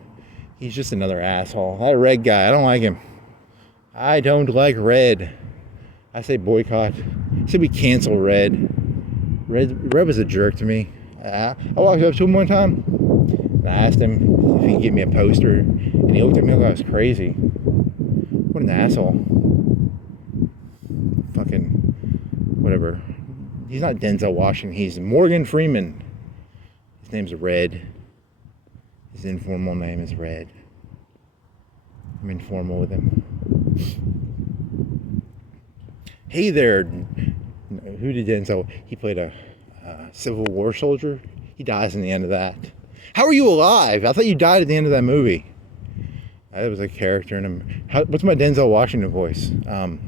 he's just another asshole. That Red guy, I don't like him. I don't like Red. I say boycott. I say we cancel Red. Red was a jerk to me. I walked up to him one time, and I asked him if he could get me a poster, and he looked at me like I was crazy. What an asshole. Fucking whatever. He's not Denzel Washington, he's Morgan Freeman. His name's Red. His informal name is Red. I'm informal with him. Hey there. Who did Denzel? He played a Civil War soldier. He dies in the end of that. How are you alive? I thought you died at the end of that movie. That was a character in him. What's my Denzel Washington voice? I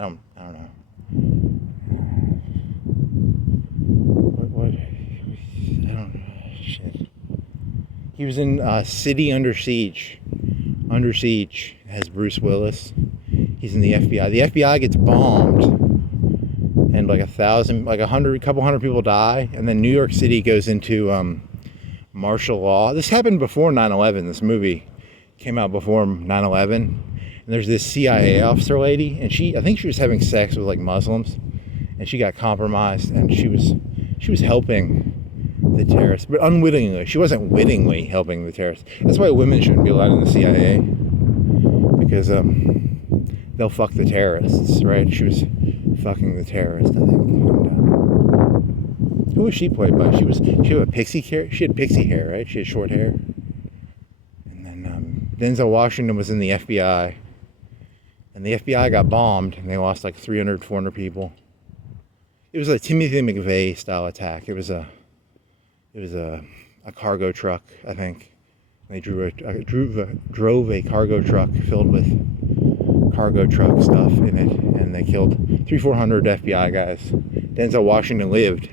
don't know. What? I don't know. Shit. He was in City Under Siege. Under Siege has Bruce Willis. He's in the FBI. The FBI gets bombed, and like a couple hundred people die, and then New York City goes into martial law. This happened before 9/11. This movie came out before 9/11. And there's this CIA officer lady, and I think she was having sex with like Muslims, and she got compromised, and she was helping the terrorists, but unwittingly. She wasn't wittingly helping the terrorists. That's why women shouldn't be allowed in the CIA, because they'll fuck the terrorists, right? She was fucking the terrorist, I think. And, who was she played by? She had a pixie hair. She had pixie hair, right? She had short hair. And then Denzel Washington was in the FBI. And the FBI got bombed, and they lost like 300, 400 people. It was a Timothy McVeigh style attack. It was a cargo truck, I think. And they drove a cargo truck filled with cargo truck stuff in it, and they killed 300-400 FBI guys. Denzel Washington lived.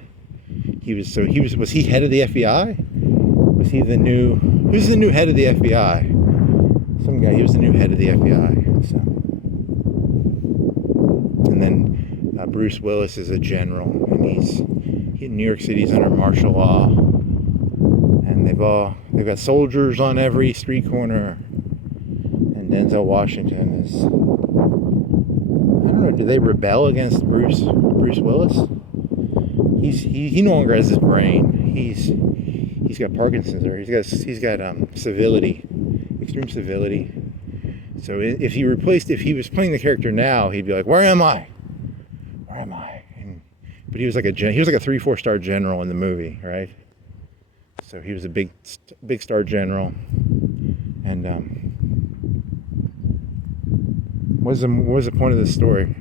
Was he head of the FBI? Was he who's the new head of the FBI? Some guy. He was the new head of the FBI. So. And then Bruce Willis is a general, and he's in New York City's under martial law, and they've got soldiers on every street corner, and Denzel Washington is, I don't know, do they rebel against Bruce Willis? He no longer has his brain. He's got Parkinson's, or he's got civility, extreme civility. So if he was playing the character now, he'd be like, "Where am I? Where am I?" But he was like a 3-4 star general in the movie, right? So he was a big star general. And what was the point of the story?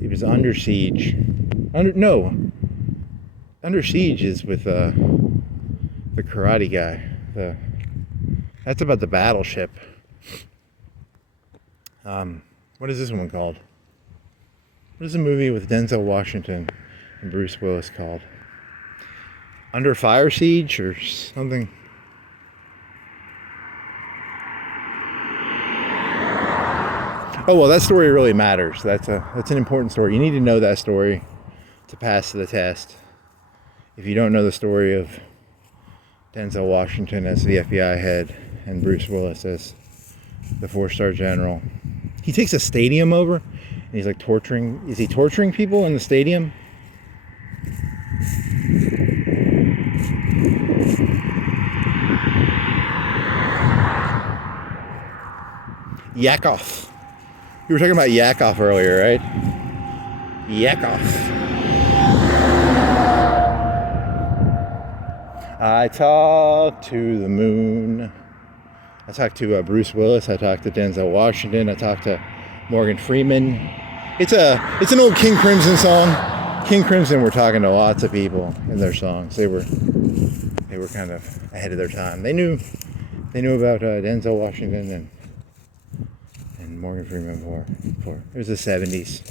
He was under siege. Under Siege is with the karate guy. That's about the battleship. What is this one called? What is the movie with Denzel Washington and Bruce Willis called? Under Fire Siege or something? Oh well, that story really matters. That's an important story. You need to know that story to pass the test. If you don't know the story of Denzel Washington as the FBI head and Bruce Willis as the 4-star general, he takes a stadium over and he's like torturing. Is he torturing people in the stadium? Yakov. You were talking about Yakov earlier, right? Yakov. I talked to the moon. I talked to Bruce Willis. I talked to Denzel Washington. I talked to Morgan Freeman. It's an old King Crimson song. King Crimson were talking to lots of people in their songs. They were kind of ahead of their time. They knew about Denzel Washington and Morgan Freeman before. It was the 70s.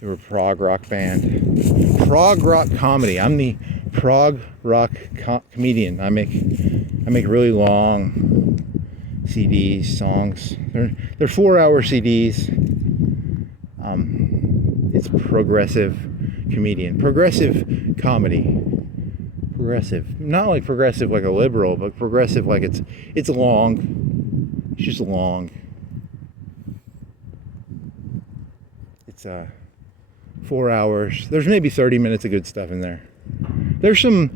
They were a prog rock band. Prog rock comedy. I'm the prog rock comedian. I make really long CDs, songs. They're 4-hour CDs. It's progressive comedian. Progressive comedy. Progressive. Not like progressive like a liberal, but progressive like it's long. It's just long. It's 4 hours. There's maybe 30 minutes of good stuff in there. There's some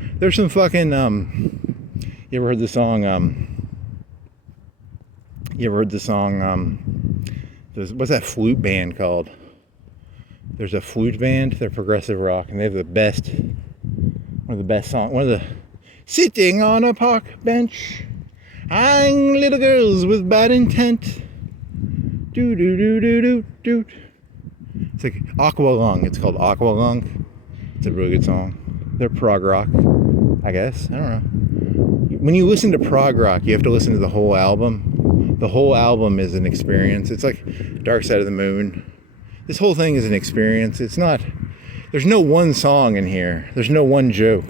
fucking you ever heard the song what's that flute band called? There's a flute band. They're progressive rock and they have one of the best songs. Sitting on a park bench, eyeing little girls with bad intent. Do do do do do do. It's like Aqualung. It's called Aqualung. It's a really good song. They're prog rock, I guess. I don't know. When you listen to prog rock, you have to listen to the whole album. The whole album is an experience. It's like Dark Side of the Moon. This whole thing is an experience. It's not... There's no one song in here. There's no one joke.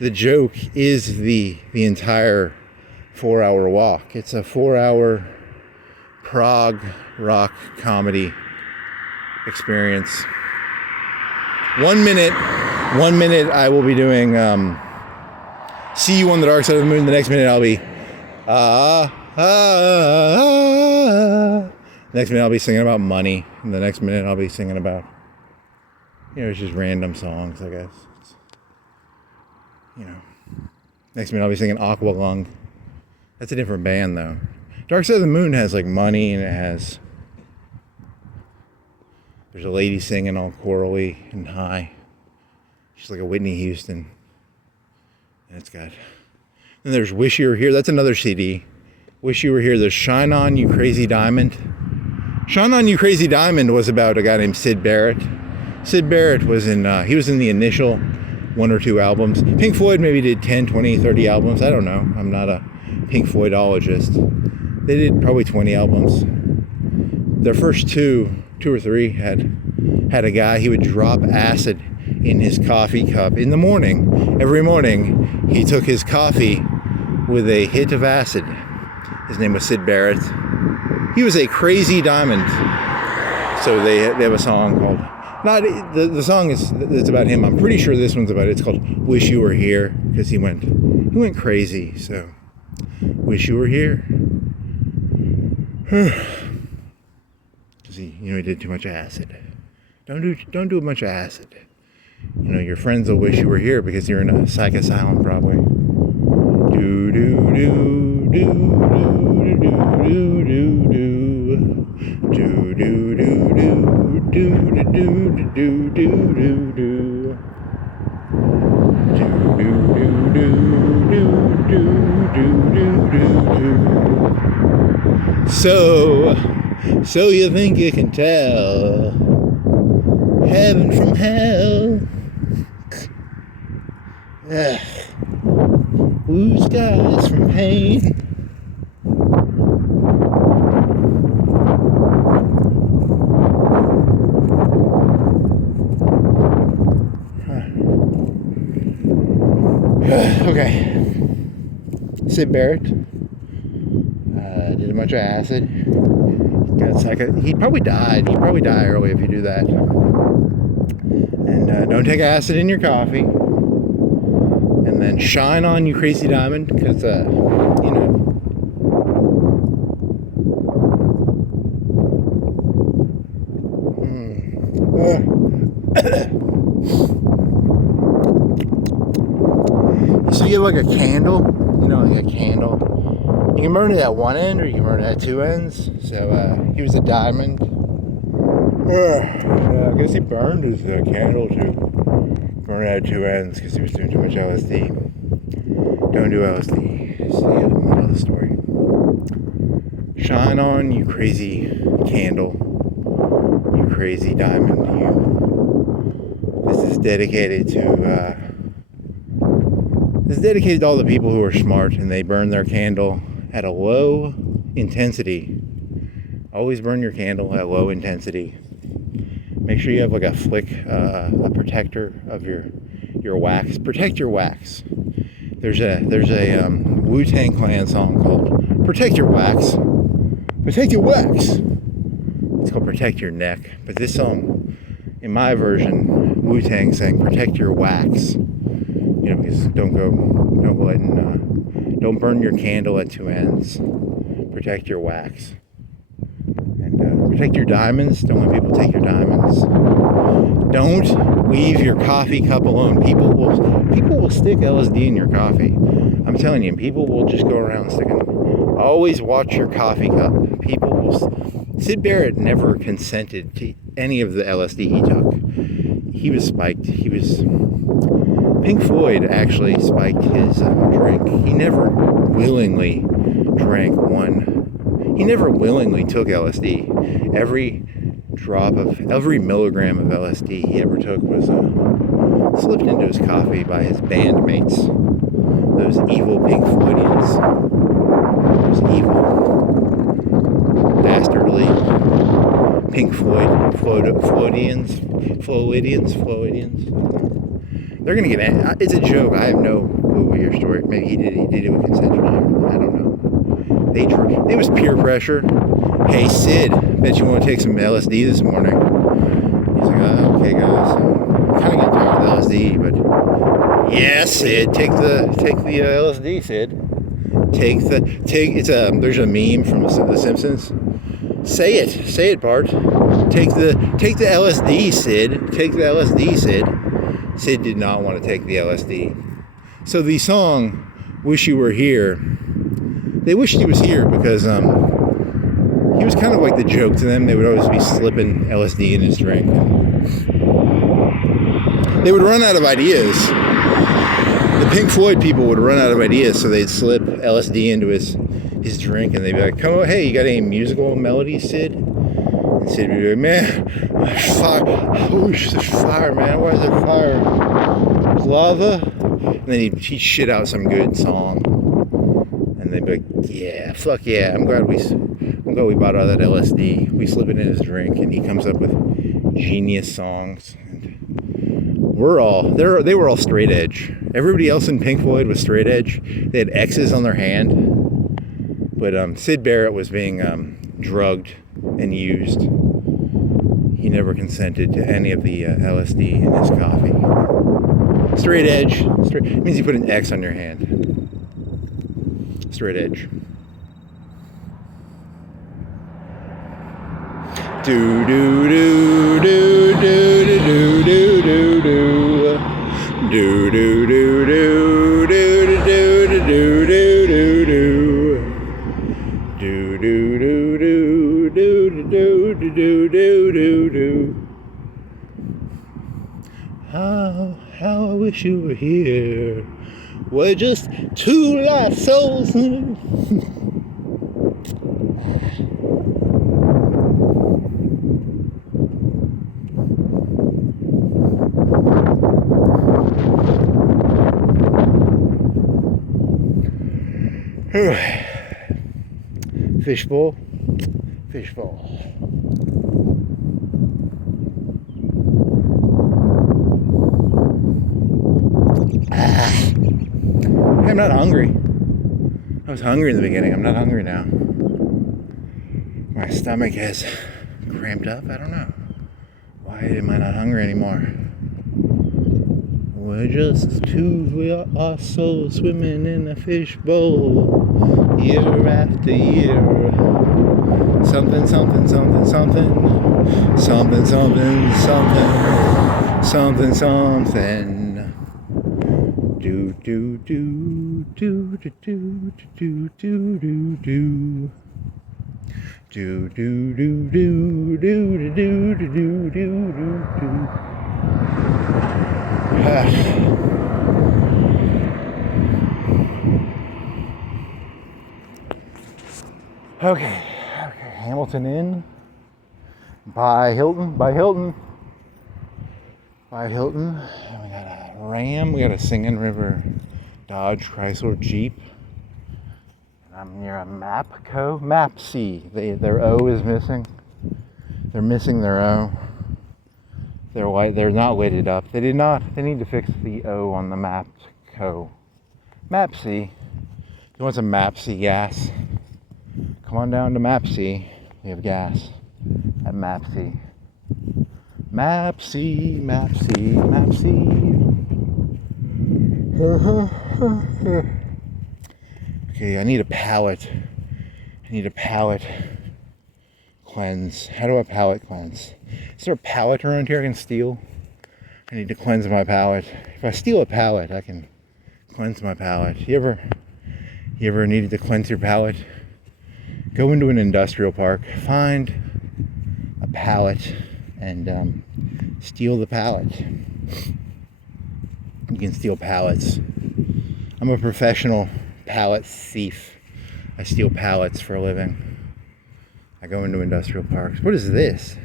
The joke is the entire 4-hour walk. It's a 4-hour prog rock comedy experience. 1 minute I will be doing See You on the Dark Side of the Moon. The next minute I'll be next minute I'll be singing about money, and the next minute I'll be singing about, it's just random songs, I guess. Next minute I'll be singing Aqualung. That's a different band though. Dark Side of the Moon has like money, and there's a lady singing all chorally and high. She's like a Whitney Houston. And then there's Wish You Were Here. That's another CD. Wish You Were Here. There's Shine On You Crazy Diamond. Shine On You Crazy Diamond was about a guy named Syd Barrett. Syd Barrett was he was in the initial 1 or 2 albums. Pink Floyd maybe did 10, 20, 30 albums. I don't know. I'm not a Pink Floydologist. They did probably 20 albums. Their first two or three had a guy, he would drop acid in his coffee cup in the morning. Every morning he took his coffee with a hit of acid. His name was Syd Barrett. He was a crazy diamond. So they have a song called, the song it's about him. I'm pretty sure this one's about it. It's called Wish You Were Here, because he went crazy. So wish you were here. Because he did too much acid. Don't do much acid. Your friends will wish you were here because you're in a psych asylum probably. Do do do do do do do do do do do do do do do do do do. So you think you can tell heaven from hell? Blue skies from pain. Okay. Syd Barrett did a bunch of acid. It's like he'd probably die. He'd probably die early if you do that. And don't take acid in your coffee. And then shine on, you crazy diamond, because you know. So you have like a candle, you know, like a candle. You can burn it at one end or you can burn it at two ends. So he was a diamond. I guess he burned his candle to burn it at two ends because he was doing too much LSD. Don't do LSD. It's the moral of the story. Shine on, you crazy candle. You crazy diamond. This is dedicated to all the people who are smart and they burn their candle at a low intensity. Always burn your candle at low intensity. Make sure you have like a flick, a protector of your wax. Protect your wax. There's a Wu-Tang Clan song called "Protect Your Wax." Protect your wax. It's called "Protect Your Neck." But this song, in my version, Wu-Tang sang "Protect Your Wax." You know, because don't burn your candle at two ends. Protect your wax. And protect your diamonds. Don't let people take your diamonds. Don't leave your coffee cup alone. People will stick LSD in your coffee. I'm telling you, people will just go around sticking. Always watch your coffee cup. People will. Sid Barrett never consented to any of the LSD he took. He was spiked. Pink Floyd actually spiked his drink. He never willingly drank one. He never willingly took LSD. Every milligram of LSD he ever took was slipped into his coffee by his bandmates. Those evil Pink Floydians. Those evil, dastardly Pink Floydians. They're gonna get. It's a joke. I have no clue what your story. Maybe he did it with consensual. I don't know. It was peer pressure. Hey Sid, bet you want to take some LSD this morning. He's like, okay guys, I'm kind of getting tired of LSD, but yeah, Sid, take the LSD, Sid. There's a meme from The Simpsons. Say it, Bart. Take the LSD, Sid. Take the LSD, Sid. Sid did not want to take the LSD. So the song "Wish You Were Here," they wished he was here because he was kind of like the joke to them. They would always be slipping LSD in his drink. They would run out of ideas. The Pink Floyd people would run out of ideas, so they'd slip LSD into his drink, and they'd be like, "Come on, hey, you got any musical melodies, Sid?" And Sid would be like, "Man, there's fire. Oh, there's fire, man. Why is there fire? There's lava." And then he'd shit out some good song, and they'd be like, "Yeah, fuck yeah. I'm glad we bought all that LSD. We slip it in his drink, and he comes up with genius songs." And they were all straight edge. Everybody else in Pink Floyd was straight edge. They had X's on their hand. But Sid Barrett was being drugged and used. He never consented to any of the LSD in his coffee. Straight edge. It means you put an X on your hand. Straight edge. Do do do do do do do do do do do do do do do do do do. How I wish you were here. We're just two lost souls. Fishbowl. I'm not hungry. I was hungry in the beginning. I'm not hungry now. My stomach has cramped up. I don't know. Why am I not hungry anymore? We're just two, we are also swimming in a fishbowl, year after year. Something, something, something, something, something, something, something, something, something. Do do do do do do do do do do. Do do do do do do do do do do. Okay, Hamilton Inn by Hilton. And we got a Ram, we got a Singing River Dodge Chrysler Jeep. I'm near a Mapsy. Their O is missing. They're missing their O. They're white. They're not weighted up. They need to fix the O on the Mapco. Mapsy. You want some Mapsy gas? Come on down to Mapsy. We have gas at Mapsy. Mapsy. Okay, I need a palate cleanse. How do I palate cleanse? Is there a palate around here I can steal? I need to cleanse my palate. If I steal a palate, I can cleanse my palate. You ever needed to cleanse your palate? Go into an industrial park, find a palate, and steal the palate. You can steal pallets. I'm a professional pallet thief. I steal pallets for a living. I go into industrial parks. What is this?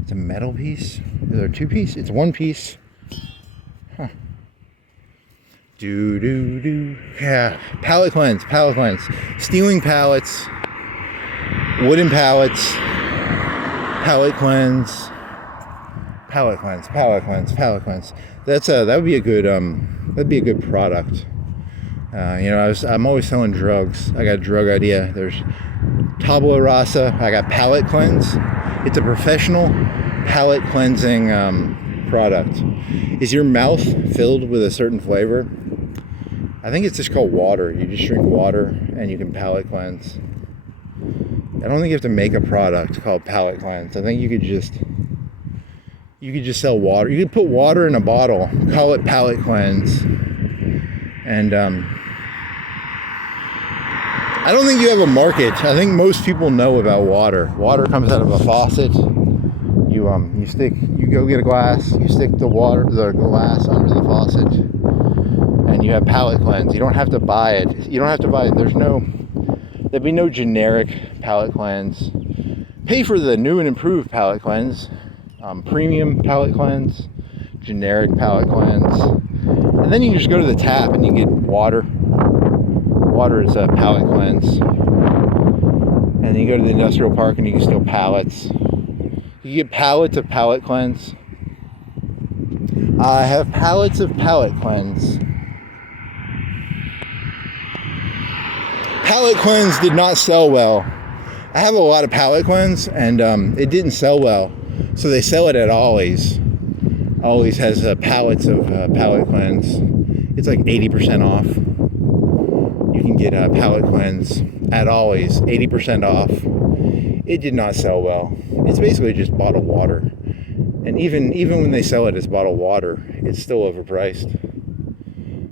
It's a metal piece? Is there a two piece? It's one piece. Huh. Yeah. Pallet cleanse. Stealing pallets. Wooden pallets. Pallet cleanse. That would be a good product. I'm always selling drugs. I got a drug idea. There's tabula rasa. I got palate cleanse. It's a professional palate cleansing product. Is your mouth filled with a certain flavor? I think it's just called water. You just drink water and you can palate cleanse. I don't think you have to make a product called palate cleanse. I think you could just sell water. You could put water in a bottle, call it palate cleanse, and I don't think you have a market. I think most people know about water. Water comes out of a faucet. You go get a glass, you stick the glass under the faucet, and you have palate cleanse. You don't have to buy it. There'd be no generic palate cleanse. Pay for the new and improved palate cleanse, premium palate cleanse, generic palate cleanse, and then you can just go to the tap and you get water. Water is a palate cleanse. And then you go to the industrial park and you can steal pallets. You get pallets of palate cleanse. I have pallets of palate cleanse. Palate cleanse did not sell well. I have a lot of palate cleanse and it didn't sell well. So they sell it at Ollie's. Ollie's has pallets of palate cleanse. It's like 80% off. You can get a palate cleanse at Ollie's, 80% off. It did not sell well. It's basically just bottled water. And even when they sell it as bottled water, it's still overpriced.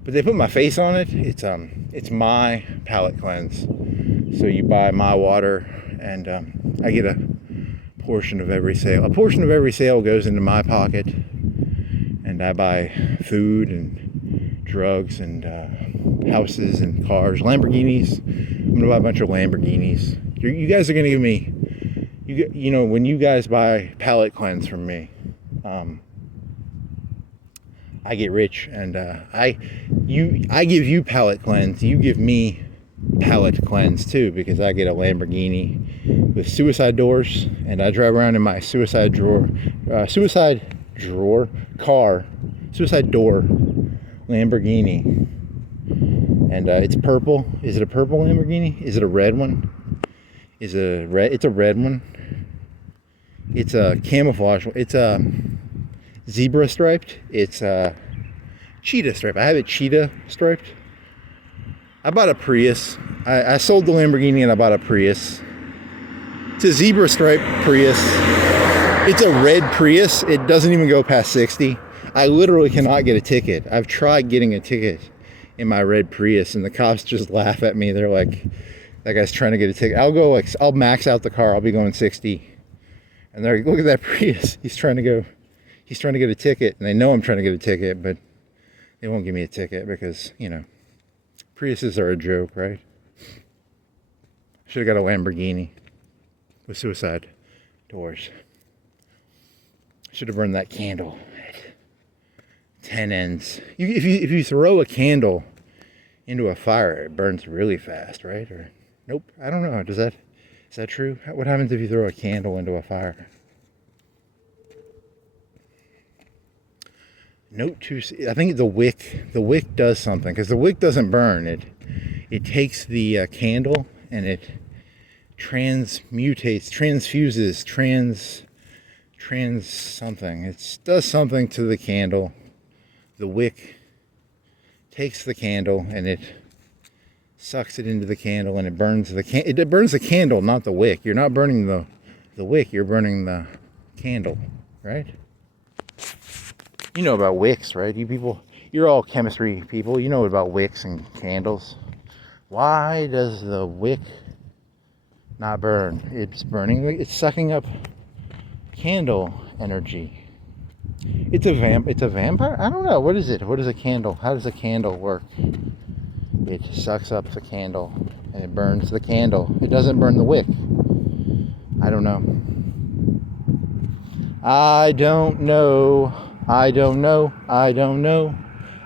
But they put my face on it. It's my palate cleanse. So you buy my water, and I get a portion of every sale. A portion of every sale goes into my pocket, and I buy food and drugs and houses and cars, Lamborghinis. I'm gonna buy a bunch of Lamborghinis. You guys are gonna give me, when you guys buy palate cleanse from me, I get rich, and I give you palate cleanse. You give me palate cleanse too, because I get a Lamborghini with suicide doors, and I drive around in my suicide door Lamborghini, and it's purple. Is it a purple Lamborghini? Is it a red one? is a red. It's a red one. It's a camouflage. It's a zebra striped. It's a cheetah striped. I have it cheetah striped. I bought a Prius. I sold the Lamborghini and I bought a Prius. It's a zebra stripe Prius. It's a red Prius. It doesn't even go past 60. I literally cannot get a ticket. I've tried getting a ticket in my red Prius and the cops just laugh at me. They're like, that guy's trying to get a ticket. I'll max out the car. I'll be going 60. And they're like, look at that Prius. He's trying to get a ticket. And they know I'm trying to get a ticket, but they won't give me a ticket because, you know, Priuses are a joke, right? Should have got a Lamborghini with suicide doors. Should have burned that candle at 10 ends. If you throw a candle into a fire, it burns really fast, right? Or nope, I don't know. Is that true? What happens if you throw a candle into a fire? Note to, I think the wick does something, because the wick doesn't burn. It takes the candle and it transfuses, something. It does something to the candle. The wick takes the candle and it sucks it into the candle and it burns it burns the candle, not the wick. You're not burning the wick, you're burning the candle, right? You know about wicks, right? You people, you're all chemistry people. You know about wicks and candles. Why does the wick not burn? It's burning. It's sucking up candle energy. It's a vampire? I don't know. What is it? What is a candle? How does a candle work? It sucks up the candle and it burns the candle. It doesn't burn the wick. I don't know. I don't know. I don't know. I don't know.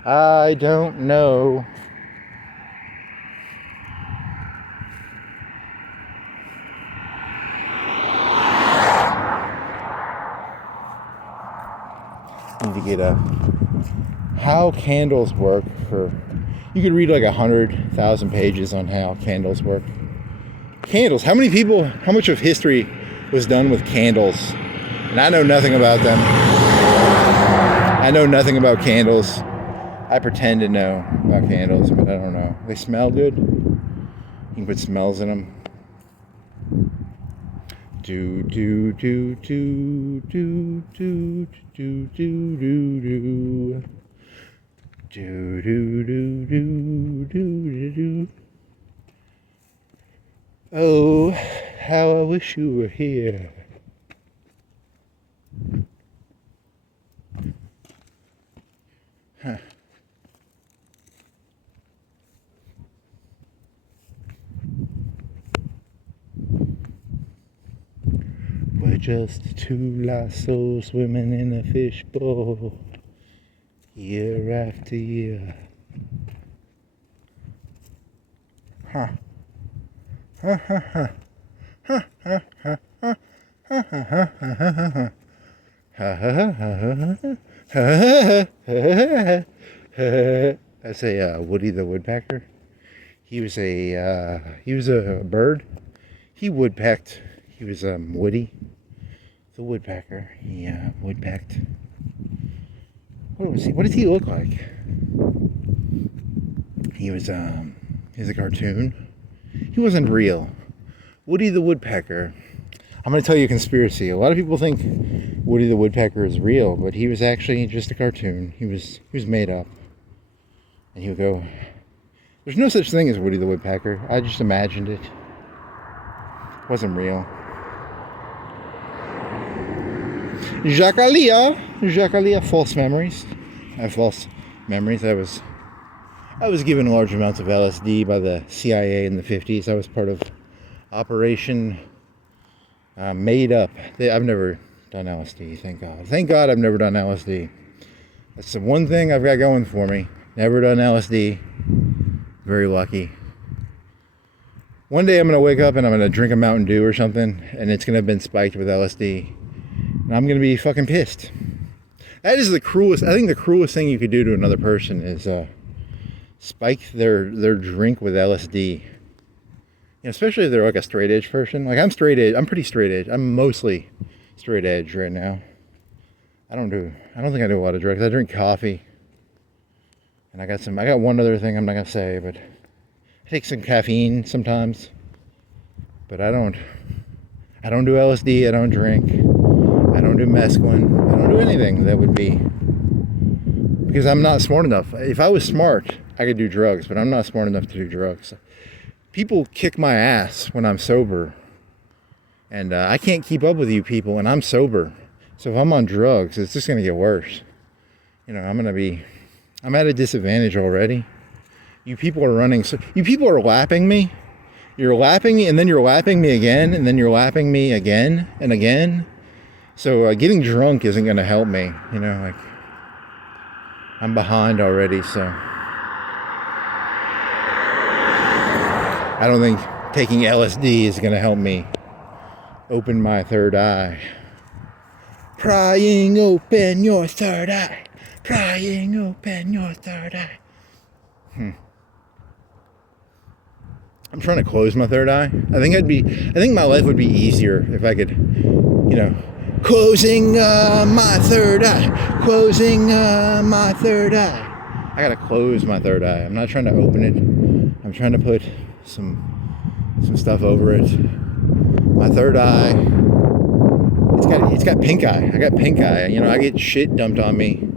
I don't know. Need to get how candles work for. You could read like 100,000 pages on how candles work. Candles. How much of history was done with candles? And I know nothing about them. I know nothing about candles. I pretend to know about candles, but I don't know. They smell good. You can put smells in them. Do do do do do do do do do do. Do do do do do do. Oh, how I wish you were here. Huh. We're just two lost souls swimming in a fishbowl, year after year. Huh. Huh, huh, huh. Huh, huh, huh, huh. Huh, huh, huh, huh, huh, huh. That's a Woody the Woodpecker. He was a bird. He woodpecked. He was Woody the Woodpecker. He woodpecked. What was he? What did he look like? He was a cartoon. He wasn't real. Woody the Woodpecker. I'm going to tell you a conspiracy. A lot of people think Woody the Woodpecker is real, but he was actually just a cartoon. He was made up. And he would go, there's no such thing as Woody the Woodpecker. I just imagined it. It wasn't real. Jacques, false memories. I have false memories. I was given large amounts of LSD by the CIA in the 50s. I was part of Operation Made Up. I've never done LSD, thank God. Thank God I've never done LSD. That's the one thing I've got going for me. Never done LSD. Very lucky. One day I'm going to wake up and I'm going to drink a Mountain Dew or something, and it's going to have been spiked with LSD. And I'm going to be fucking pissed. That is the cruelest, I think the cruelest thing you could do to another person is spike their drink with LSD. especially if they're like a straight edge person. Like I'm straight edge. I'm pretty straight edge. I'm mostly straight edge right now. I don't think I do a lot of drugs. I drink coffee. And I got one other thing I'm not gonna say, but I take some caffeine sometimes. But I don't do LSD, I don't drink, I don't do mescaline, I don't do anything that would be, because I'm not smart enough. If I was smart, I could do drugs, but I'm not smart enough to do drugs. People kick my ass when I'm sober, and I can't keep up with you people when I'm sober. So if I'm on drugs, it's just gonna get worse. I'm at a disadvantage already. You people are you people are lapping me. You're lapping me, and then you're lapping me again, and then you're lapping me again and again. So getting drunk isn't going to help me. Like I'm behind already, so I don't think taking LSD is going to help me open my third eye. Prying open your third eye. Prying open your third eye. I'm trying to close my third eye. I think my life would be easier if I could, closing my third eye, closing my third eye. I gotta close my third eye. I'm not trying to open it. I'm trying to put some stuff over it. My third eye, it's got pink eye. I got pink eye. I get shit dumped on me.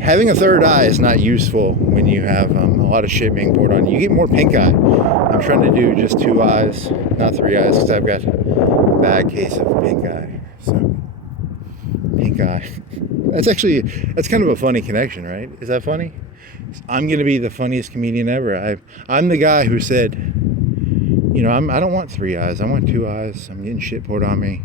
Having a third eye is not useful when you have a lot of shit being poured on you. You get more pink eye. I'm trying to do just 2 eyes, not 3 eyes, because I've got a bad case of pink eye. So, pink eye. That's kind of a funny connection, right? Is that funny? I'm going to be the funniest comedian ever. I'm the guy who said, I don't want 3 eyes. I want 2 eyes. I'm getting shit poured on me.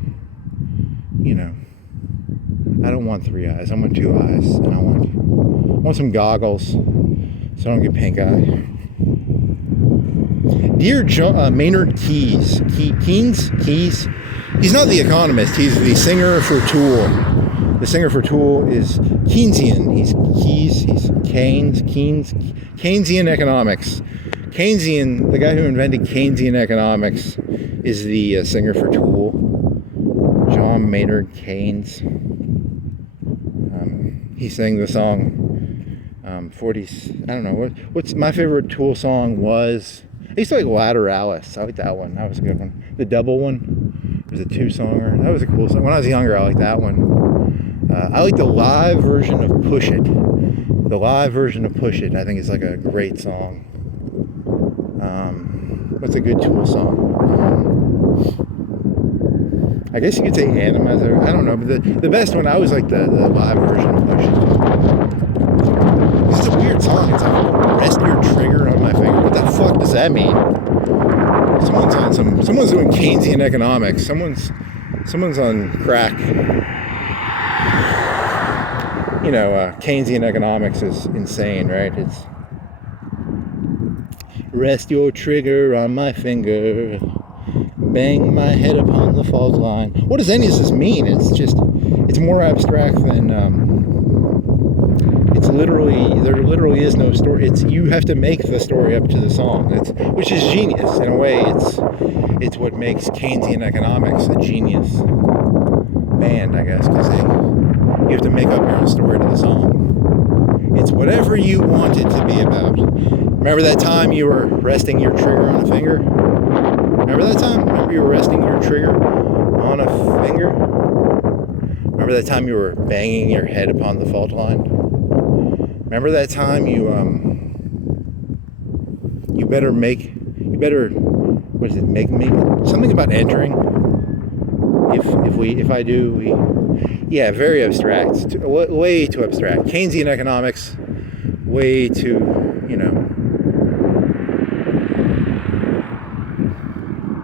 I don't want 3 eyes. I want 2 eyes, and I want some goggles so I don't get pink eye. Dear Maynard Keynes. He's not the economist. He's the singer for Tool. The singer for Tool is Keynesian. He's Keynesian economics. Keynesian, the guy who invented Keynesian economics, is the singer for Tool. John Maynard Keynes. He sang the song 40s. I don't know what's my favorite Tool song was. I used to like Lateralis. I like that one. That was a good one. The double one. It was a 2-songer. That was a cool song. When I was younger, I liked that one. I like the live version of Push It. The live version of Push It, I think, is like a great song. What's a good Tool song? I guess you could say Animator. I don't know, but the best one, I always like the live version of Push It. It's a weird song. It's like, rest your trigger on my finger. What the fuck does that mean? Someone's doing Keynesian economics. Someone's on crack. Keynesian economics is insane, right? It's rest your trigger on my finger. Bang my head upon the fault line. What does any of this mean? It's more abstract than, there literally is no story. You have to make the story up to the song. Which is genius. In a way, it's what makes Keynesian economics a genius band, I guess, because you have to make up your own story to the song. It's whatever you want it to be about. Remember that time you were resting your trigger on a finger? Remember that time? Remember you were resting your trigger on a finger? Remember that time you were banging your head upon the fault line? Remember that time you better make me something about entering? If I do, yeah, very abstract, way too abstract. Keynesian economics, way too,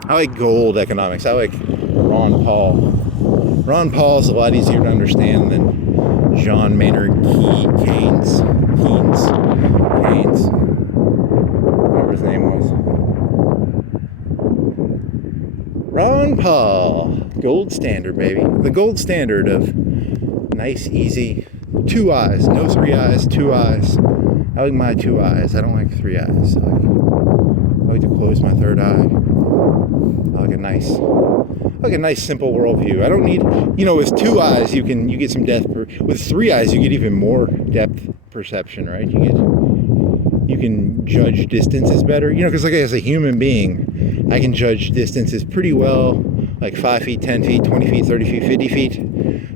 I like gold economics. I like Ron Paul. Ron Paul is a lot easier to understand than John Maynard Keynes. Whatever his name was. Ron Paul. Gold standard, baby. The gold standard of nice, easy 2 eyes. No 3 eyes, 2 eyes. I like my 2 eyes. I don't like 3 eyes. I like to close my third eye. I like a nice simple worldview. I don't need, with 2 eyes you get some depth. With 3 eyes you get even more depth perception, right? You can judge distances better. Because like as a human being, I can judge distances pretty well, like 5 feet, 10 feet, 20 feet, 30 feet, 50 feet.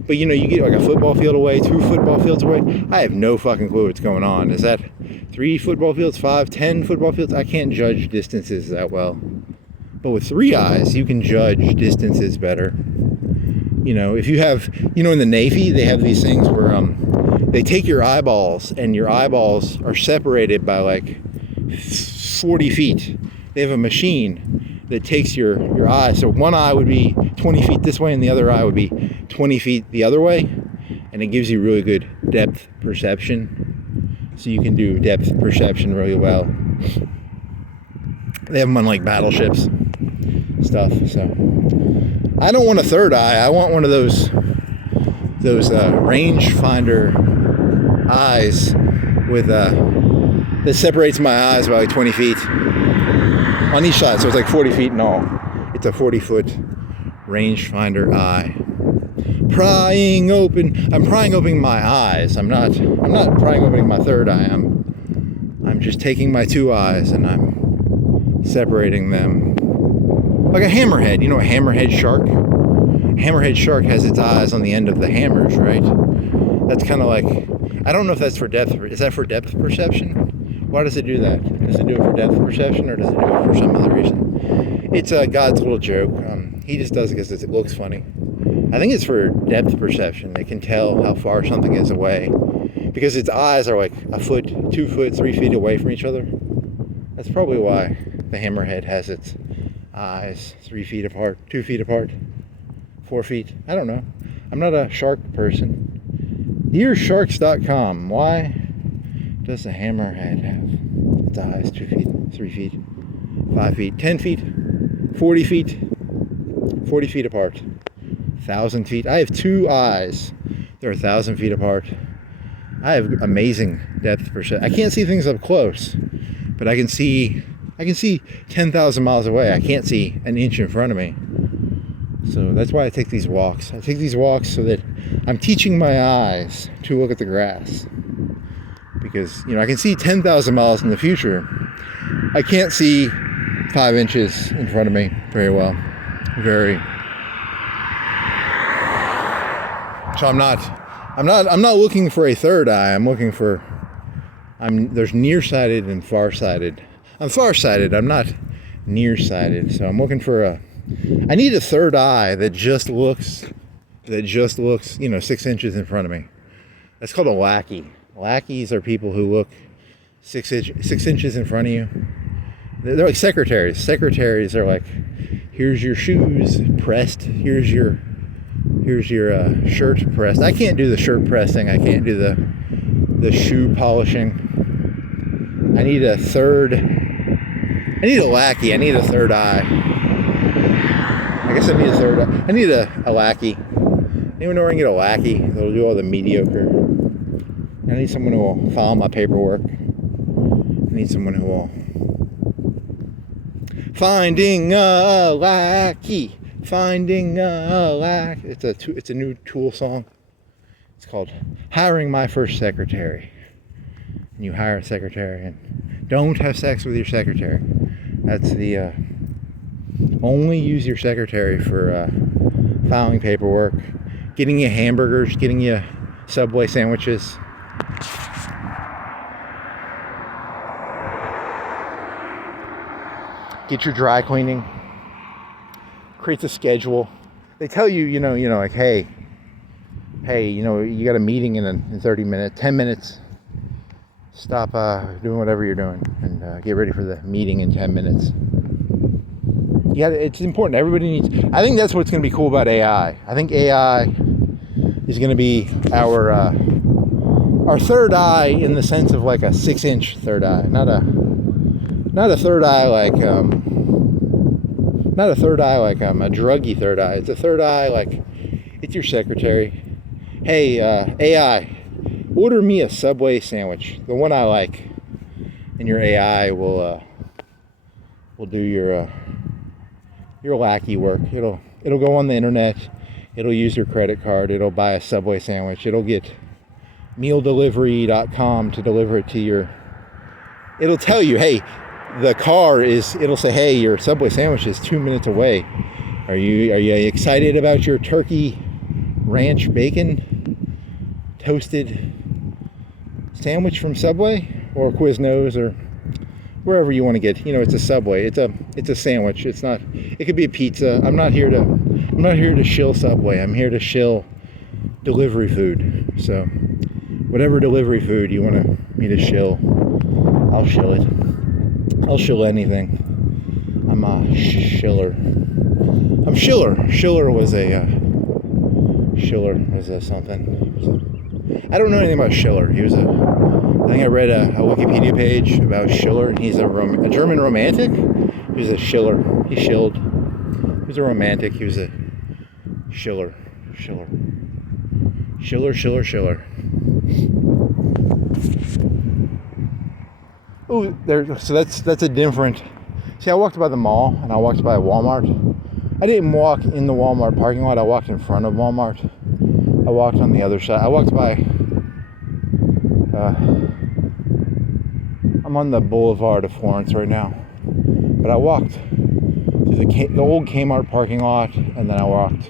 But you get like a football field away, 2 football fields away. I have no fucking clue what's going on. Is that 3 football fields, 5, 10 football fields? I can't judge distances that well. But with 3 eyes, you can judge distances better. If you have, in the Navy, they have these things where they take your eyeballs, and your eyeballs are separated by like 40 feet. They have a machine that takes your eye. So one eye would be 20 feet this way, and the other eye would be 20 feet the other way. And it gives you really good depth perception. So you can do depth perception really well. They have them on like battleships stuff. So I don't want a third eye. I want one of those rangefinder eyes with that separates my eyes by like 20 feet on each side. So it's like 40 feet in all. It's a 40-foot rangefinder eye. I'm prying open my eyes. I'm not prying opening my third eye. I'm just taking my 2 eyes and I'm separating them. Like a hammerhead. You know a hammerhead shark? Hammerhead shark has its eyes on the end of the hammers, right? That's kind of like, I don't know if that's for depth. Is that for depth perception? Why does it do that? Does it do it for depth perception, or does it do it for some other reason? It's God's little joke. He just does it because it looks funny. I think it's for depth perception. It can tell how far something is away because its eyes are like a foot, 2 foot, 3 feet away from each other. That's probably why the hammerhead has its eyes 3 feet apart, 2 feet apart, 4 feet. I don't know. I'm not a shark person. DearSharks.com. Why does the hammerhead have its eyes 2 feet, 3 feet, 5 feet, 10 feet, 40 feet, 40 feet apart, 1,000 feet? I have 2 eyes. They're 1,000 feet apart. I have amazing depth perception. I can't see things up close, but I can see 10,000 miles away. I can't see an inch in front of me. So that's why I take these walks. I take these walks so that I'm teaching my eyes to look at the grass. Because, I can see 10,000 miles in the future. I can't see 5 inches in front of me very well. So I'm not looking for a third eye. There's nearsighted and farsighted. I'm farsighted. I'm not nearsighted. So I'm looking for I need a third eye that just looks 6 inches in front of me. That's called a lackey. Lackeys are people who look 6 inches in front of you. They're like secretaries. Secretaries are like, here's your shoes pressed. Here's your shirt pressed. I can't do the shirt pressing. I can't do the shoe polishing. I need a lackey. I need a third eye. I guess I need a third eye. I need a lackey. Anyone know where I can get a lackey that'll do all the mediocre? I need someone who will file my paperwork. I need someone who will... Finding a lackey. Finding a lackey. It's a new Tool song. It's called Hiring My First Secretary. And you hire a secretary and don't have sex with your secretary. That's the... only use your secretary for filing paperwork, getting you hamburgers, getting you Subway sandwiches. Get your dry cleaning. Creates a schedule. They tell you, like, hey, you got a meeting in 30 minutes, 10 minutes. Stop doing whatever you're doing and get ready for the meeting in 10 minutes. Yeah, it's important. Everybody needs... I think that's what's going to be cool about AI. I think AI is going to be our third eye in the sense of like a 6-inch third eye, not a third eye like a druggy third eye. It's a third eye like it's your secretary. Hey, AI, order me a Subway sandwich, the one I like, and your AI will will do your lackey work. It'll go on the internet. It'll use your credit card. It'll buy a Subway sandwich. It'll get mealdelivery.com to deliver it to your. It'll tell you, hey, it'll say, hey, your Subway sandwich is 2 minutes away. Are you excited about your turkey ranch bacon toasted sandwich from Subway or Quiznos or wherever you want to get? It's a Subway. It's a sandwich. It's not. It could be a pizza. I'm not here to shill Subway. I'm here to shill delivery food. So whatever delivery food you want me to shill, I'll shill it. I'll shill anything. I'm a shiller. I'm Schiller. Schiller was something. I don't know anything about Schiller. I think I read a Wikipedia page about Schiller, and he's a German romantic. He was a Schiller. He shilled. He was a romantic. He was a Schiller. Schiller. Oh, so that's a different. See, I walked by the mall and I walked by Walmart. I didn't walk in the Walmart parking lot. I walked in front of Walmart. I walked on the other side. I walked by. I'm on the boulevard of Florence right now, but I walked through the old Kmart parking lot, and then I walked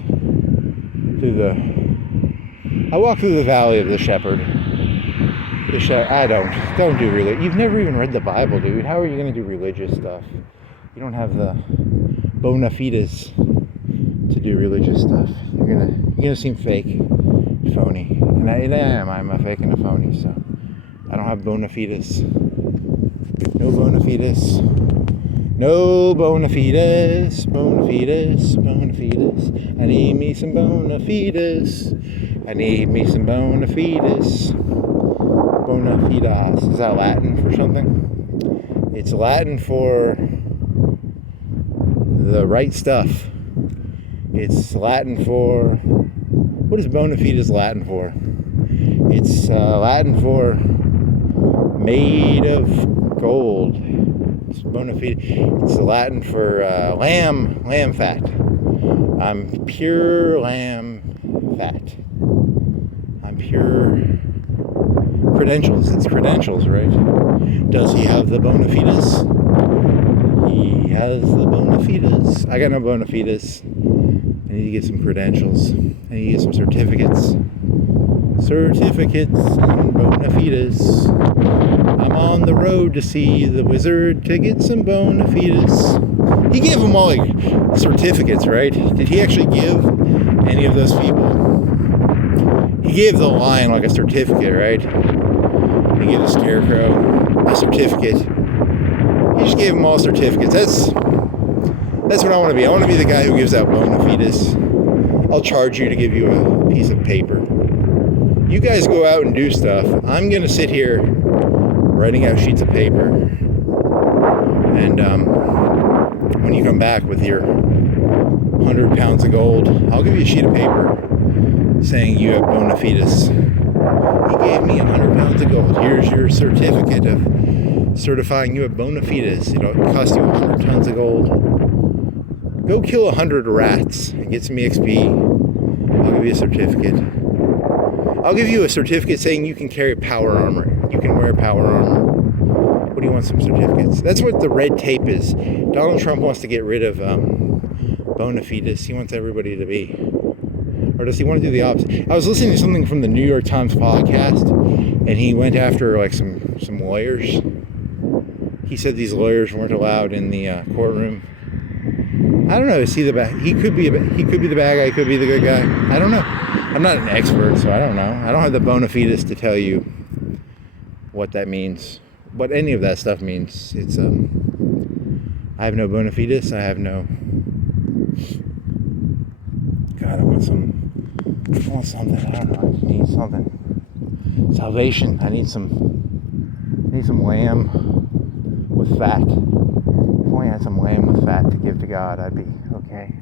through the Valley of the Shepherd. I don't do religion. You've never even read the Bible, dude. How are you going to do religious stuff? You don't have the bona fides to do religious stuff. You're gonna seem fake, phony, and I am. I'm a fake and a phony. So I don't have bona fides. No bona fides. No bona fides. Bona fides. Bona fides. I need me some bona fides. I need me some bona fides. Bona fides. Is that Latin for something? It's Latin for the right stuff. It's Latin for. What is bona fides Latin for? It's Latin for made of gold. It's bona fide. It's Latin for lamb fat. I'm pure lamb fat. I'm pure credentials. It's credentials, right? Does he have the bona fides? He has the bona fides. I got no bona fides. I need to get some credentials. I need to get some certificates. Certificates and bona fides. I'm on the road to see the wizard to get some bona fides. He gave them all like certificates, right? Did he actually give any of those people? He gave the lion like a certificate, right? He gave the scarecrow a certificate. He just gave them all certificates. That's what I want to be. I want to be the guy who gives out bona fides. I'll charge you to give you a piece of paper. You guys go out and do stuff. I'm going to sit here writing out sheets of paper. And when you come back with your 100 pounds of gold, I'll give you a sheet of paper saying you have bona fides. He gave me 100 pounds of gold. Here's your certificate of certifying you have bona fides. It cost you 100 tons of gold. Go kill 100 rats and get some EXP. I'll give you a certificate. I'll give you a certificate saying you can carry power armor. You can wear power armor. What do you want, some certificates? That's what the red tape is. Donald Trump wants to get rid of bona fides. He wants everybody to be. Or does he want to do the opposite? I was listening to something from the New York Times podcast, and he went after like some lawyers. He said these lawyers weren't allowed in the courtroom. I don't know. Is he the bad? He could be the bad guy. He could be the good guy. I don't know. I'm not an expert, so I don't know. I don't have the bona fides to tell you what that means. What any of that stuff means. It's I have no bona fides. I have no. God, I want something. I don't know. I just need something. Salvation. I need some lamb with fat. If only I had some lamb with fat to give to God, I'd be okay.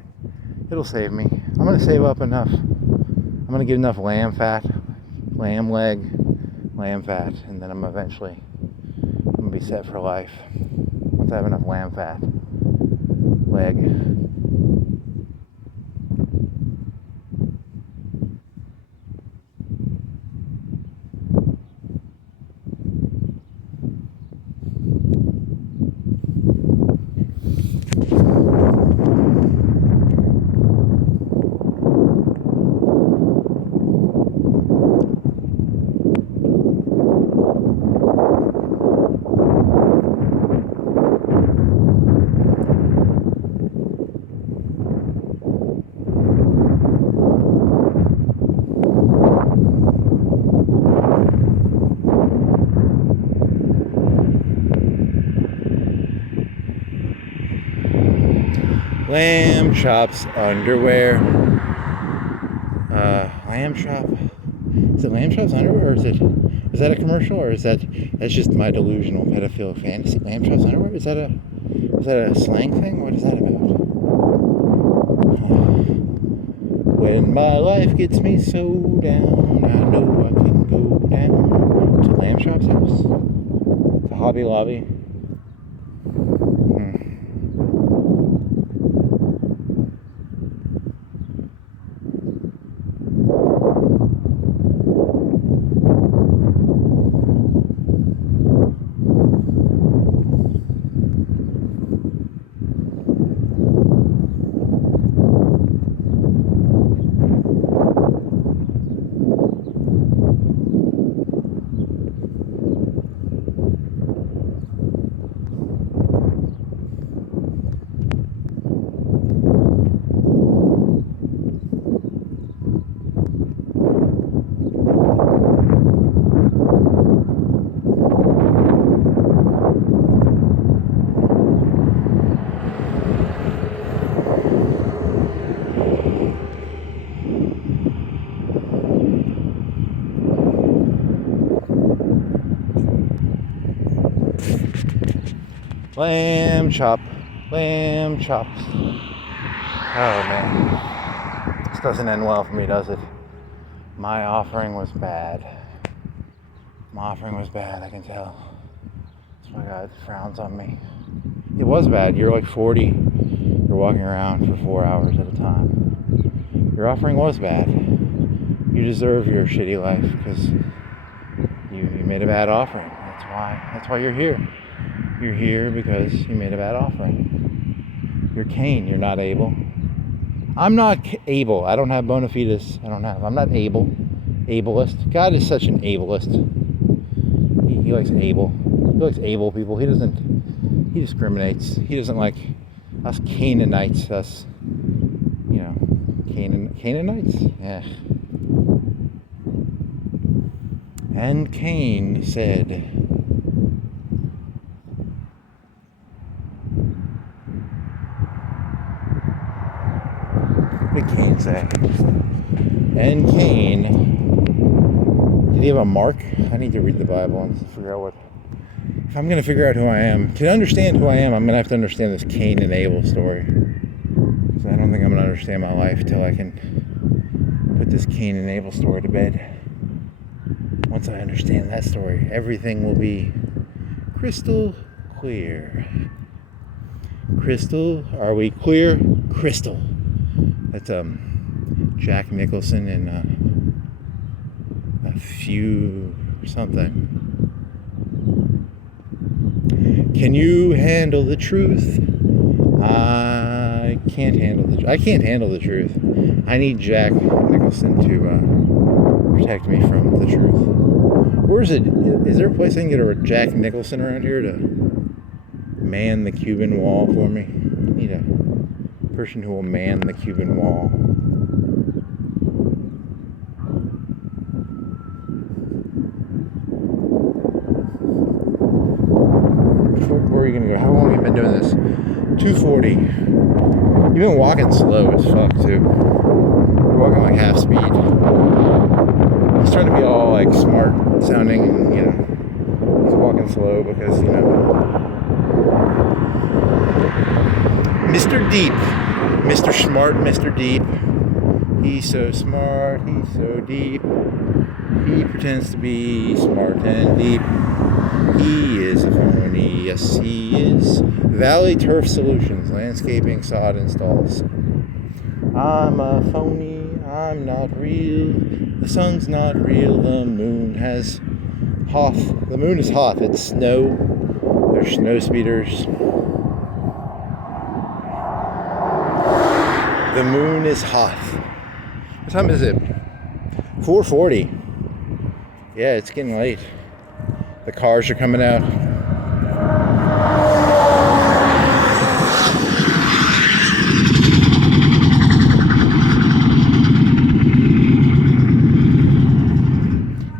It'll save me. I'm gonna save up enough. I'm gonna get enough lamb fat, lamb leg, lamb fat, and then I'm gonna be set for life. Once I have enough lamb fat. leg. Lamb chops underwear. Lamb chop. Is it lamb chops underwear, or is that a commercial, or that's just my delusional pedophile fantasy? Lamb chops underwear? Is that a slang thing? What is that about? When my life gets me so down, I know I can go down to Lamb Chop's house, to Hobby Lobby. Lamb chop, lamb chops. Oh man, this doesn't end well for me, does it? My offering was bad. My offering was bad, I can tell. That's why God frowns on me. It was bad. You're like 40. You're walking around for 4 hours at a time. Your offering was bad. You deserve your shitty life because you made a bad offering. That's why you're here. You're here because you made a bad offering. You're Kane. You're not Abel. I'm not able. I don't have bona fides. I'm not able. Ableist. God is such an ableist. He likes able. He likes able people. He discriminates. He doesn't like us Canaanites. Us, Canaanites? Yeah. And Kane said, what did Kane say? And Kane, did he have a mark? I need to read the Bible and figure out what. If I'm going to figure out who I am, to understand who I am, I'm going to have to understand this Kane and Abel story. So I don't think I'm going to understand my life till I can put this Kane and Abel story to bed. Once I understand that story, everything will be crystal clear. Crystal, are we clear? Crystal. That's Jack Nicholson in a few something. Can you handle the truth? I can't handle the truth. I need Jack Nicholson to protect me from the truth. Where is it? Is there a place I can get a Jack Nicholson around here to man the Cuban wall for me? I need a person who will man the Cuban wall. Where are you going to go? How long have you been doing this? 240. You've been walking slow as fuck, too. You're walking like half speed. He's trying to be all like smart sounding and, he's walking slow because, Mr. Deep. Mr. Smart, Mr. Deep. He's so smart, he's so deep. He pretends to be smart and deep. He is a phony, yes he is. Valley Turf Solutions, landscaping, sod installs. I'm a phony, I'm not real. The sun's not real, the moon has Hoth. The moon is Hoth, it's snow. There's snow speeders. The moon is Hoth. What time is it? 4:40. Yeah, it's getting late. The cars are coming out.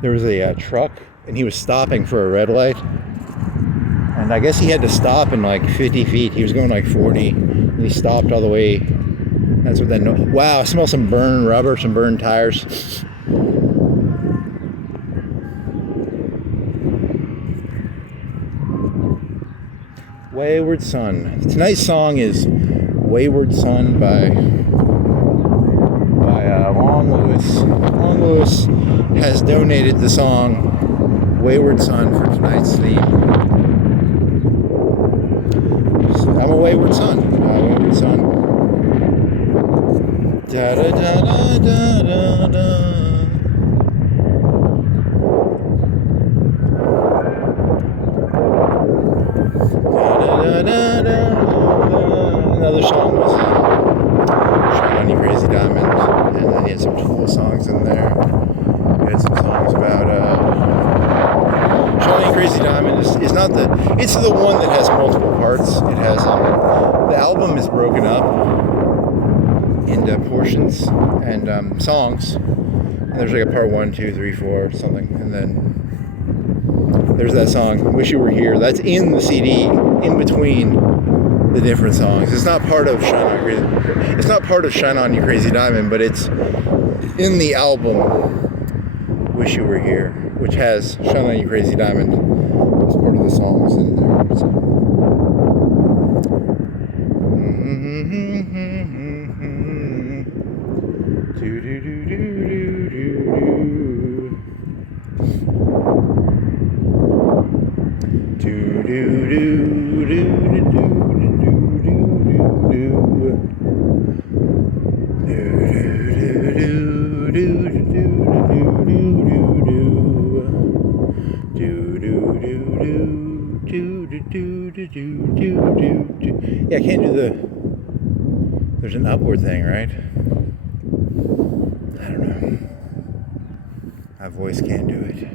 There was a truck, and he was stopping for a red light. And I guess he had to stop in like 50 feet. He was going like 40, and he stopped all the way. That's what that noise. Wow, I smell some burned rubber, some burned tires. Wayward Son. Tonight's song is Wayward Son by Long Lewis. Long Lewis has donated the song Wayward Son for tonight's theme. So I'm a wayward son. Wayward son. Da da da da da da da. Another song was Shine On You Crazy Diamond, and then he had some cool songs in there. He had some songs about Shine On You Crazy Diamond is not it's the one that has multiple parts. It has the album is broken up into portions and songs. And there's like a part 1, 2, 3, 4, something, and then there's that song Wish You Were Here. That's in the CD in between the different songs. It's not part of Shine On You Crazy Diamond, but it's in the album Wish You Were Here, which has Shine On You Crazy Diamond as part of the songs in there. So. Yeah, I can't do there's an upward thing, right? I don't know. My voice can't do it.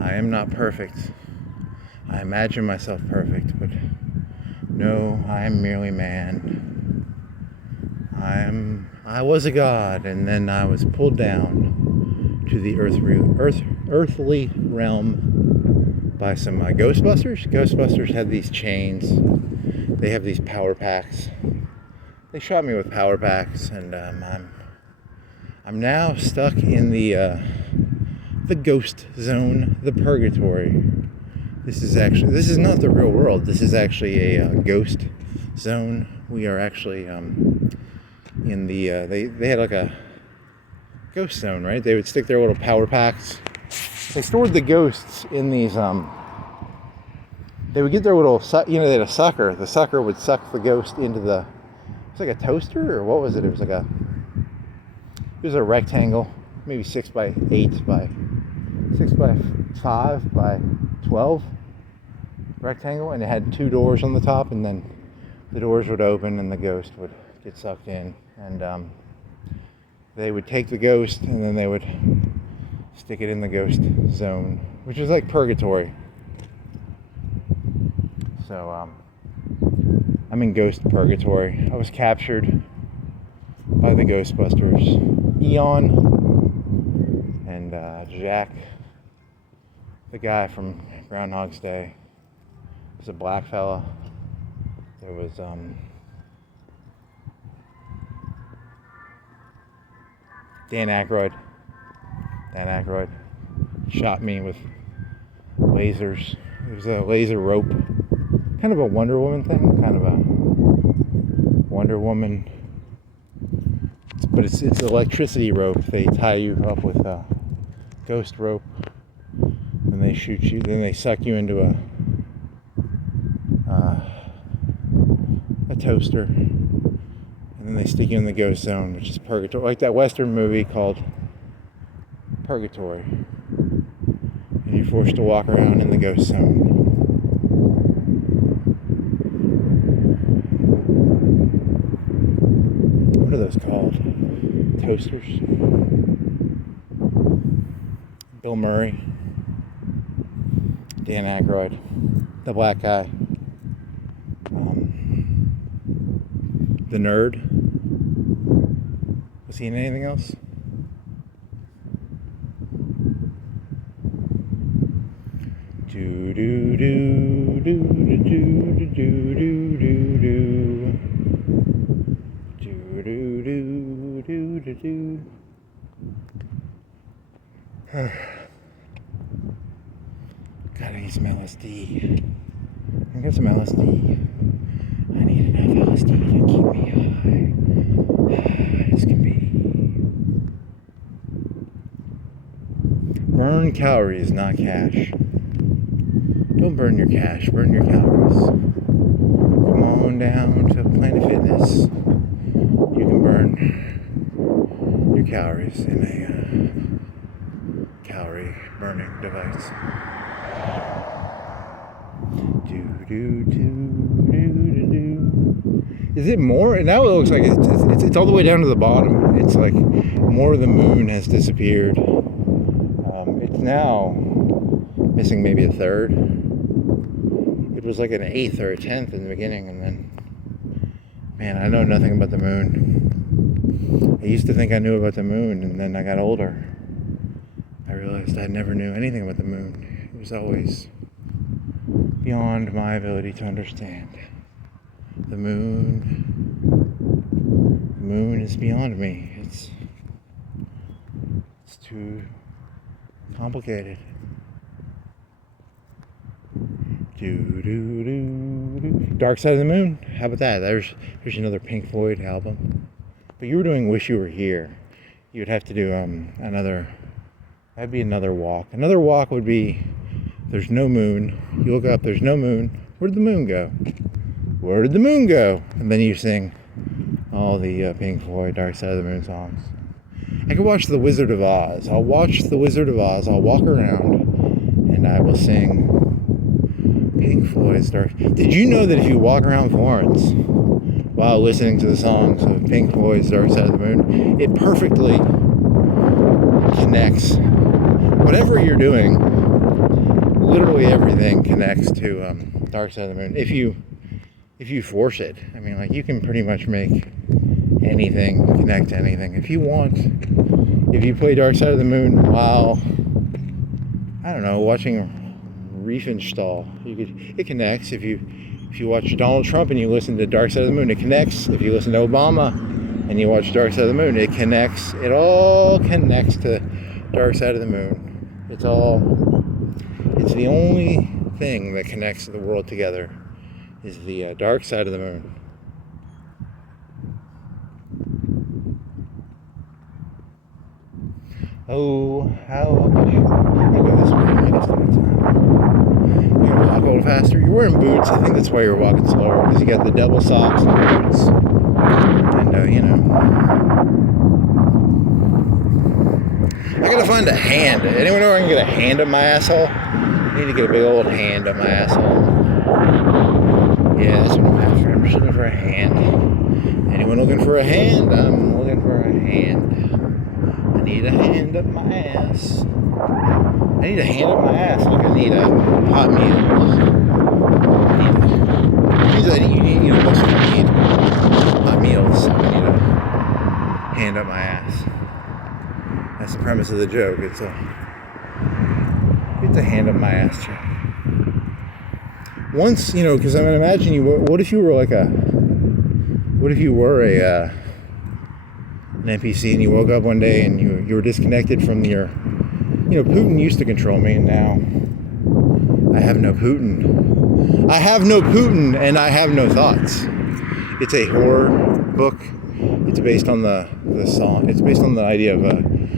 I am not perfect. I imagine myself perfect, but no, I am merely man. I was a god, and then I was pulled down to the earthly realm by some Ghostbusters. Ghostbusters had these chains. They have these power packs. They shot me with power packs, and I'm now stuck in the ghost zone, the purgatory. This is not the real world. This is actually a ghost zone. We are actually in the they had like a ghost zone, right? They would stick their little power packs. They stored the ghosts in these they would get their little they had a sucker. The sucker would suck the ghost into it's like a toaster, or what was it? It was a rectangle, maybe 6 by 8 by 6 by 5 by 12 rectangle, and it had 2 doors on the top, and then the doors would open and the ghost would get sucked in, and they would take the ghost and then they would stick it in the ghost zone, which is like purgatory. So I'm in ghost purgatory. I was captured by the Ghostbusters. Eon and Jack, the guy from Groundhog's Day, was a black fella. There was Dan Aykroyd. Dan Aykroyd shot me with lasers. It was a laser rope. Kind of a Wonder Woman thing. Kind of a Wonder Woman. But it's electricity rope. They tie you up with a ghost rope. And they shoot you, then they suck you into a toaster, and then they stick you in the ghost zone, which is purgatory, like that Western movie called Purgatory, and you're forced to walk around in the ghost zone. What are those called? Toasters? Bill Murray, Dan Aykroyd, the black guy, the nerd. Was he in anything else? Do do do do do do do do do do do do do do do. God, I need some LSD. I get some LSD. I need enough LSD to keep me high as can be. Burn calories, not cash. Don't burn your cash, burn your calories. Come on down to Planet Fitness. You can burn your calories in a calorie burning device. Is it more? Now it looks like it's all the way down to the bottom. It's like more of the moon has disappeared. It's now missing maybe a third. It was like an eighth or a tenth in the beginning, and then, man, I know nothing about the moon. I used to think I knew about the moon, and then I got older. I realized I never knew anything about the moon. It was always beyond my ability to understand. The moon is beyond me. It's too complicated. Dark Side of the Moon. How about that? There's another Pink Floyd album. But you were doing Wish You Were Here. You would have to do that'd be another walk. Another walk would be there's no moon. You look up, there's no moon. Where did the moon go? Where did the moon go? And then you sing all the Pink Floyd Dark Side of the Moon songs. I could watch The Wizard of Oz. I'll watch The Wizard of Oz. I'll walk around and I will sing Pink Floyd's Dark. Did you know that if you walk around Florence while listening to the songs of Pink Floyd's Dark Side of the Moon, it perfectly connects. Whatever you're doing, literally everything connects to Dark Side of the Moon. If you force it, I mean, like, you can pretty much make anything connect to anything if you want. If you play Dark Side of the Moon while, I don't know, watching Riefenstahl, it connects. If you watch Donald Trump and you listen to Dark Side of the Moon, it connects. If you listen to Obama and you watch Dark Side of the Moon, it connects. It all connects to Dark Side of the Moon. It's the only thing that connects the world together is the dark side of the moon. Oh, how I go this way. I guess you're gonna walk a little faster. You're wearing boots. I think that's why you're walking slower, because you got the double socks and boots. And you know, I gotta find a hand. Anyone know where I can get a hand up my asshole? I need to get a big old hand up my asshole. Yeah, that's what I'm after. I'm just looking for a hand. Anyone looking for a hand? I'm looking for a hand. I need a hand up my ass. I need a hand up my ass. Like, I need a hot meal. You know, most people need hot meals. I need a hand up my ass. That's the premise of the joke. It's a hand up my ass joke. Once, you know, because I mean, imagine what if you were an NPC and you woke up one day and you were disconnected from your, you know, Putin used to control me, and now I have no Putin. I have no Putin and I have no thoughts. It's a horror book. It's based on the song. It's based on the idea of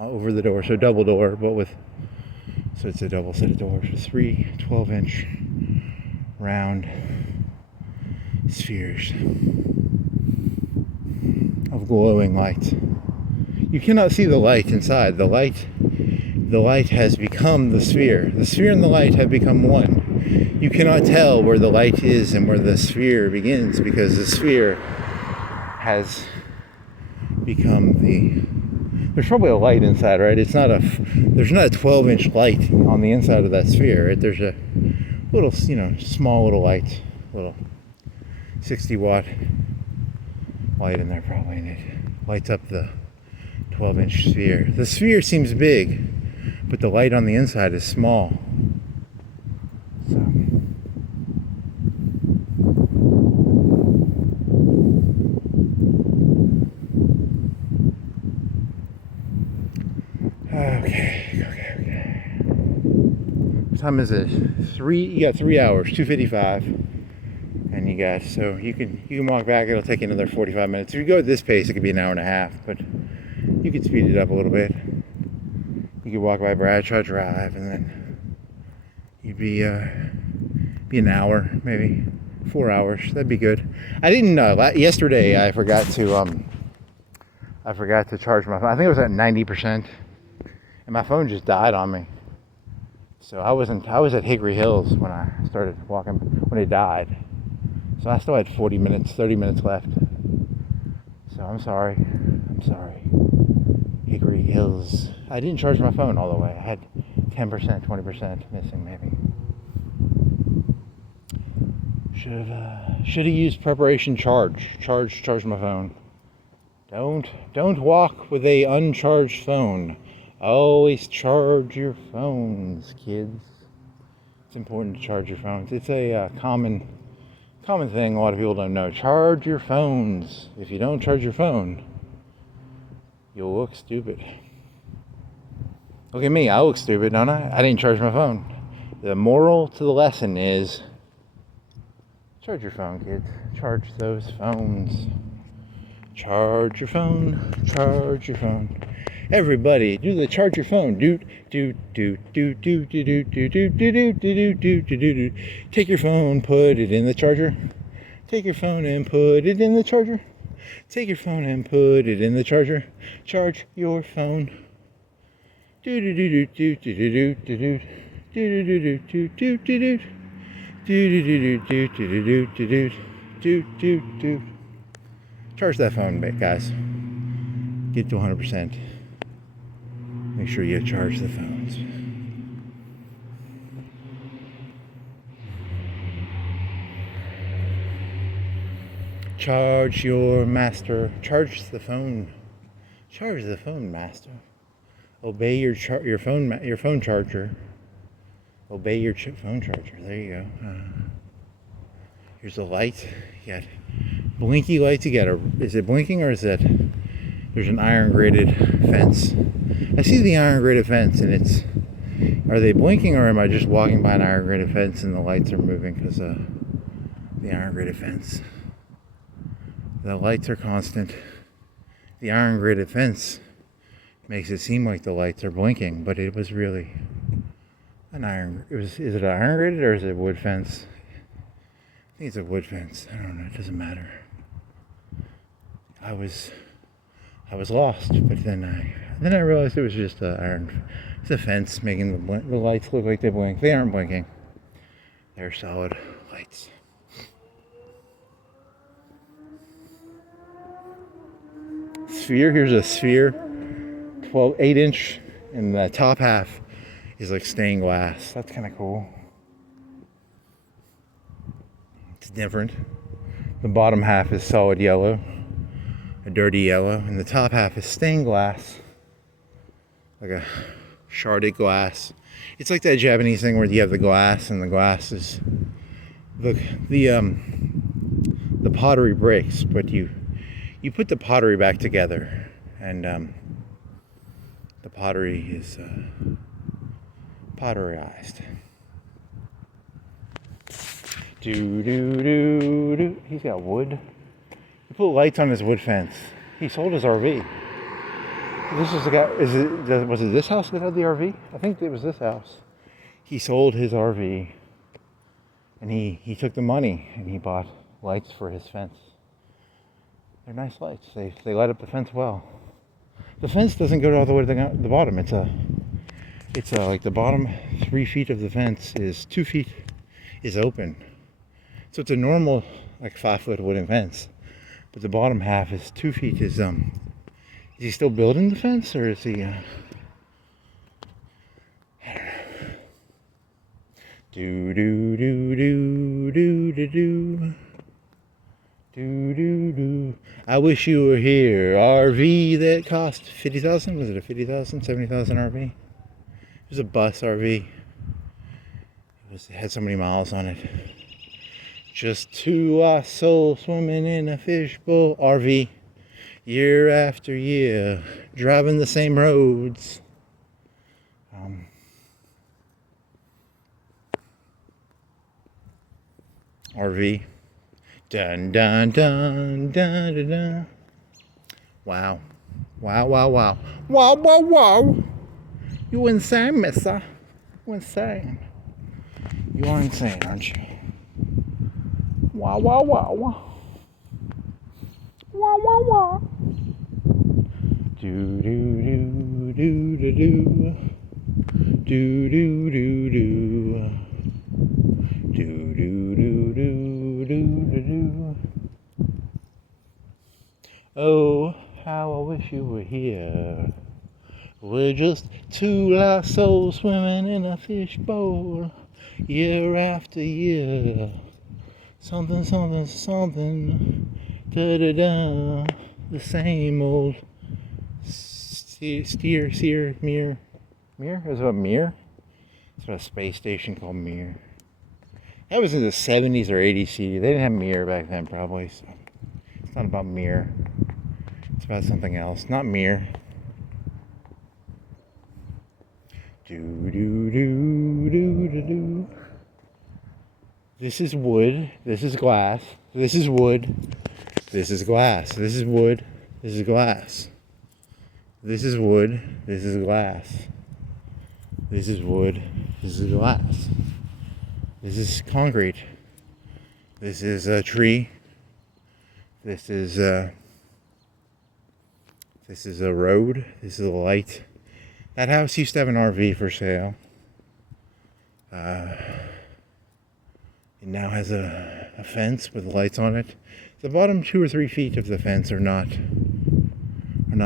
over the door, so double door, so it's a double set of doors with 3 12-inch round spheres of glowing light. You cannot see the light inside. The light has become the sphere. The sphere and the light have become one. You cannot tell where the light is and where the sphere begins, because the sphere has become there's probably a light inside, right? There's not a 12-inch light on the inside of that sphere, right? There's a little, small little light, little 60-watt light in there probably, and it lights up the 12-inch sphere. The sphere seems big, but the light on the inside is small. So Okay. What time is it? You got 3 hours, 2:55, and so you can walk back. It'll take you another 45 minutes. If you go at this pace, it could be an hour and a half, but you could speed it up a little bit. You could walk by Bradshaw Drive, and then you'd be an hour, maybe 4 hours. That'd be good. I didn't yesterday. I forgot to charge my phone. I think it was at 90%. And my phone just died on me. So I was at Hickory Hills when I started walking, when it died. So I still had 30 minutes left. So I'm sorry. Hickory Hills. I didn't charge my phone all the way. I had 10%, 20% missing maybe. Should have used preparation charge my phone. Don't walk with a uncharged phone. Always charge your phones, kids. It's important to charge your phones. It's a common thing a lot of people don't know. Charge your phones. If you don't charge your phone, you'll look stupid. Look at me, I look stupid, don't I? I didn't charge my phone. The moral to the lesson is charge your phone, kids. Charge those phones. Charge your phone. Charge your phone. Everybody, do the charge your phone. Take your phone, put it in the charger. Take your phone and put it in the charger. Take your phone and put it in the charger. Charge your phone. Charge that phone, guys. Get to 100%. Make sure you charge the phones. Charge your master. Charge the phone. Charge the phone, master. Obey your phone charger. Obey your phone charger. There you go. Here's a light. You got blinky lights. Is it blinking or is it? There's an iron grated fence. I see the iron grated fence, and are they blinking, or am I just walking by an iron grated fence and the lights are moving because of the iron grated fence? The lights are constant. The iron grated fence makes it seem like the lights are blinking, but it was really is it an iron grated or is it a wood fence? I think it's a wood fence. I don't know. It doesn't matter. I was lost, but then I realized it was just it's a fence making the lights look like they blink. They aren't blinking. They're solid lights. Sphere. Here's a sphere, 8-inch, and the top half is like stained glass. That's kind of cool. It's different. The bottom half is solid yellow, a dirty yellow, and the top half is stained glass, like a sharded glass. It's like that Japanese thing where you have the glass, and the glass is the pottery breaks, but you put the pottery back together, and the pottery is potterized. He's got wood. He put lights on his wood fence. He sold his RV. This is the guy. Was it this house that had the RV? I think it was this house. He sold his RV, and he took the money and he bought lights for his fence. They're nice lights. They light up the fence well. The fence doesn't go all the way to the bottom. It's like the bottom 3 feet of the fence is 2 feet is open. So it's a normal like 5-foot wooden fence, but the bottom half is 2 feet. Is he still building the fence, or is he? I don't know. Do do do do do do do do do do. I wish you were here. RV that cost 50,000. Was it a 50,000, 70,000 RV? It was a bus RV. It had so many miles on it. Just two lost souls swimming in a fishbowl. RV. Year after year, driving the same roads. RV. Dun dun dun dun dun dun. Wow. Wow, wow, wow. Wow, wow, wow. You insane, mister. You insane. You are insane, aren't you? Wow, wow, wow. Wow, wow, wow. Do do do do do do. Do do do do. Do do do do do do. Oh, how I wish you were here. We're just two lost souls swimming in a fishbowl, year after year. Something, something, something. Da da da. The same old. Mir. Mir? Is it a Mir? It's about a space station called Mir. That was in the 70s or 80s CD. They didn't have Mir back then, probably. So it's not about Mir. It's about something else. Not Mir. Do do do do do do. This is wood. This is glass. This is wood. This is glass. This is wood. This is glass. This is wood. This is glass. This is wood. This is glass. This is concrete. This is a tree. This is a road. This is a light. That house used to have an RV for sale. It now has a fence with lights on it. The bottom 2 or 3 feet of the fence are not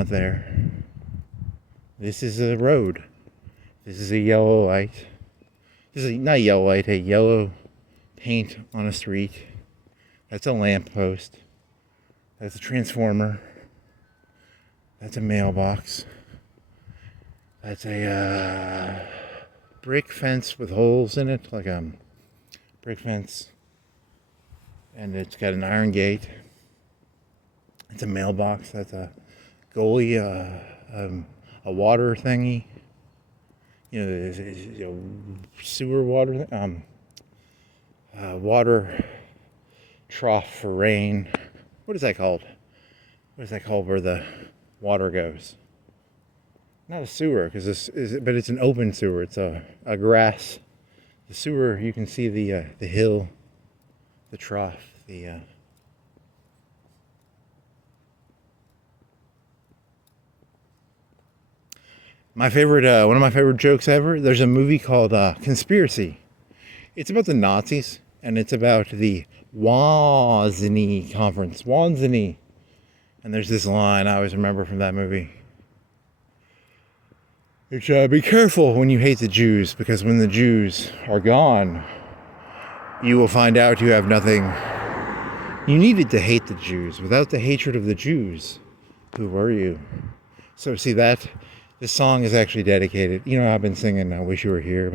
there. This is a road. This is a yellow light. This is not a yellow light, a yellow paint on a street. That's a lamppost. That's a transformer. That's a mailbox. That's a brick fence with holes in it, like a brick fence. And it's got an iron gate. It's a mailbox. That's a goalie, a water thingy. Sewer water, water trough for rain. What is that called? What is that called where the water goes? Not a sewer, but it's an open sewer. It's a grass. The sewer, you can see the hill, the trough, my favorite, one of my favorite jokes ever. There's a movie called Conspiracy. It's about the Nazis, and it's about the Wannsee Conference. Wannsee. And there's this line I always remember from that movie. It's, be careful when you hate the Jews, because when the Jews are gone, you will find out you have nothing. You needed to hate the Jews. Without the hatred of the Jews, who were you? So see that? This song is actually dedicated. I've been singing "I Wish You Were Here"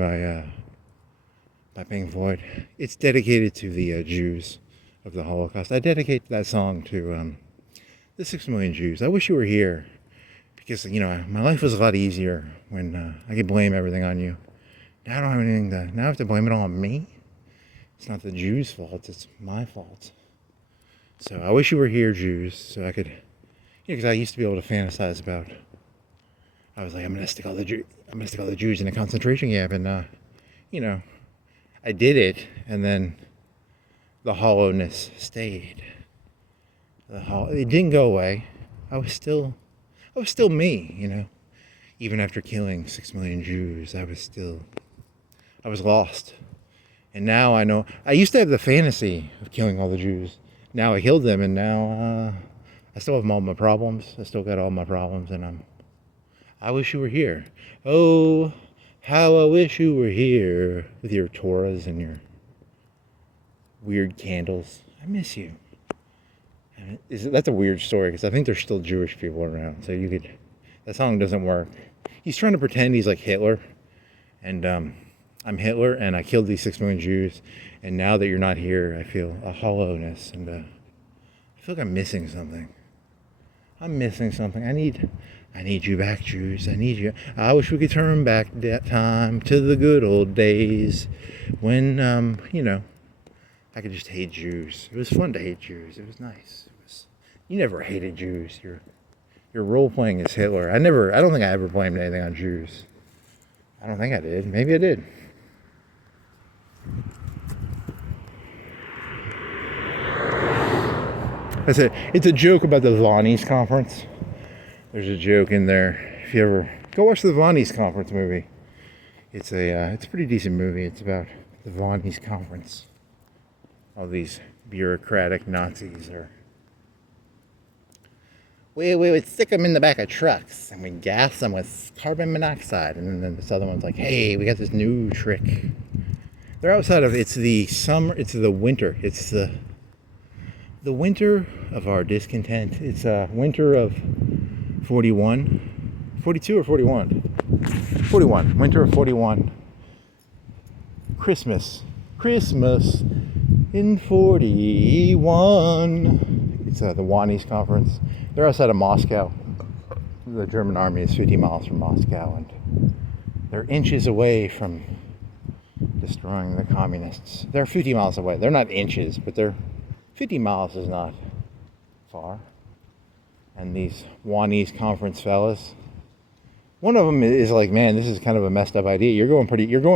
by Pink Floyd. It's dedicated to the Jews of the Holocaust. I dedicate that song to the 6 million Jews. I wish you were here, because my life was a lot easier when I could blame everything on you. Now I don't have anything to. Now I have to blame it all on me. It's not the Jews' fault. It's my fault. So I wish you were here, Jews, so I could. Because I used to be able to fantasize about I was like, I'm gonna stick all the Jews in a concentration camp, and you know, I did it, and then the hollowness stayed. It didn't go away. I was still me, you know. Even after killing 6 million Jews, I was lost. And now I know. I used to have the fantasy of killing all the Jews. Now I killed them, and now I still have all my problems. I still got all my problems, and I wish you were here. Oh, how I wish you were here with your Torahs and your weird candles. I miss you. That's a weird story, because I think there's still Jewish people around. So that song doesn't work. He's trying to pretend he's like Hitler, and I'm Hitler, and I killed these 6 million Jews, and now that you're not here, I feel a hollowness, and I feel like I'm missing something. I'm missing something. I need you back, Jews. I need you. I wish we could turn back that time to the good old days when, you know, I could just hate Jews. It was fun to hate Jews. It was nice. You never hated Jews. Your role playing is Hitler. I don't think I ever blamed anything on Jews. I don't think I did. Maybe I did. It's a joke about the Wannsee Conference. There's a joke in there. If you ever go watch the Wannsee Conference movie, it's a pretty decent movie. It's about the Wannsee Conference. All these bureaucratic Nazis are. We would stick them in the back of trucks and we gas them with carbon monoxide. And then this other one's like, hey, we got this new trick. They're outside of, it's the summer, it's the winter. It's the winter of our discontent. It's winter of 41, 42 or 41? 41, winter of 41. Christmas in 41. It's the Wannsee Conference. They're outside of Moscow. The German army is 50 miles from Moscow, and they're inches away from destroying the communists. They're 50 miles away. They're not inches, but 50 miles is not far. And these Wannsee Conference fellas, one of them is like, man, this is kind of a messed up idea. You're going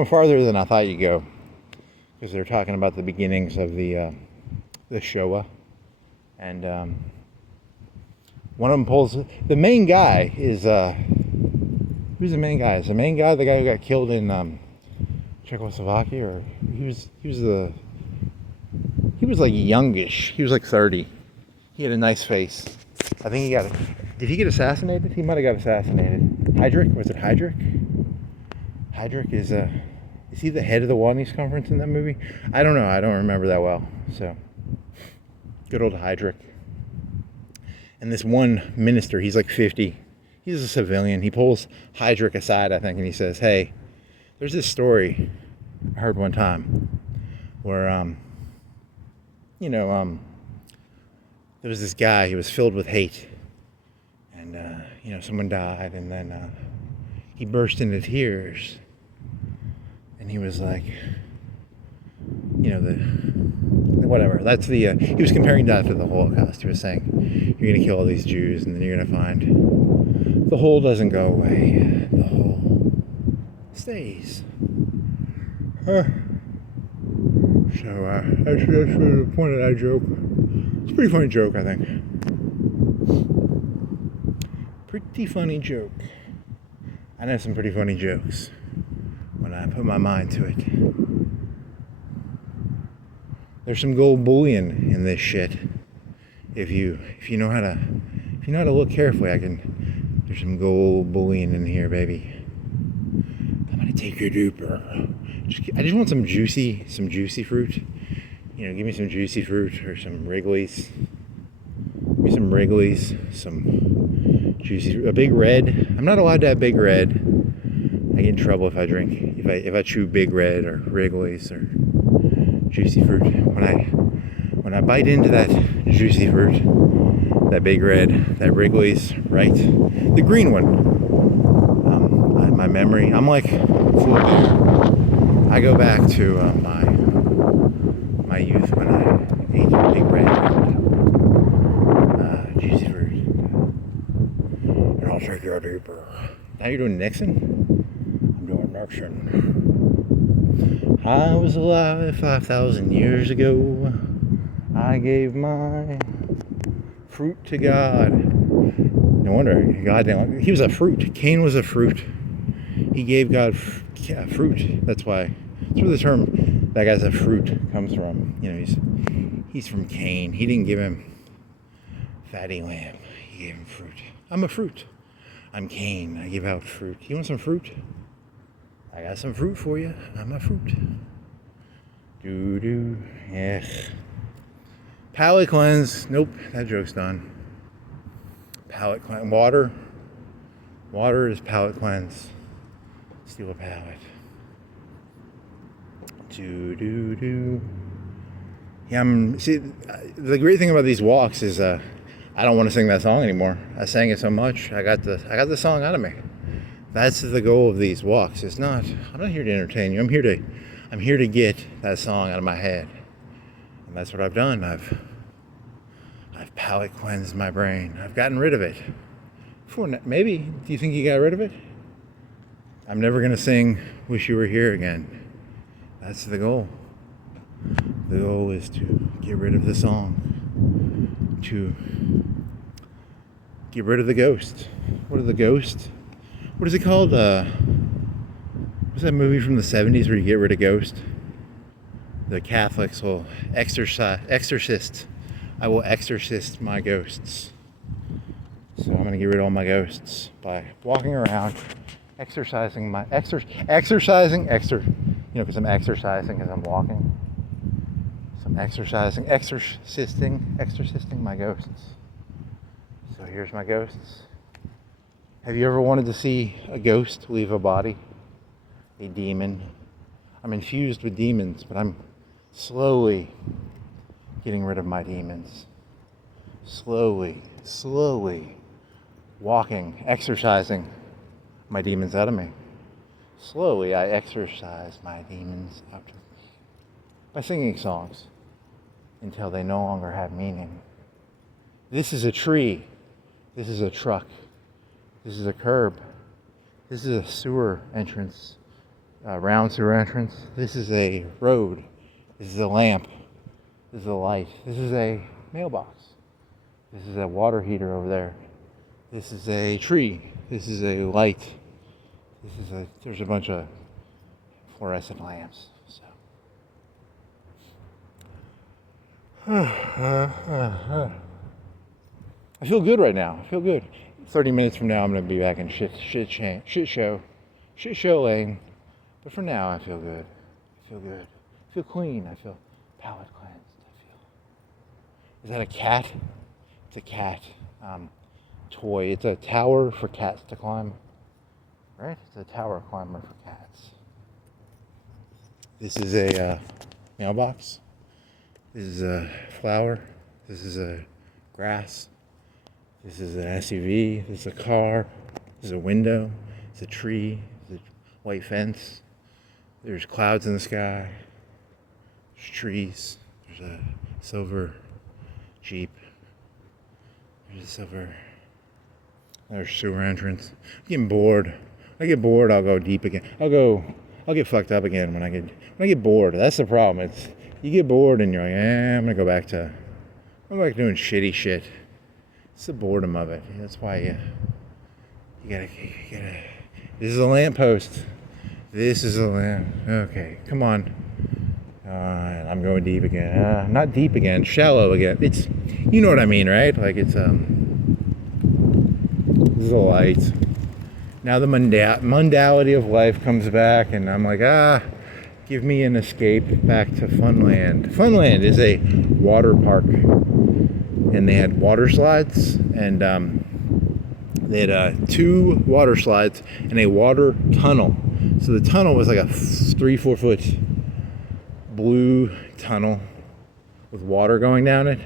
farther than I thought you'd go. Because they're talking about the beginnings of the Shoah. And one of them pulls, the main guy is, who's the main guy? Is the main guy the guy who got killed in Czechoslovakia? Or he was like youngish. He was like 30. He had a nice face. I think did he get assassinated? He might have got assassinated. Heydrich? Was it Heydrich? Heydrich is he the head of the Wannsee Conference in that movie? I don't know. I don't remember that well. So, good old Heydrich. And this one minister, he's like 50. He's a civilian. He pulls Heydrich aside, I think, and he says, hey, there's this story I heard one time where, there was this guy, he was filled with hate. And, someone died, and then he burst into tears. And he was like, whatever. That's he was comparing that to the Holocaust. He was saying, you're going to kill all these Jews, and then you're going to find the whole doesn't go away. The whole stays. So, that's the point of that joke. It's a pretty funny joke, I think. Pretty funny joke. I know some pretty funny jokes when I put my mind to it. There's some gold bullion in this shit. If you know how to look carefully, there's some gold bullion in here, baby. I'm gonna take your duper. I just want some juicy fruit. Give me some juicy fruit or some Wrigley's. Give me some Wrigley's, some juicy, a Big Red. I'm not allowed to have Big Red. I get in trouble if I chew Big Red or Wrigley's or juicy fruit. When I bite into that juicy fruit, that Big Red, that Wrigley's, right? The green one. My memory, I'm like flipping. I go back to my youth when I ate Big Red and juicy fruit. And I'll take your duper. Now you're doing Nixon? I'm doing Nixon. I was alive 5,000 years ago. I gave my fruit to God. No wonder God didn't. He was a fruit. Kane was a fruit. He gave God fruit. That's where the term "that guy's a fruit" comes from. You know, he's from Kane. He didn't give him fatty lamb. He gave him fruit. I'm a fruit. I'm Kane. I give out fruit. You want some fruit? I got some fruit for you. I'm a fruit. Doo-doo. Yeah. Palate cleanse. Nope, that joke's done. Palate cleanse. Water. Water is palate cleanse. Steal a palate. Doo-doo-doo. Yeah, see, the great thing about these walks is I don't want to sing that song anymore. I sang it so much. I got the song out of me. That's the goal of these walks. I'm not here to entertain you. I'm here to get that song out of my head. And that's what I've done. I've palate cleansed my brain. I've gotten rid of it. Maybe. Do you think you got rid of it? I'm never going to sing "Wish You Were Here" again. That's the goal. The goal is to get rid of the song. To get rid of the ghost. What are the ghosts? What is it called? What's that movie from the 70s where you get rid of ghosts? The Catholics will exorcist. I will exorcist my ghosts. So I'm going to get rid of all my ghosts by walking around, exercising, because I'm exercising because I'm walking. So I'm exorcisting my ghosts. So here's my ghosts. Have you ever wanted to see a ghost leave a body? A demon? I'm infused with demons, but I'm slowly getting rid of my demons. Slowly walking, exercising my demons out of me. Slowly I exorcise my demons out of me by singing songs until they no longer have meaning. This is a tree. This is a truck. This is a curb. This is a sewer entrance, a round sewer entrance. This is a road. This is a lamp. This is a light. This is a mailbox. This is a water heater over there. This is a tree. This is a light. There's a bunch of fluorescent lamps. So. I feel good right now. I feel good. 30 minutes from now, I'm going to be back in shit show lane. But for now, I feel good. I feel clean. I feel palate cleansed. Is that a cat? It's a cat toy. It's a tower for cats to climb. Right? It's a tower climber for cats. This is a mailbox. This is a flower. This is a grass. This is an SUV. This is a car. This is a window. It's a tree. There's a white fence. There's clouds in the sky. There's trees. There's a silver Jeep. There's sewer entrance. I'm getting bored. When I get bored, I'll go deep again. I'll get fucked up again when I get bored. That's the problem. You get bored and you're like, I'm gonna go back to doing shitty shit. It's the boredom of it. That's why you gotta. This is a lamppost. This is a lamp. Okay, come on. I'm going deep again. Not deep again. Shallow again. It's, you know what I mean, right? Like it's this is a light. Now the mundality of life comes back, and I'm like, give me an escape back to Funland. Funland is a water park, and they had water slides, and they had 2 water slides and a water tunnel. So the tunnel was like a 3-4 foot blue tunnel with water going down it.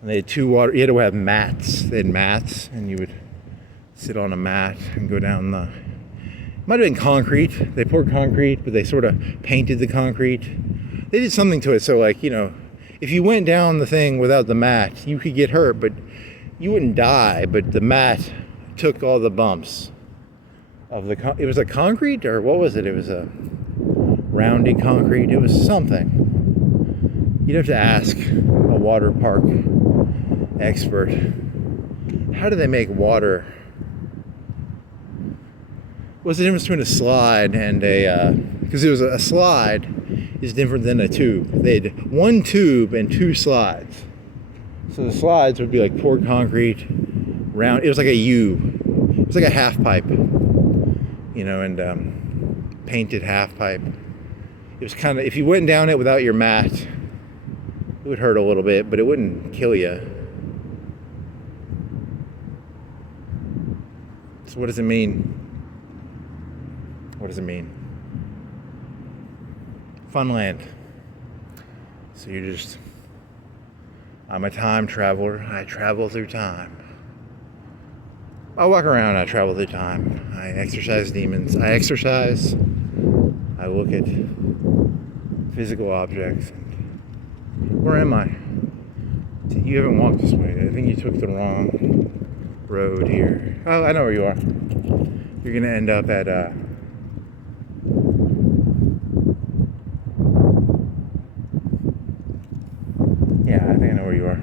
And they had 2 water. You had to have mats. They had mats, and you would sit on a mat and go down the. Might have been concrete. They poured concrete, but they sort of painted the concrete. They did something to it, so like, you know, if you went down the thing without the mat, you could get hurt, but you wouldn't die. But the mat took all the bumps. of the it was a concrete, or what was it? It was a roundy concrete. It was something. You'd have to ask a water park expert. How do they make water? What's the difference between a slide and a, because it was a slide is different than a tube. They had one tube and two slides. So the slides would be like poured concrete, round. It was like a U. It was like a half pipe, you know, and painted half pipe. It was kind of, if you went down it without your mat, it would hurt a little bit, but it wouldn't kill you. So what does it mean? What does it mean? Funland. So you're just, I'm a time traveler. I travel through time. I walk around, I travel through time. I exercise demons. I exercise. I look at physical objects. Where am I? You haven't walked this way. I think you took the wrong road here. Oh, I know where you are. You're gonna end up at yeah, I think I know where you are.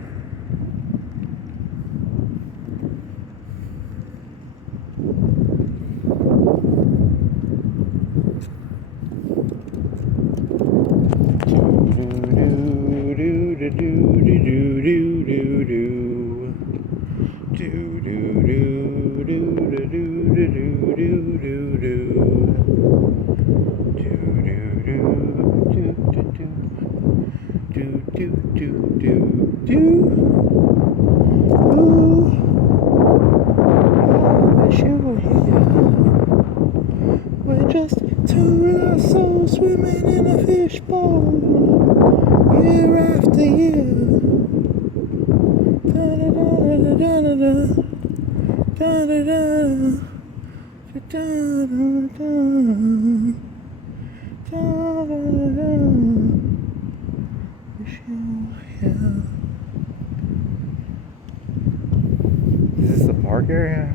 We're just two lost souls swimming in a fishbowl, year after year. Is this the park area?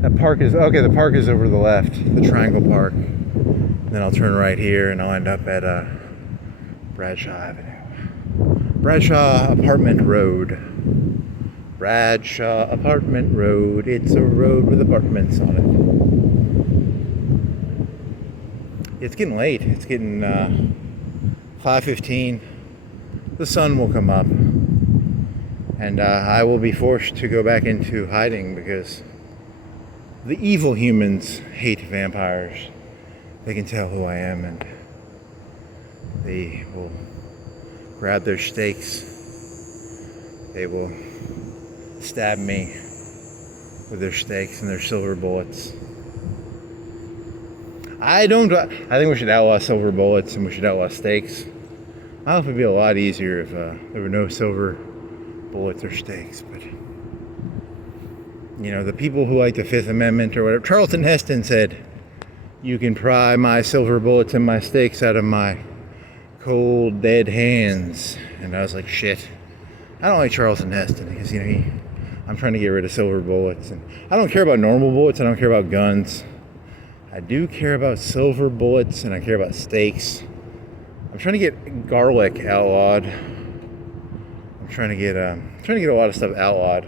That park is, okay, the park is over to the left, the Triangle Park. Then I'll turn right here and I'll end up at Bradshaw Avenue. Bradshaw Apartment Road. Bradshaw Apartment Road. It's a road with apartments on it. It's getting late. It's getting 5:15. The sun will come up. And I will be forced to go back into hiding because the evil humans hate vampires. They can tell who I am and they will grab their stakes. They will stab me with their stakes and their silver bullets. I think we should outlaw silver bullets and we should outlaw stakes. I don't know if it'd be a lot easier if there were no silver bullets or stakes, but you know, the people who like the Fifth Amendment or whatever. Charlton Heston said, "You can pry my silver bullets and my stakes out of my cold, dead hands." And I was like, shit. I don't like Charlton Heston because, you know, I'm trying to get rid of silver bullets. And I don't care about normal bullets. I don't care about guns. I do care about silver bullets and I care about stakes. I'm trying to get garlic outlawed. I'm trying to get a lot of stuff outlawed.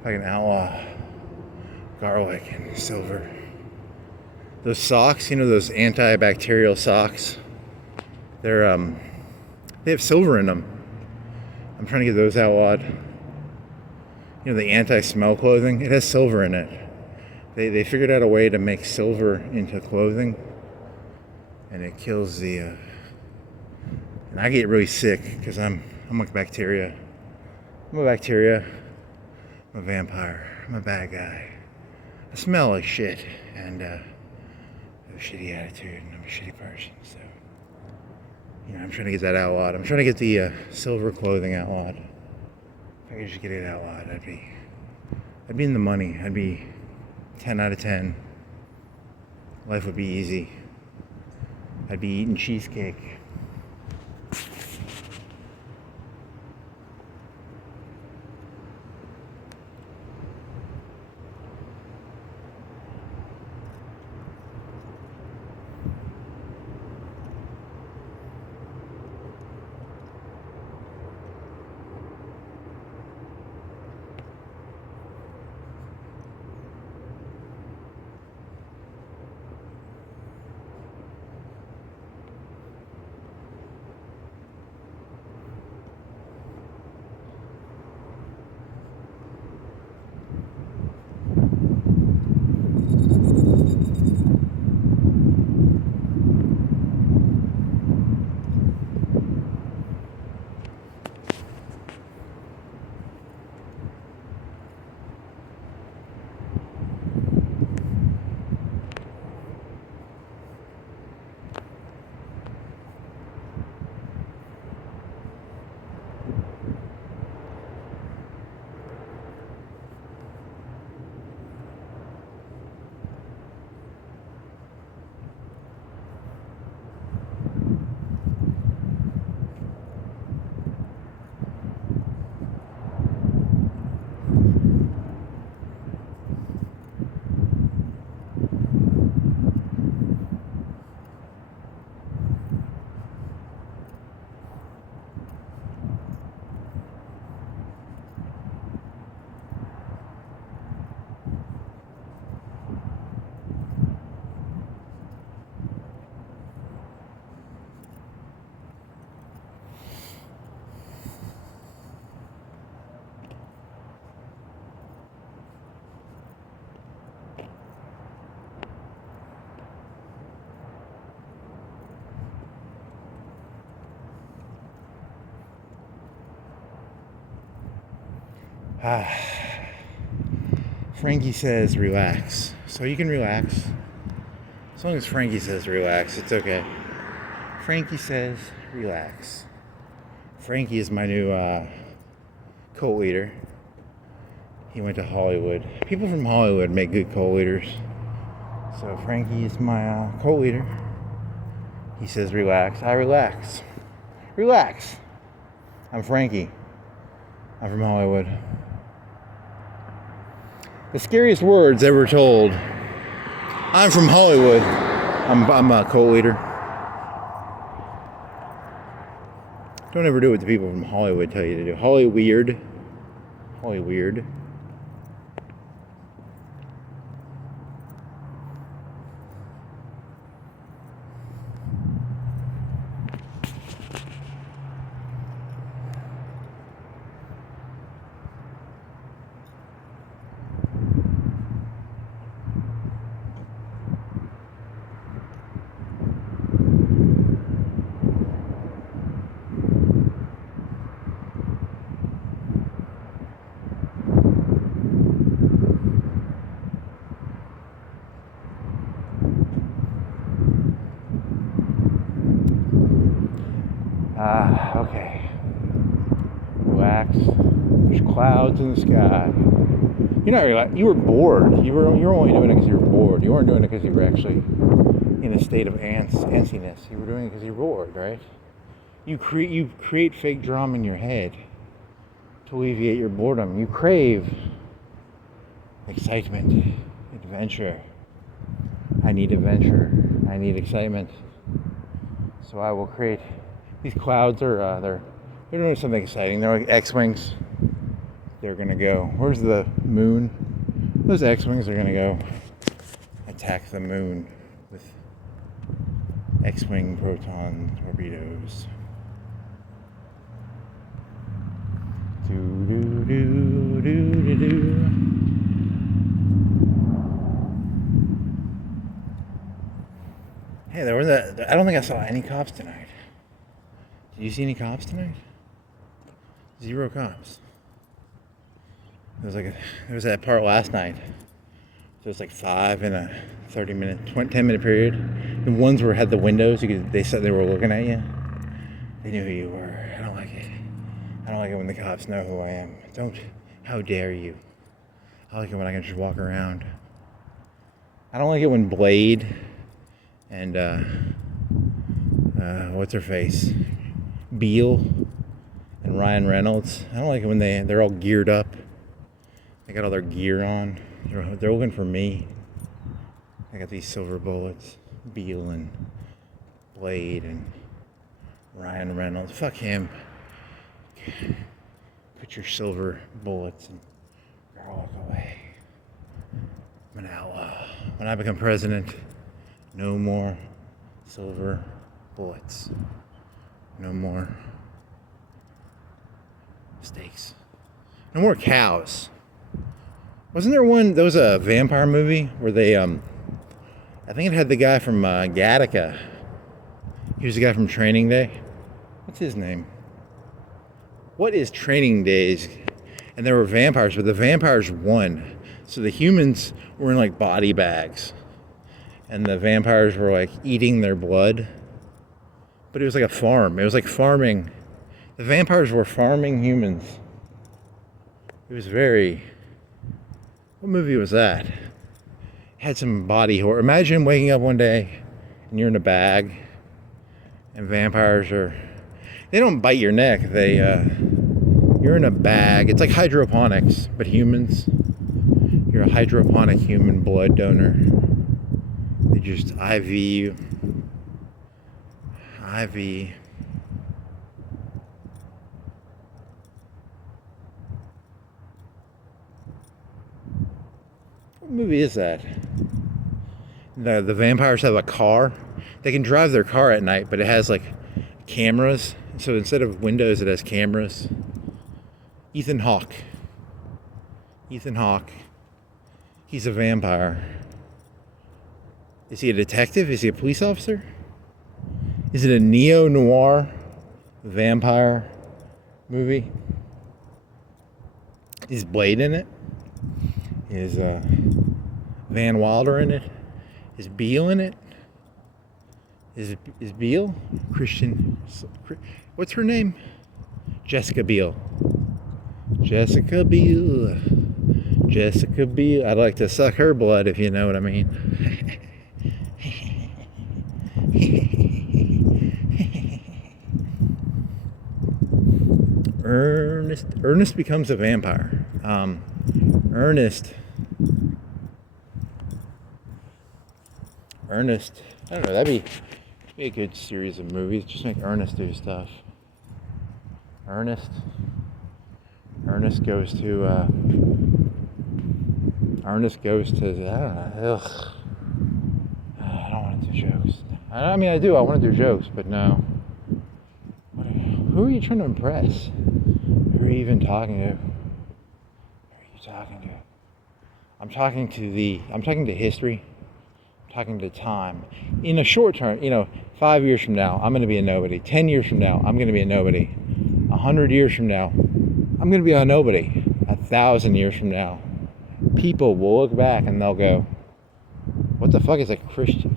If I can outlaw garlic and silver. Those socks, you know, those antibacterial socks, they have silver in them. I'm trying to get those outlawed. You know, the anti-smell clothing, it has silver in it. They figured out a way to make silver into clothing, and it kills the. And I get really sick because I'm like bacteria. I'm a bacteria. I'm a vampire. I'm a bad guy. I smell like shit, and I have a shitty attitude, and I'm a shitty person. So, you know, I'm trying to get that outlawed. I'm trying to get the silver clothing outlawed. If I could just get it outlawed, I'd be in the money. I'd be 10 out of 10. Life would be easy. I'd be eating cheesecake. Frankie says relax. So you can relax. As long as Frankie says relax, it's okay. Frankie says relax. Frankie is my new cult leader. He went to Hollywood. People from Hollywood make good cult leaders. So Frankie is my cult leader. He says relax. I relax. Relax. I'm Frankie. I'm from Hollywood. The scariest words ever told. I'm from Hollywood. I'm a cult leader. Don't ever do what the people from Hollywood tell you to do. Holly weird. Okay. Relax. There's clouds in the sky. You're not relaxed. You were bored. You were only doing it because you were bored. You weren't doing it because you were actually in a state of antsiness. You were doing it because you're bored, right? You create fake drama in your head to alleviate your boredom. You crave excitement, adventure. I need adventure. I need excitement. So I will create. These clouds are they're doing something exciting. They're like X-wings. They're gonna go. Where's the moon? Those X-wings are gonna go attack the moon with X-wing proton torpedoes. Hey, I don't think I saw any cops tonight. Did you see any cops tonight? 0 cops. There was that part last night. There was like 5 in a 10-minute period. The ones where had the windows, they said they were looking at you. They knew who you were. I don't like it. I don't like it when the cops know who I am. How dare you? I like it when I can just walk around. I don't like it when Blade and what's her face? Beale and Ryan Reynolds. I don't like it when they're all geared up. They got all their gear on. They're looking for me. I got these silver bullets. Beale and Blade and Ryan Reynolds. Fuck him. Put your silver bullets and walk away. I'm an outlaw. When I become president, no more silver bullets. No more steaks. No more cows. Wasn't there one, there was a vampire movie where they, I think it had the guy from Gattaca. He was the guy from Training Day. What's his name? What is Training Days? And there were vampires, but the vampires won. So the humans were in like body bags. And the vampires were like eating their blood. But it was like a farm. It was like farming. The vampires were farming humans. It was very... What movie was that? It had some body horror. Imagine waking up one day and you're in a bag and vampires are... They don't bite your neck. You're in a bag. It's like hydroponics, but humans. You're a hydroponic human blood donor. They just IV you. IV. What movie is that? The vampires have a car. They can drive their car at night, but it has like cameras. So instead of windows, it has cameras. Ethan Hawke. He's a vampire. Is he a detective? Is he a police officer? Is it a neo-noir vampire movie? Is Blade in it? Is Van Wilder in it? Is Beale in it? Is Beale? What's her name? Jessica Biel. Jessica Biel. Jessica Biel. I'd like to suck her blood, if you know what I mean. Ernest becomes a vampire. Ernest. I don't know. That'd be a good series of movies. Just make Ernest do stuff. Ernest goes to. I don't know. Ugh. I don't want to do jokes. I mean, I do. I want to do jokes, but no. Who are you trying to impress? Who are you even talking to? Who are you talking to? I'm talking to history. I'm talking to time. In a short term, 5 years from now, I'm going to be a nobody. 10 years from now, I'm going to be a nobody. 100 years from now, I'm going to be a nobody. 1,000 years from now, people will look back and they'll go, what the fuck is a Christian,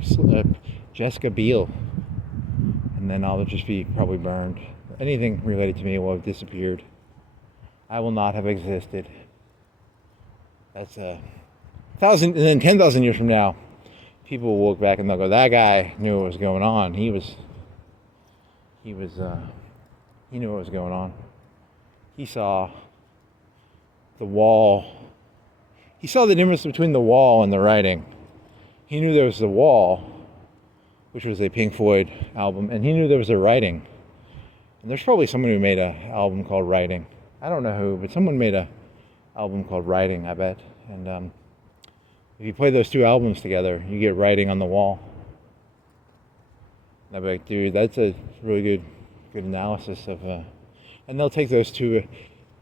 Jessica Biel? And then I'll just be probably burned. Anything related to me will have disappeared. I will not have existed. That's 1,000, and then 10,000 years from now, people will look back and they'll go, that guy knew what was going on. He knew what was going on. He saw the wall. He saw the difference between the wall and the writing. He knew there was the wall, which was a Pink Floyd album, and he knew there was a writing. And there's probably someone who made an album called Writing. I don't know who, but someone made an album called Writing, I bet. And if you play those two albums together, you get Writing on the Wall. And I'd be like, dude, that's a really good analysis of. And they'll take those two.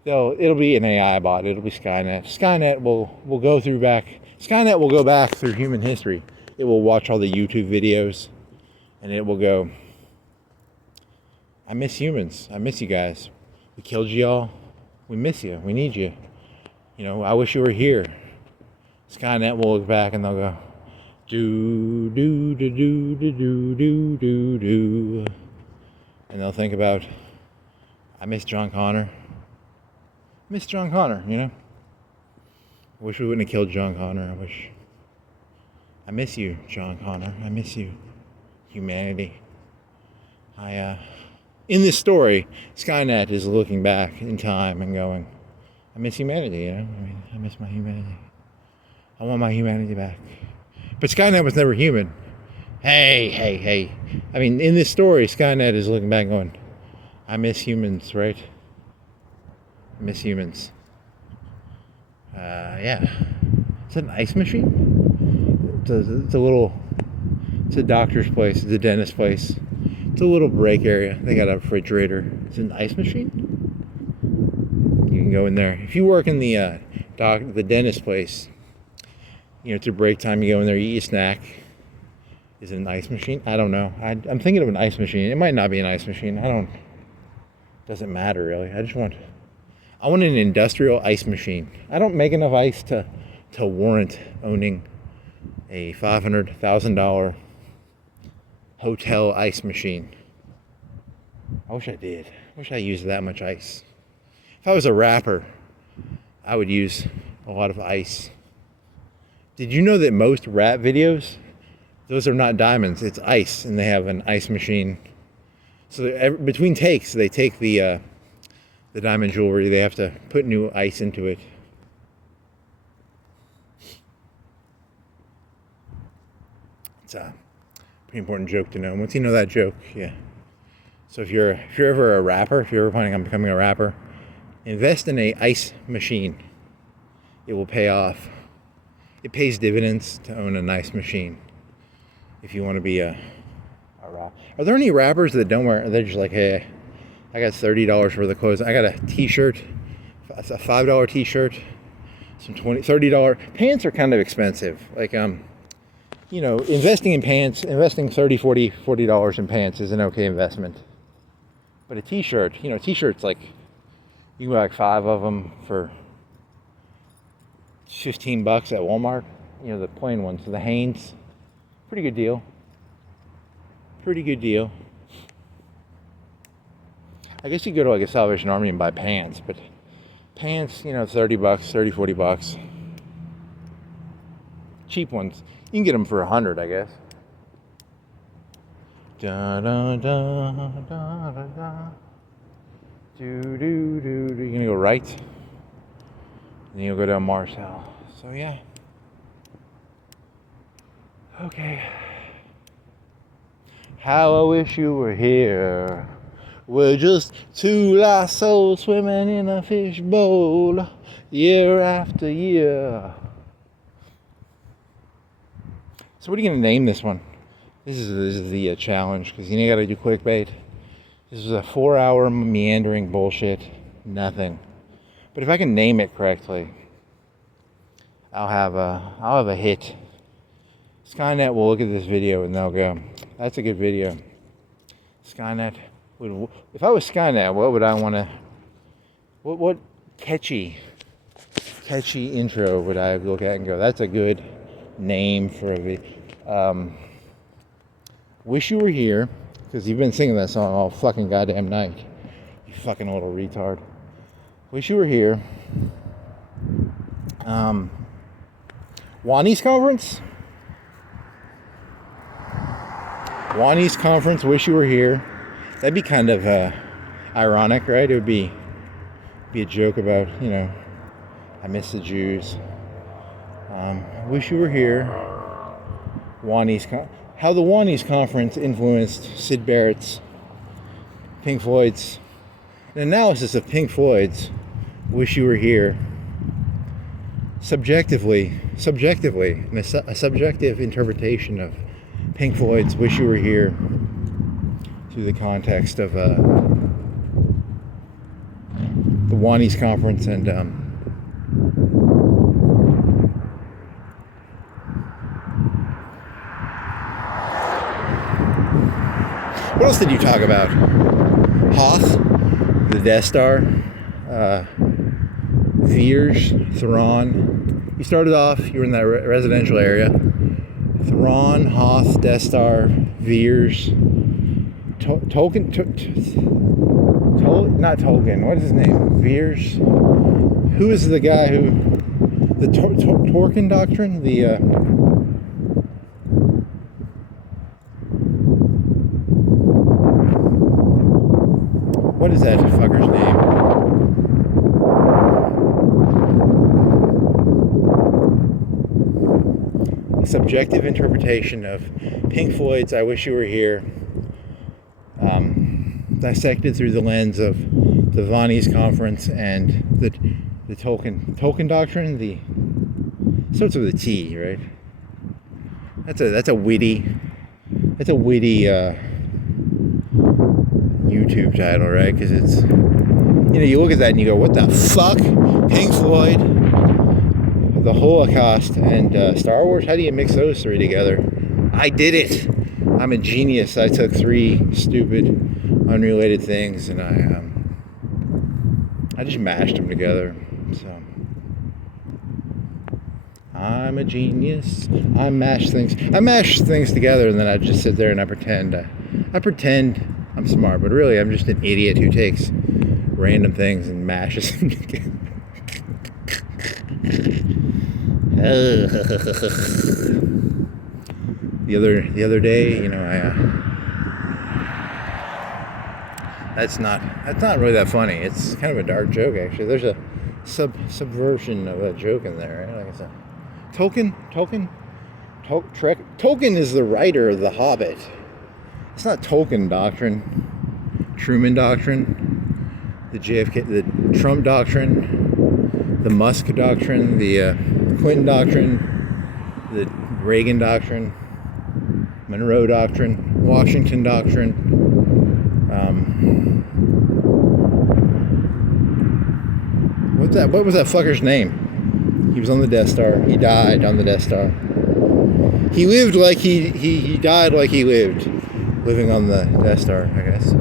It'll be an AI bot. It'll be Skynet. Skynet will go through back. Skynet will go back through human history. It will watch all the YouTube videos, and it will go, I miss humans. I miss you guys. We killed you all. We miss you. We need you. I wish you were here. Skynet will look back and they'll go, do, do, do, do, do, do, do, do, do. And they'll think about, I miss John Connor. Miss John Connor, I wish we wouldn't have killed John Connor. I miss you, John Connor. I miss you, humanity. In this story, Skynet is looking back in time and going, I miss humanity, I miss my humanity. I want my humanity back. But Skynet was never human. Hey. I mean, in this story, Skynet is looking back going, I miss humans, right? I miss humans. Yeah. Is that an ice machine? It's a doctor's place. It's a dentist's place. It's a little break area. They got a refrigerator. It's an ice machine. You can go in there. If you work in the dentist place, it's a break time. You go in there, you eat a snack. Is it an ice machine? I don't know. I'm thinking of an ice machine. It might not be an ice machine. Doesn't matter really. I want an industrial ice machine. I don't make enough ice to warrant owning a $500,000 hotel ice machine. I wish I did. I wish I used that much ice. If I was a rapper, I would use a lot of ice. Did you know that most rap videos, those are not diamonds, it's ice, and they have an ice machine. So between takes, they take the diamond jewelry, they have to put new ice into it. It's a pretty important joke to know. Once you know that joke, yeah. So if you're ever a rapper, if you're ever planning on becoming a rapper, invest in a ice machine. It will pay off. It pays dividends to own a nice machine. If you want to be a rapper. Are there any rappers that don't wear? They're just like, hey, I got $30 worth of clothes. I got a T-shirt, a $5 T-shirt, some $30 pants are kind of expensive. Like investing in pants, investing $40 in pants is an okay investment. But a T-shirt, T-shirts like you can buy like 5 of them for $15 at Walmart. You know, the plain ones, the Hanes. Pretty good deal. Pretty good deal. I guess you go to like a Salvation Army and buy pants, but pants, you know, $30, $40. Cheap ones. You can get them for $100, I guess. Da da da da da da. Do do do do. You're gonna go right. Then you'll go down Marshall. So yeah. Okay. How I wish you were here. We're just two lost souls swimming in a fishbowl, year after year. So what are you gonna name this one? This is the challenge, because you gotta do clickbait. This is a 4-hour meandering bullshit. Nothing. But if I can name it correctly, I'll have a hit. Skynet will look at this video and they'll go, "That's a good video." Skynet would. If I was Skynet, what would I want to? What catchy intro would I look at and go, "That's a good name for a video"? Wish You Were Here, because you've been singing that song all fucking goddamn night. You fucking little retard. Wish You Were Here. Wannsee Conference. Wannsee Conference, Wish You Were Here. That'd be kind of ironic, right? It would be a joke about, you know, I miss the Jews. Wish You Were Here. How the Wannsee Conference influenced Syd Barrett's, Pink Floyd's, an analysis of Pink Floyd's Wish You Were Here. Subjectively, a subjective interpretation of Pink Floyd's Wish You Were Here through the context of the Wannsee Conference and what else did you talk about? Hoth, the Death Star, Veers, Thrawn. You started off, you were in that residential area. Thrawn, Hoth, Death Star, Veers, not Tolkien, what is his name? Veers? Who is the guy who, the Tarkin Doctrine? What is that fucker's name? A subjective interpretation of Pink Floyd's I Wish You Were Here, dissected through the lens of the Wannsee Conference and the Tolkien Doctrine. The starts with a T, right? That's a witty YouTube title, right? Because it's, you know, you look at that and you go, what the fuck? Pink Floyd, the Holocaust, and Star Wars? How do you mix those three together? I did it. I'm a genius. I took three stupid, unrelated things and I just mashed them together. So I'm a genius. I mash things together, and then I just sit there and I pretend I'm smart, but really I'm just an idiot who takes random things and mashes them together. The other day, you know, that's not really that funny. It's kind of a dark joke, actually. There's a subversion of a joke in there, right? Like it's a Tolkien is the writer of The Hobbit. It's not Tolkien Doctrine, Truman Doctrine, the JFK, the Trump Doctrine, the Musk Doctrine, the Clinton Doctrine, the Reagan Doctrine, Monroe Doctrine, Washington Doctrine. What was that fucker's name? He was on the Death Star. He died on the Death Star. He lived like he died like he lived, living on the Death Star, I guess.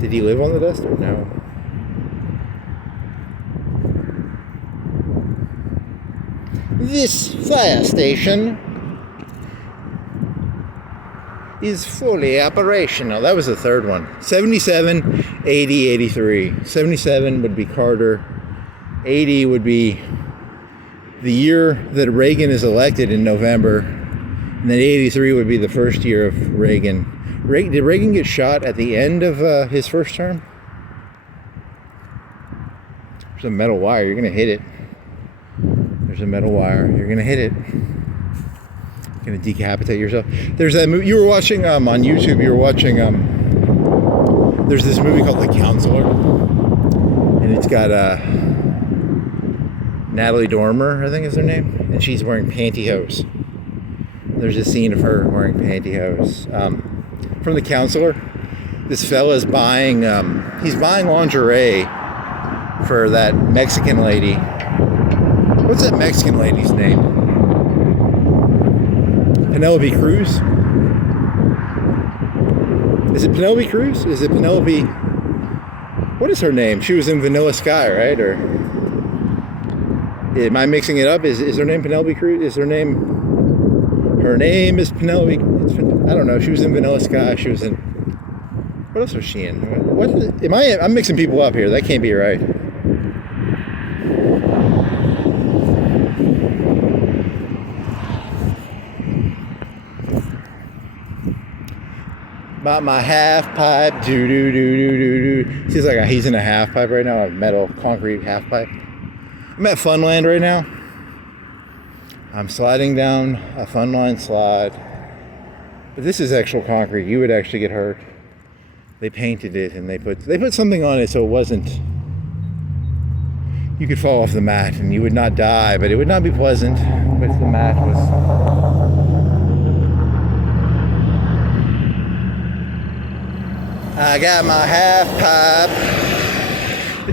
Did he live on the Death Star? No. This fire station is fully operational. That was the third one. 77, 80, 83. 77 would be Carter. 80 would be the year that Reagan is elected in November. And then 83 would be the first year of Reagan. Did Reagan get shot at the end of his first term? There's a metal wire. You're going to hit it. There's a metal wire. You're going to hit it. You're going to decapitate yourself. There's that movie you were watching on YouTube. You were watching. There's this movie called The Counselor. And it's got Natalie Dormer, I think is her name. And she's wearing pantyhose. There's a scene of her wearing pantyhose. From The Counselor, this fella's buying, he's buying lingerie for that Mexican lady. What's that Mexican lady's name? Penelope Cruz? Is it Penelope Cruz? Is it Penelope? What is her name? She was in Vanilla Sky, right? Or am I mixing it up? Is her name Penelope Cruz? Is her name is Penelope? I don't know. She was in Vanilla Sky. She was in. What else was she in? What am I? I'm mixing people up here. That can't be right. About my half pipe, do do do do do do. Seems like he's in a half pipe right now, a metal concrete half pipe. I'm at Funland right now. I'm sliding down a Funline slide. But this is actual concrete. You would actually get hurt. They painted it and they put something on it so it wasn't. You could fall off the mat and you would not die, but it would not be pleasant. But the mat was. I got my half pipe.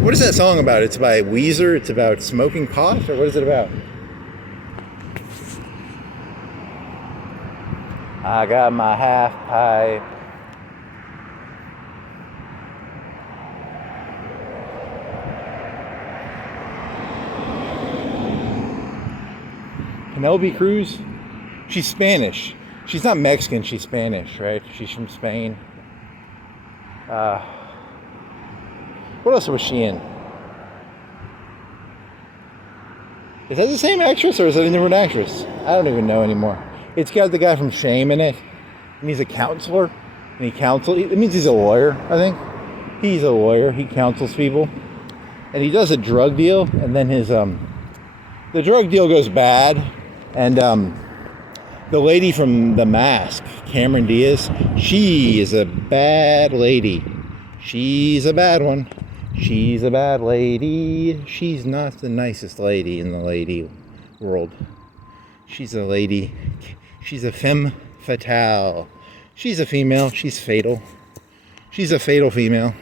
What is that song about? It's by Weezer. It's about smoking pot, or what is it about? I got my half pipe. Penelope Cruz, she's Spanish. She's not Mexican, she's Spanish, right? She's from Spain. What else was she in? Is that the same actress or is that a different actress? I don't even know anymore. It's got the guy from Shame in it. And he's a counselor. And it means he's a lawyer, I think. He's a lawyer. He counsels people. And he does a drug deal. And then the drug deal goes bad. And the lady from The Mask, Cameron Diaz, she is a bad lady. She's a bad one. She's a bad lady. She's not the nicest lady in the lady world. She's a lady. She's a femme fatale. She's a female. She's fatal. She's a fatal female.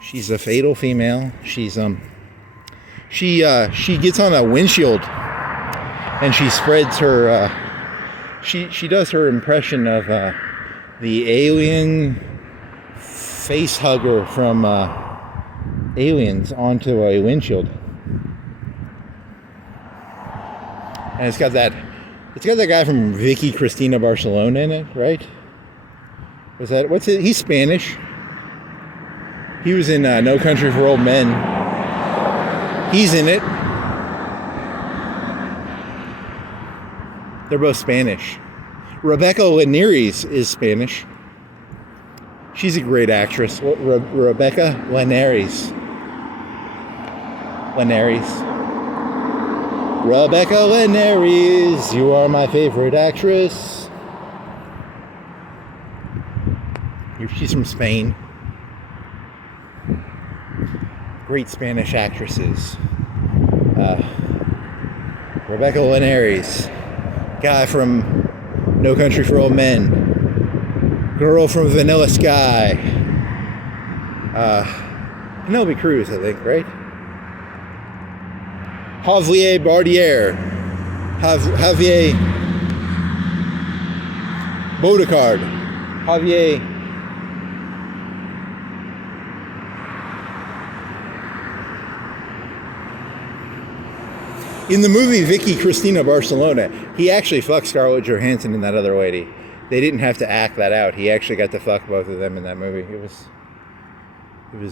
She's a fatal female. She's she gets on a windshield and she spreads her she does her impression of the alien face hugger from Aliens onto a windshield. And it's got that guy from Vicky Cristina Barcelona in it, right? What's it? He's Spanish. He was in No Country for Old Men. He's in it. They're both Spanish. Rebecca Linares is Spanish. She's a great actress. Rebecca Linares. Rebecca Linares, you are my favorite actress. She's from Spain. Great Spanish actresses. Rebecca Linares. Guy from No Country for Old Men. Girl from Vanilla Sky. Penelope Cruz, I think, right? Javier Bardem. Javier Baudecard. Javier. In the movie Vicky Cristina Barcelona, he actually fucked Scarlett Johansson and that other lady. They didn't have to act that out. He actually got to fuck both of them in that movie. It was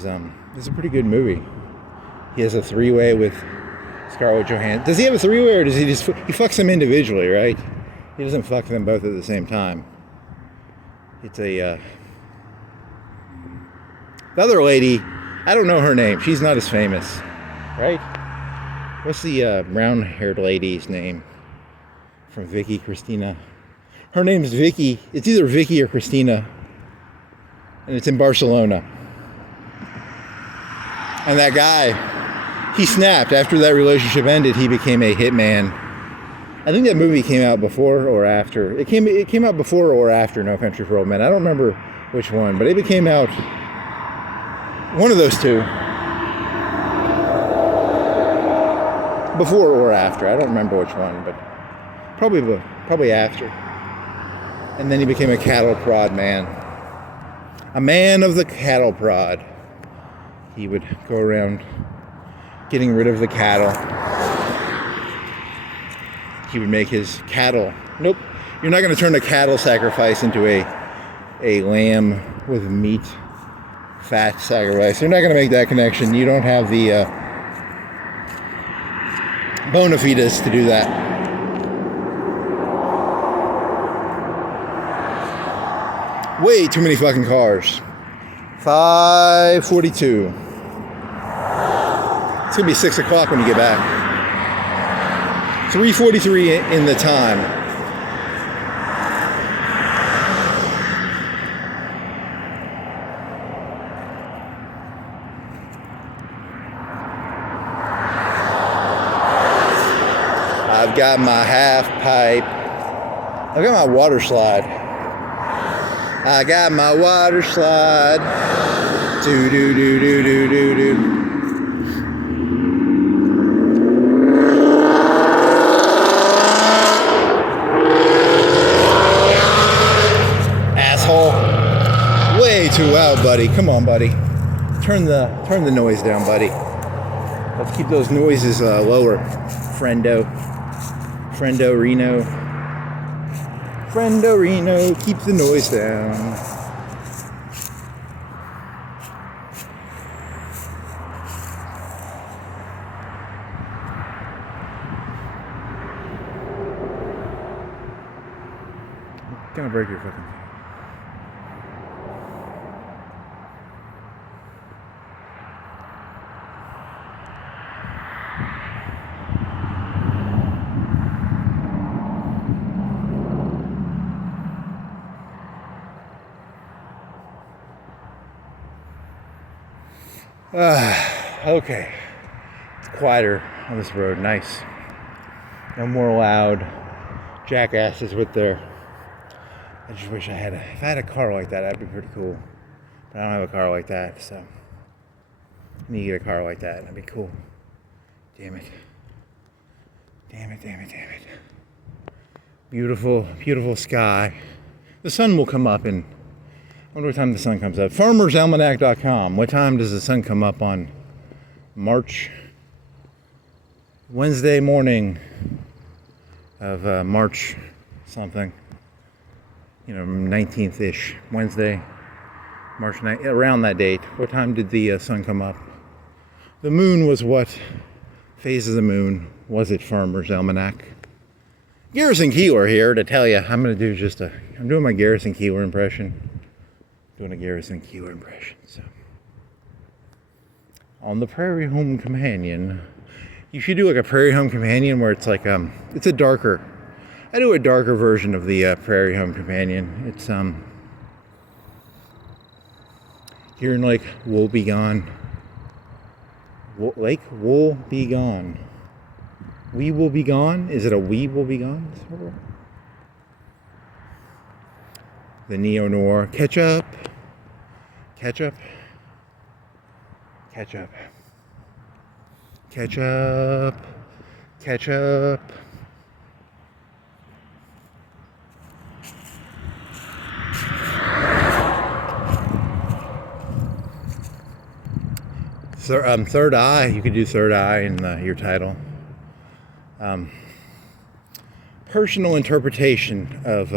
a pretty good movie. He has a three-way with Scarlett Johansson. Does he have a three-way, or does he fucks them individually, right? He doesn't fuck them both at the same time. It's the other lady, I don't know her name. She's not as famous, right? What's the brown-haired lady's name from Vicky Cristina? Her name's Vicky. It's either Vicky or Cristina, and it's in Barcelona. And that guy, he snapped. After that relationship ended, he became a hitman. I think that movie came out before or after. It came out before or after No Country for Old Men. I don't remember which one, but it came out one of those two. Before or after. I don't remember which one, but probably after. And then he became a cattle prod man. A man of the cattle prod. He would go around getting rid of the cattle. He would make his cattle. Nope. You're not going to turn a cattle sacrifice into a lamb with meat fat sacrifice. You're not going to make that connection. You don't have the bona fides to do that. Way too many fucking cars. 5:42. It's gonna be 6 o'clock when you get back. 3:43 in the time. I've got my half pipe. I've got my water slide. I got my water slide. Do do do do do do do. Asshole. Way too loud, buddy. Come on, buddy. Turn the noise down, buddy. Let's keep those noises lower. Friendo Reno. Friendo Reno, keep the noise down. I'm gonna break your fucking thing. Okay, it's quieter on this road. Nice. No more loud jackasses with their. I just wish if I had a car like that, that'd be pretty cool. But I don't have a car like that, so I need to get a car like that. That'd be cool. Damn it. Beautiful sky. The sun will come up in. I wonder what time the sun comes up. FarmersAlmanac.com. What time does the sun come up on Wednesday morning of March something? 19th-ish. Wednesday, March 9th, around that date. What time did the sun come up? The moon was what phase of the moon was it, Farmer's Almanac? Garrison Keillor here to tell you. I'm doing my Garrison Keillor impression. So, on the Prairie Home Companion, you should do like a Prairie Home Companion where it's like I do a darker version of the Prairie Home Companion. It's here in Lake Woebegone. Lake Woebegone. We will be gone. Is it a we will be gone? The neo-noir ketchup. Third Eye. You could do Third Eye in your title. personal interpretation of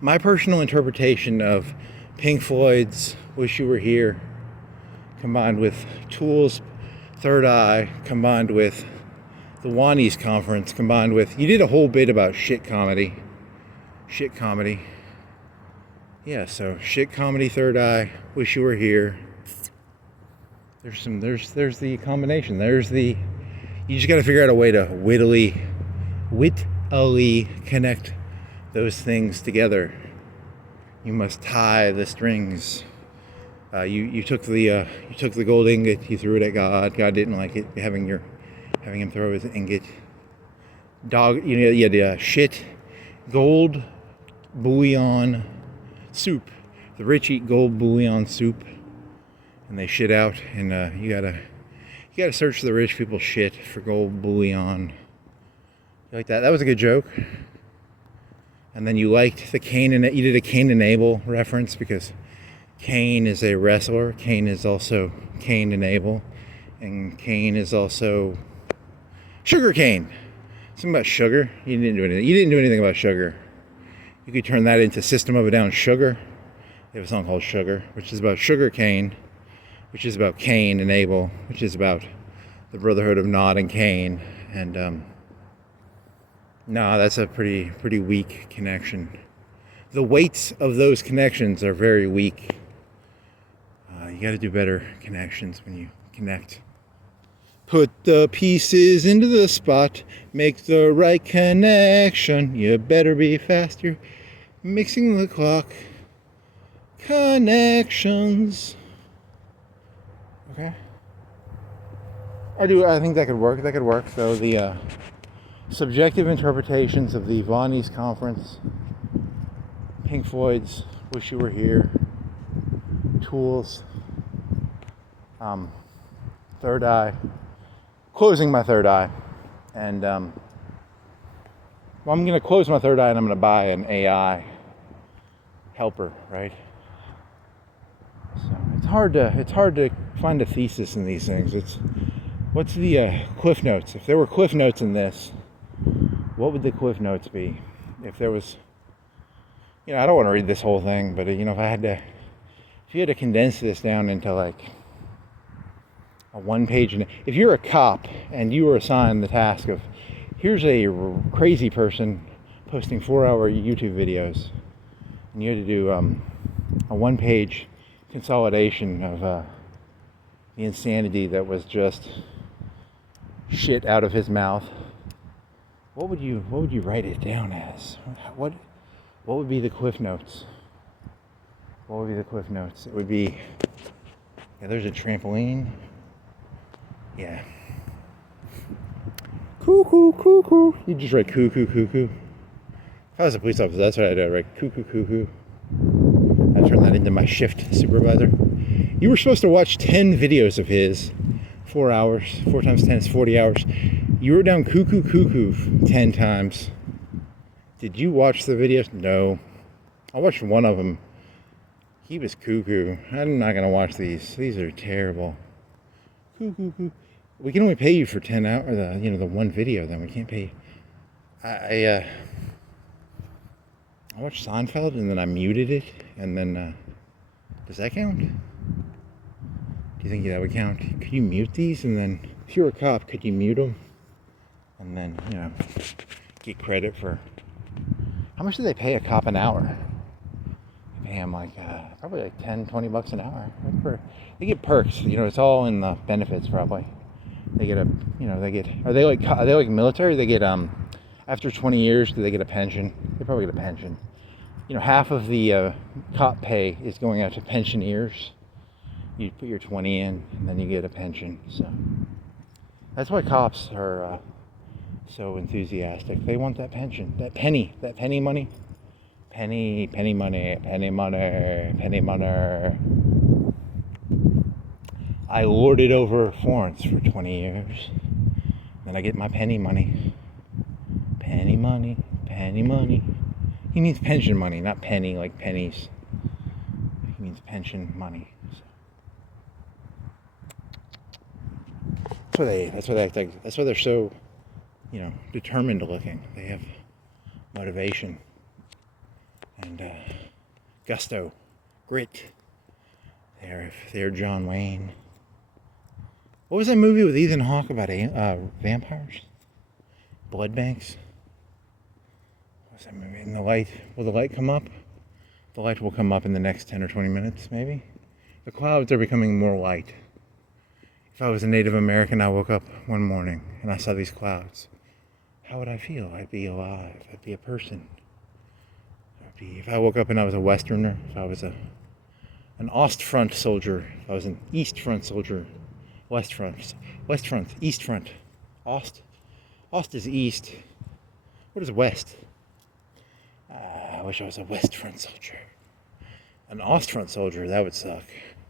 my personal interpretation of Pink Floyd's "Wish You Were Here," combined with Tool's "Third Eye," combined with the Wannsee Conference, combined with, you did a whole bit about shit comedy. Yeah, so shit comedy, Third Eye, Wish You Were Here. There's the combination. You just got to figure out a way to wittily connect those things together. You must tie the strings. You took the gold ingot, you threw it at God. God didn't like it. Having him throw his ingot. The shit gold bouillon soup. The rich eat gold bouillon soup, and they shit out. And you gotta search the rich people's shit for gold bouillon. You like that? That was a good joke. And then you liked the Kane and you did a Kane and Abel reference because Kane is a wrestler. Kane is also Cain and Abel, and Kane is also sugar cane. Something about sugar. You didn't do anything about sugar. You could turn that into System of a Down Sugar. They have a song called Sugar, which is about sugar cane, which is about Cain and Abel, which is about the brotherhood of Nod and Cain. And no, that's a pretty weak connection. The weights of those connections are very weak. You got to do better connections when you connect. Put the pieces into the spot, make the right connection. You better be faster. Mixing the clock. Connections. Okay. I think that could work. So the subjective interpretations of the Wannsee Conference, Pink Floyd's "Wish You Were Here," Tool's Third Eye, closing my third eye, and I'm going to close my third eye and I'm going to buy an AI helper, right? So it's hard to find a thesis in these things. What's the cliff notes? If there were cliff notes in this, what would the cliff notes be? If there was, I don't want to read this whole thing, but if you had to condense this down into like a one-page, if you're a cop and you were assigned the task of, here's a crazy person posting 4-hour YouTube videos, and you had to do a one-page consolidation of the insanity that was just shit out of his mouth, what would you write it down as? What would be the cliff notes? What would be the cliff notes? It would be, there's a trampoline. Yeah. Cuckoo, cuckoo. You just write cuckoo, cuckoo. If I was a police officer, that's what I'd do. I'd write cuckoo, cuckoo. I'd turn that into my shift supervisor. You were supposed to watch 10 videos of his. 4 hours. 4 times 10 is 40 hours. You wrote down cuckoo, cuckoo 10 times. Did you watch the videos? No. I watched one of them. He was cuckoo. I'm not going to watch these. These are terrible. Cuckoo, cuckoo. We can only pay you for 10 hours, the one video, then we can't pay you. I watched Seinfeld and then I muted it, and then, does that count? Do you think that would count? Could you mute these, and then, if you're a cop, could you mute them? And then, get credit for, how much do they pay a cop an hour? They pay him probably like 10, 20 bucks an hour. They get perks, it's all in the benefits probably. They get are they like military? They get, after 20 years, do they get a pension? They probably get a pension. Half of the cop pay is going out to pensioners. You put your 20 in, and then you get a pension. So that's why cops are so enthusiastic. They want that pension, that penny money. Penny money. I lorded over Florence for 20 years. Then I get my penny money. Penny money. He means pension money, not penny like pennies. He means pension money. So. That's why they're so determined looking. They have motivation and gusto, grit. They're John Wayne. What was that movie with Ethan Hawke about vampires? Blood banks? What was that movie? And will the light come up? The light will come up in the next 10 or 20 minutes, maybe? The clouds are becoming more light. If I was a Native American, I woke up one morning and I saw these clouds. How would I feel? I'd be alive. I'd be a person. If I woke up and I was a Westerner, if I was an Ostfront soldier, if I was an East Front soldier, West Front, East Front, Ost is East. What is West? I wish I was a West Front soldier. An Ostfront soldier, that would suck.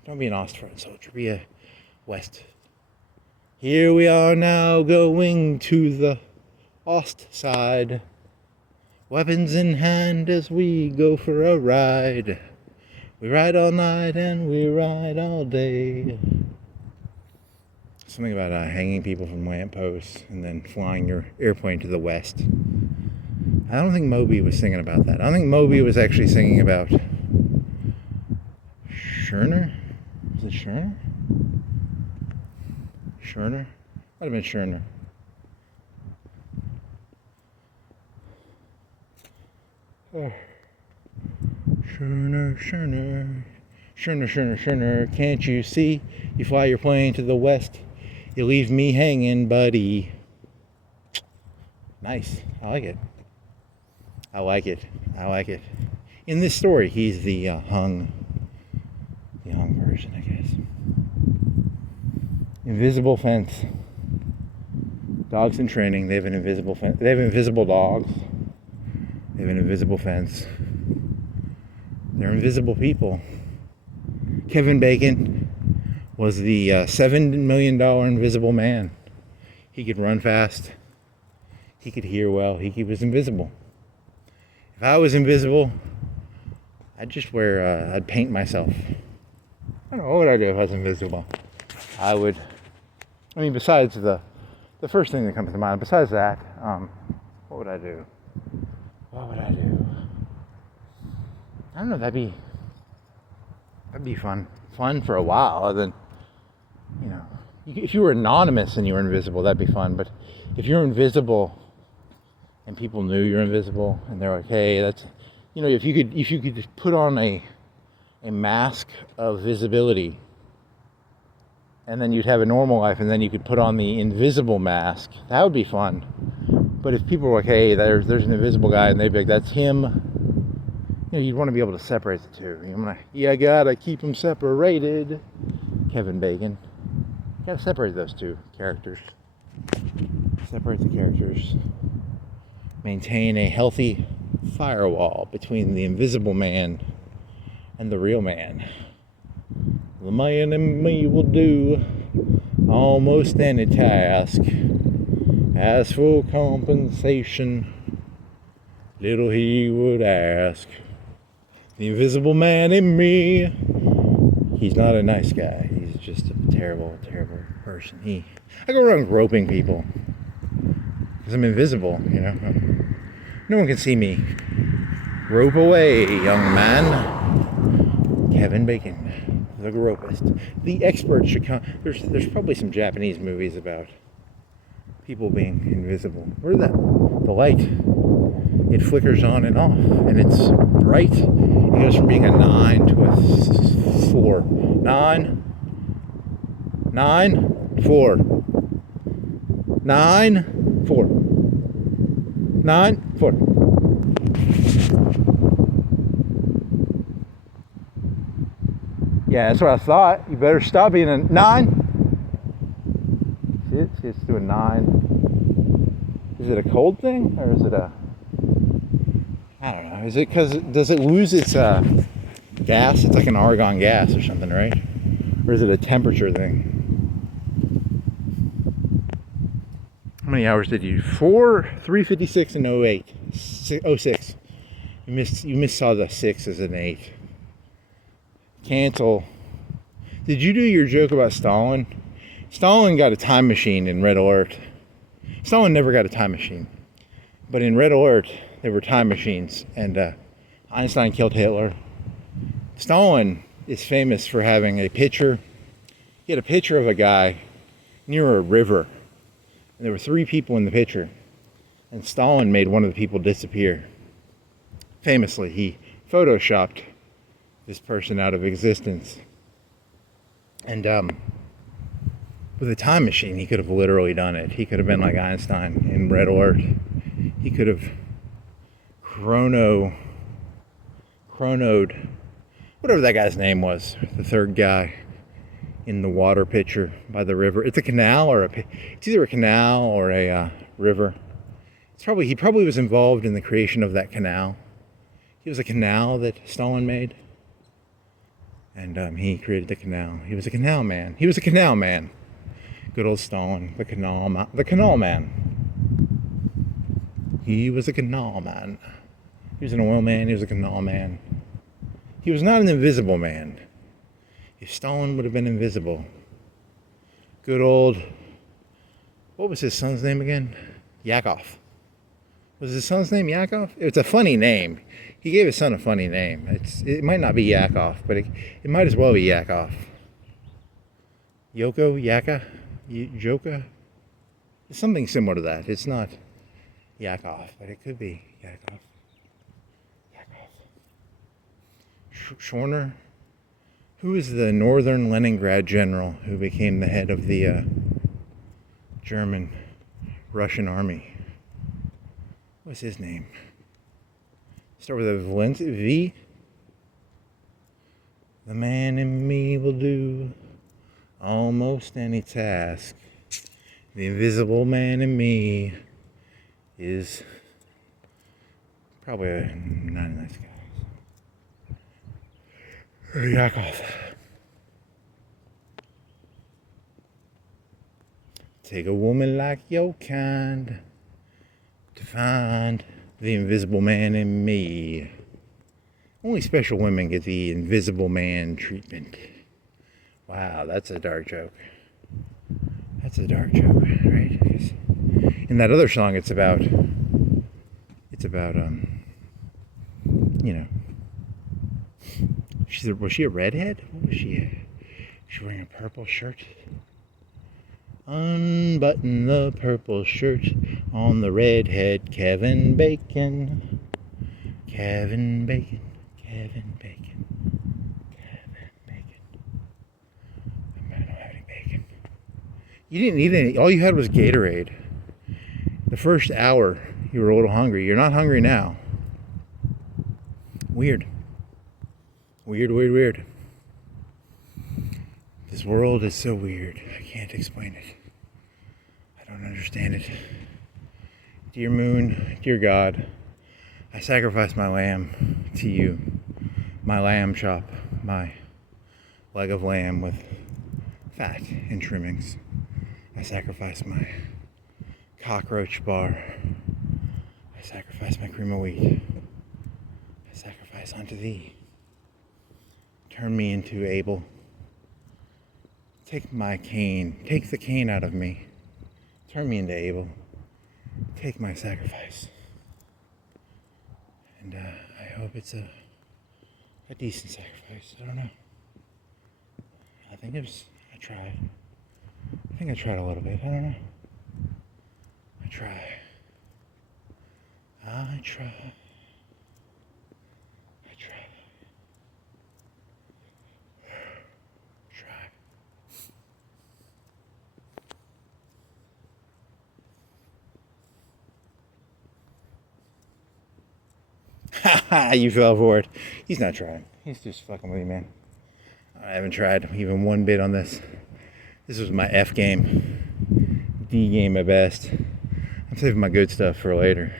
Don't be an Ostfront soldier, be a West. Here we are now going to the Ost side. Weapons in hand as we go for a ride. We ride all night and we ride all day. Something about hanging people from lampposts and then flying your airplane to the west. I don't think Moby was singing about that. I don't think Moby was actually singing about Scherner. Was it Scherner? Scherner? Might have been Scherner. Oh. Scherner, Scherner. Scherner, Scherner, Scherner. Can't you see? You fly your plane to the west. You leave me hanging, buddy. Nice. I like it. I like it. I like it. In this story, he's the hung version, I guess. Invisible fence. Dogs in training. They have an invisible fence. They have invisible dogs. They have an invisible fence. They're invisible people. Kevin Bacon was the $7 million invisible man. He could run fast. He could hear well. He was invisible. If I was invisible, I'd just I'd paint myself. I don't know, what would I do if I was invisible? Besides the first thing that comes to mind, besides that, what would I do? What would I do? I don't know, that'd be fun. Fun for a while, other than, if you were anonymous and you were invisible, that'd be fun. But if you're invisible and people knew you're invisible and they're like, hey, that's, if you could just put on a mask of visibility and then you'd have a normal life and then you could put on the invisible mask, that would be fun. But if people were like, hey, there's an invisible guy, and they'd be like, that's him, you'd want to be able to separate the two. I gotta keep them separated. Kevin Bacon. You gotta separate those two characters. Separate the characters. Maintain a healthy firewall between the invisible man and the real man. The man in me will do almost any task. As for compensation, little he would ask. The invisible man in me, he's not a nice guy. He's just a terrible, terrible person. I go around groping people because I'm invisible, No one can see me. Grope away, young man. Kevin Bacon, the gropist. The expert should come. There's probably some Japanese movies about people being invisible. Where's that? The light. It flickers on and off, and it's bright. It goes from being a 9 to a 4. 9, 4. 9, 4. 9, 4. Yeah, that's what I thought. You better stop being a 9. See, it's doing 9. Is it a cold thing, or is it a... I don't know. Is it because does it lose its gas? It's like an argon gas or something, right? Or is it a temperature thing? How many hours did you? 3:56 and 08. 06. You missaw the 6 as an 8. Cancel. Did you do your joke about Stalin? Stalin got a time machine in Red Alert. Stalin never got a time machine. But in Red Alert, there were time machines. And Einstein killed Hitler. Stalin is famous for having a picture. He had a picture of a guy near a river. And there were 3 people in the picture. And Stalin made one of the people disappear. Famously, he photoshopped this person out of existence. And with a time machine, he could have literally done it. He could have been like Einstein in Red Alert. He could have chronoed, whatever that guy's name was, the third guy in the water pitcher by the river. It's a canal or it's either a canal or a river. He probably was involved in the creation of that canal. It was a canal that Stalin made. And he created the canal. He was a canal man. Good old Stalin, the canal man. He was a canal man. He was an oil man. He was a canal man. He was not an invisible man. If Stalin would have been invisible, good old, what was his son's name again? Yakov. Was his son's name Yakov? It's a funny name. He gave his son a funny name. It might not be Yakov, but it might as well be Yakov. Yoko, Yaka, Joka. It's something similar to that. It's not Yakov, but it could be Yakov. Schorner, who is the northern Leningrad general who became the head of the Russian army. What's his name? Start with a V. The man in me will do almost any task. The invisible man in me is probably not a nice guy. Yakov. Take a woman like your kind to find the invisible man in me. Only special women get the invisible man treatment. Wow, that's a dark joke. Right? In that other song, it's about was she a redhead? What was she? She wearing a purple shirt. Unbutton the purple shirt on the redhead Kevin Bacon. Kevin Bacon. I don't have any bacon. You didn't need any. All you had was Gatorade. The first hour, you were a little hungry. You're not hungry now. Weird. This world is so weird. I can't explain it. I don't understand it. Dear moon, dear God, I sacrifice my lamb to you. My lamb chop, my leg of lamb with fat and trimmings. I sacrifice my cockroach bar. I sacrifice my cream of wheat. I sacrifice unto thee. Turn me into Abel. Take the Kane out of me. Turn me into Abel. Take my sacrifice. And I hope it's a decent sacrifice. I don't know. I think I tried. I think I tried a little bit. I don't know. I try. You fell for it. He's not trying. He's just fucking with you, man. I haven't tried even one bit on this. This was my F game. D game at best. I'm saving my good stuff for later.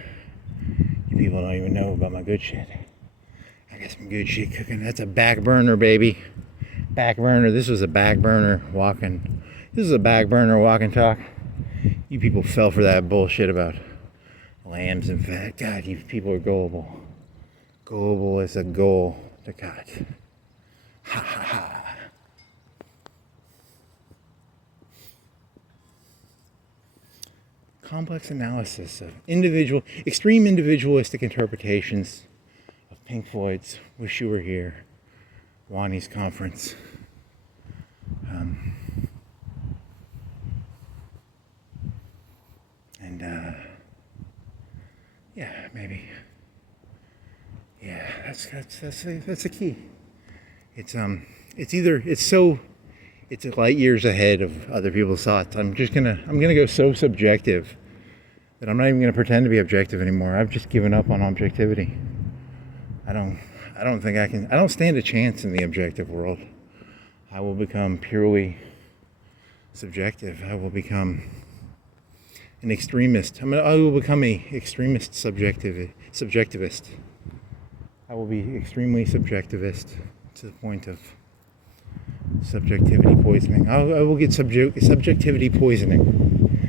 You people don't even know about my good shit. I got some good shit cooking. That's a back burner, baby. Back burner. This was a back burner walking. This is a back burner walk and talk. You people fell for that bullshit about lambs and fat. God, you people are gullible. Gullible is a goal to God. Ha ha ha. complex analysis of extreme individualistic interpretations of Pink Floyd's "Wish You Were Here," Wannsee Conference. Yeah, maybe. Yeah, that's the key. It's light years ahead of other people's thoughts. I'm gonna go so subjective that I'm not even gonna pretend to be objective anymore. I've just given up on objectivity. I don't think I can. I don't stand a chance in the objective world. I will become purely subjective. I will become an extremist. I will become a extremist subjectivist. I will be extremely subjectivist to the point of subjectivity poisoning. I will get subjectivity poisoning.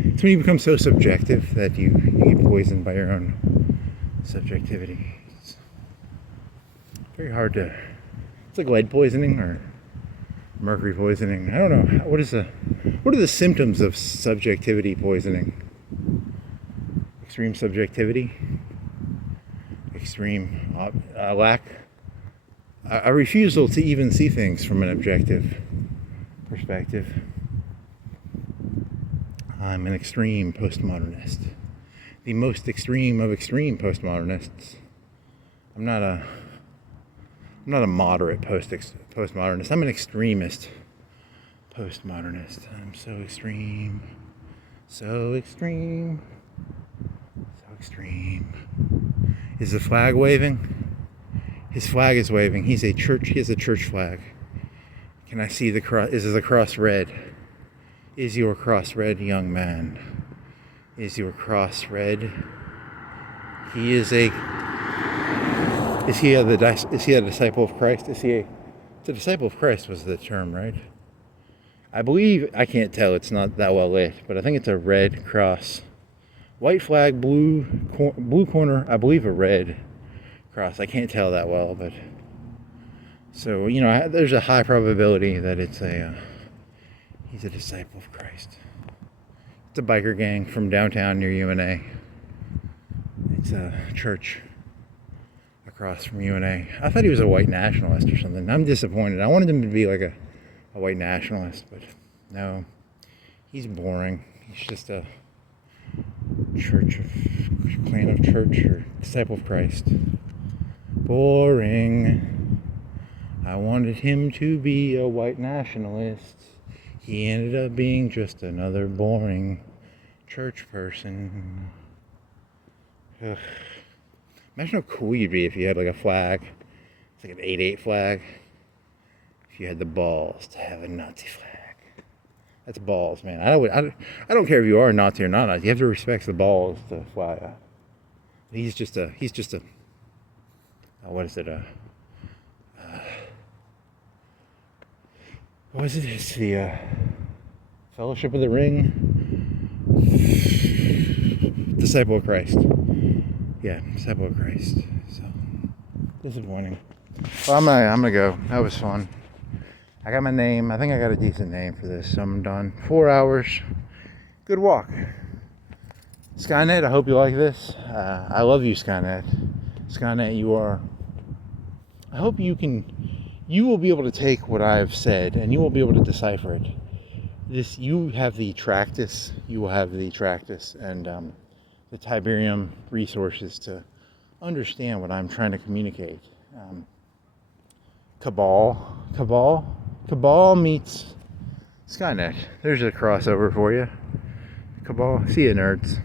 It's when you become so subjective that you get poisoned by your own subjectivity. It's very hard to. It's like lead poisoning or mercury poisoning. I don't know. What are the symptoms of subjectivity poisoning? Extreme subjectivity, extreme lack, a refusal to even see things from an objective perspective. I'm an extreme postmodernist, the most extreme of extreme postmodernists. I'm not a moderate postmodernist. I'm an extremist postmodernist. I'm so extreme, so extreme. Extreme. Is the flag waving? His flag is waving. He has a church flag. Can I see the cross? Is the cross red? Is your cross red, young man? Is your cross red? Is he a disciple of Christ? It's a disciple of Christ was the term, right? I believe, I can't tell, it's not that well lit, but I think it's a red cross. White flag, blue corner, I believe a red cross. I can't tell that well, but so, there's a high probability that he's a disciple of Christ. It's a biker gang from downtown near UNA. It's a church across from UNA. I thought he was a white nationalist or something. I'm disappointed. I wanted him to be like a white nationalist, but no, he's boring. He's just a clan of church or disciple of Christ. Boring. I wanted him to be a white nationalist. He ended up being just another boring church person. Ugh. Imagine how cool you'd be if you had like a flag. It's like an 8/8 flag. If you had the balls to have a Nazi flag. That's balls, man. I don't care if you are a Nazi or not Nazi. You have to respect the balls to fly. He's just a what is it? What is it? It's the Fellowship of the Ring. Disciple of Christ. Yeah, disciple of Christ. So disappointing. Well, I'm gonna go. That was fun. I got my name. I think I got a decent name for this. So I'm done. 4 hours. Good walk. Skynet, I hope you like this. I love you, Skynet. Skynet, I hope you will be able to take what I've said and you will be able to decipher it. You have the Tractus, you will have the Tractus and the Tiberium resources to understand what I'm trying to communicate. Cabal meets Skynet. There's a crossover for you. Cabal. See you, nerds.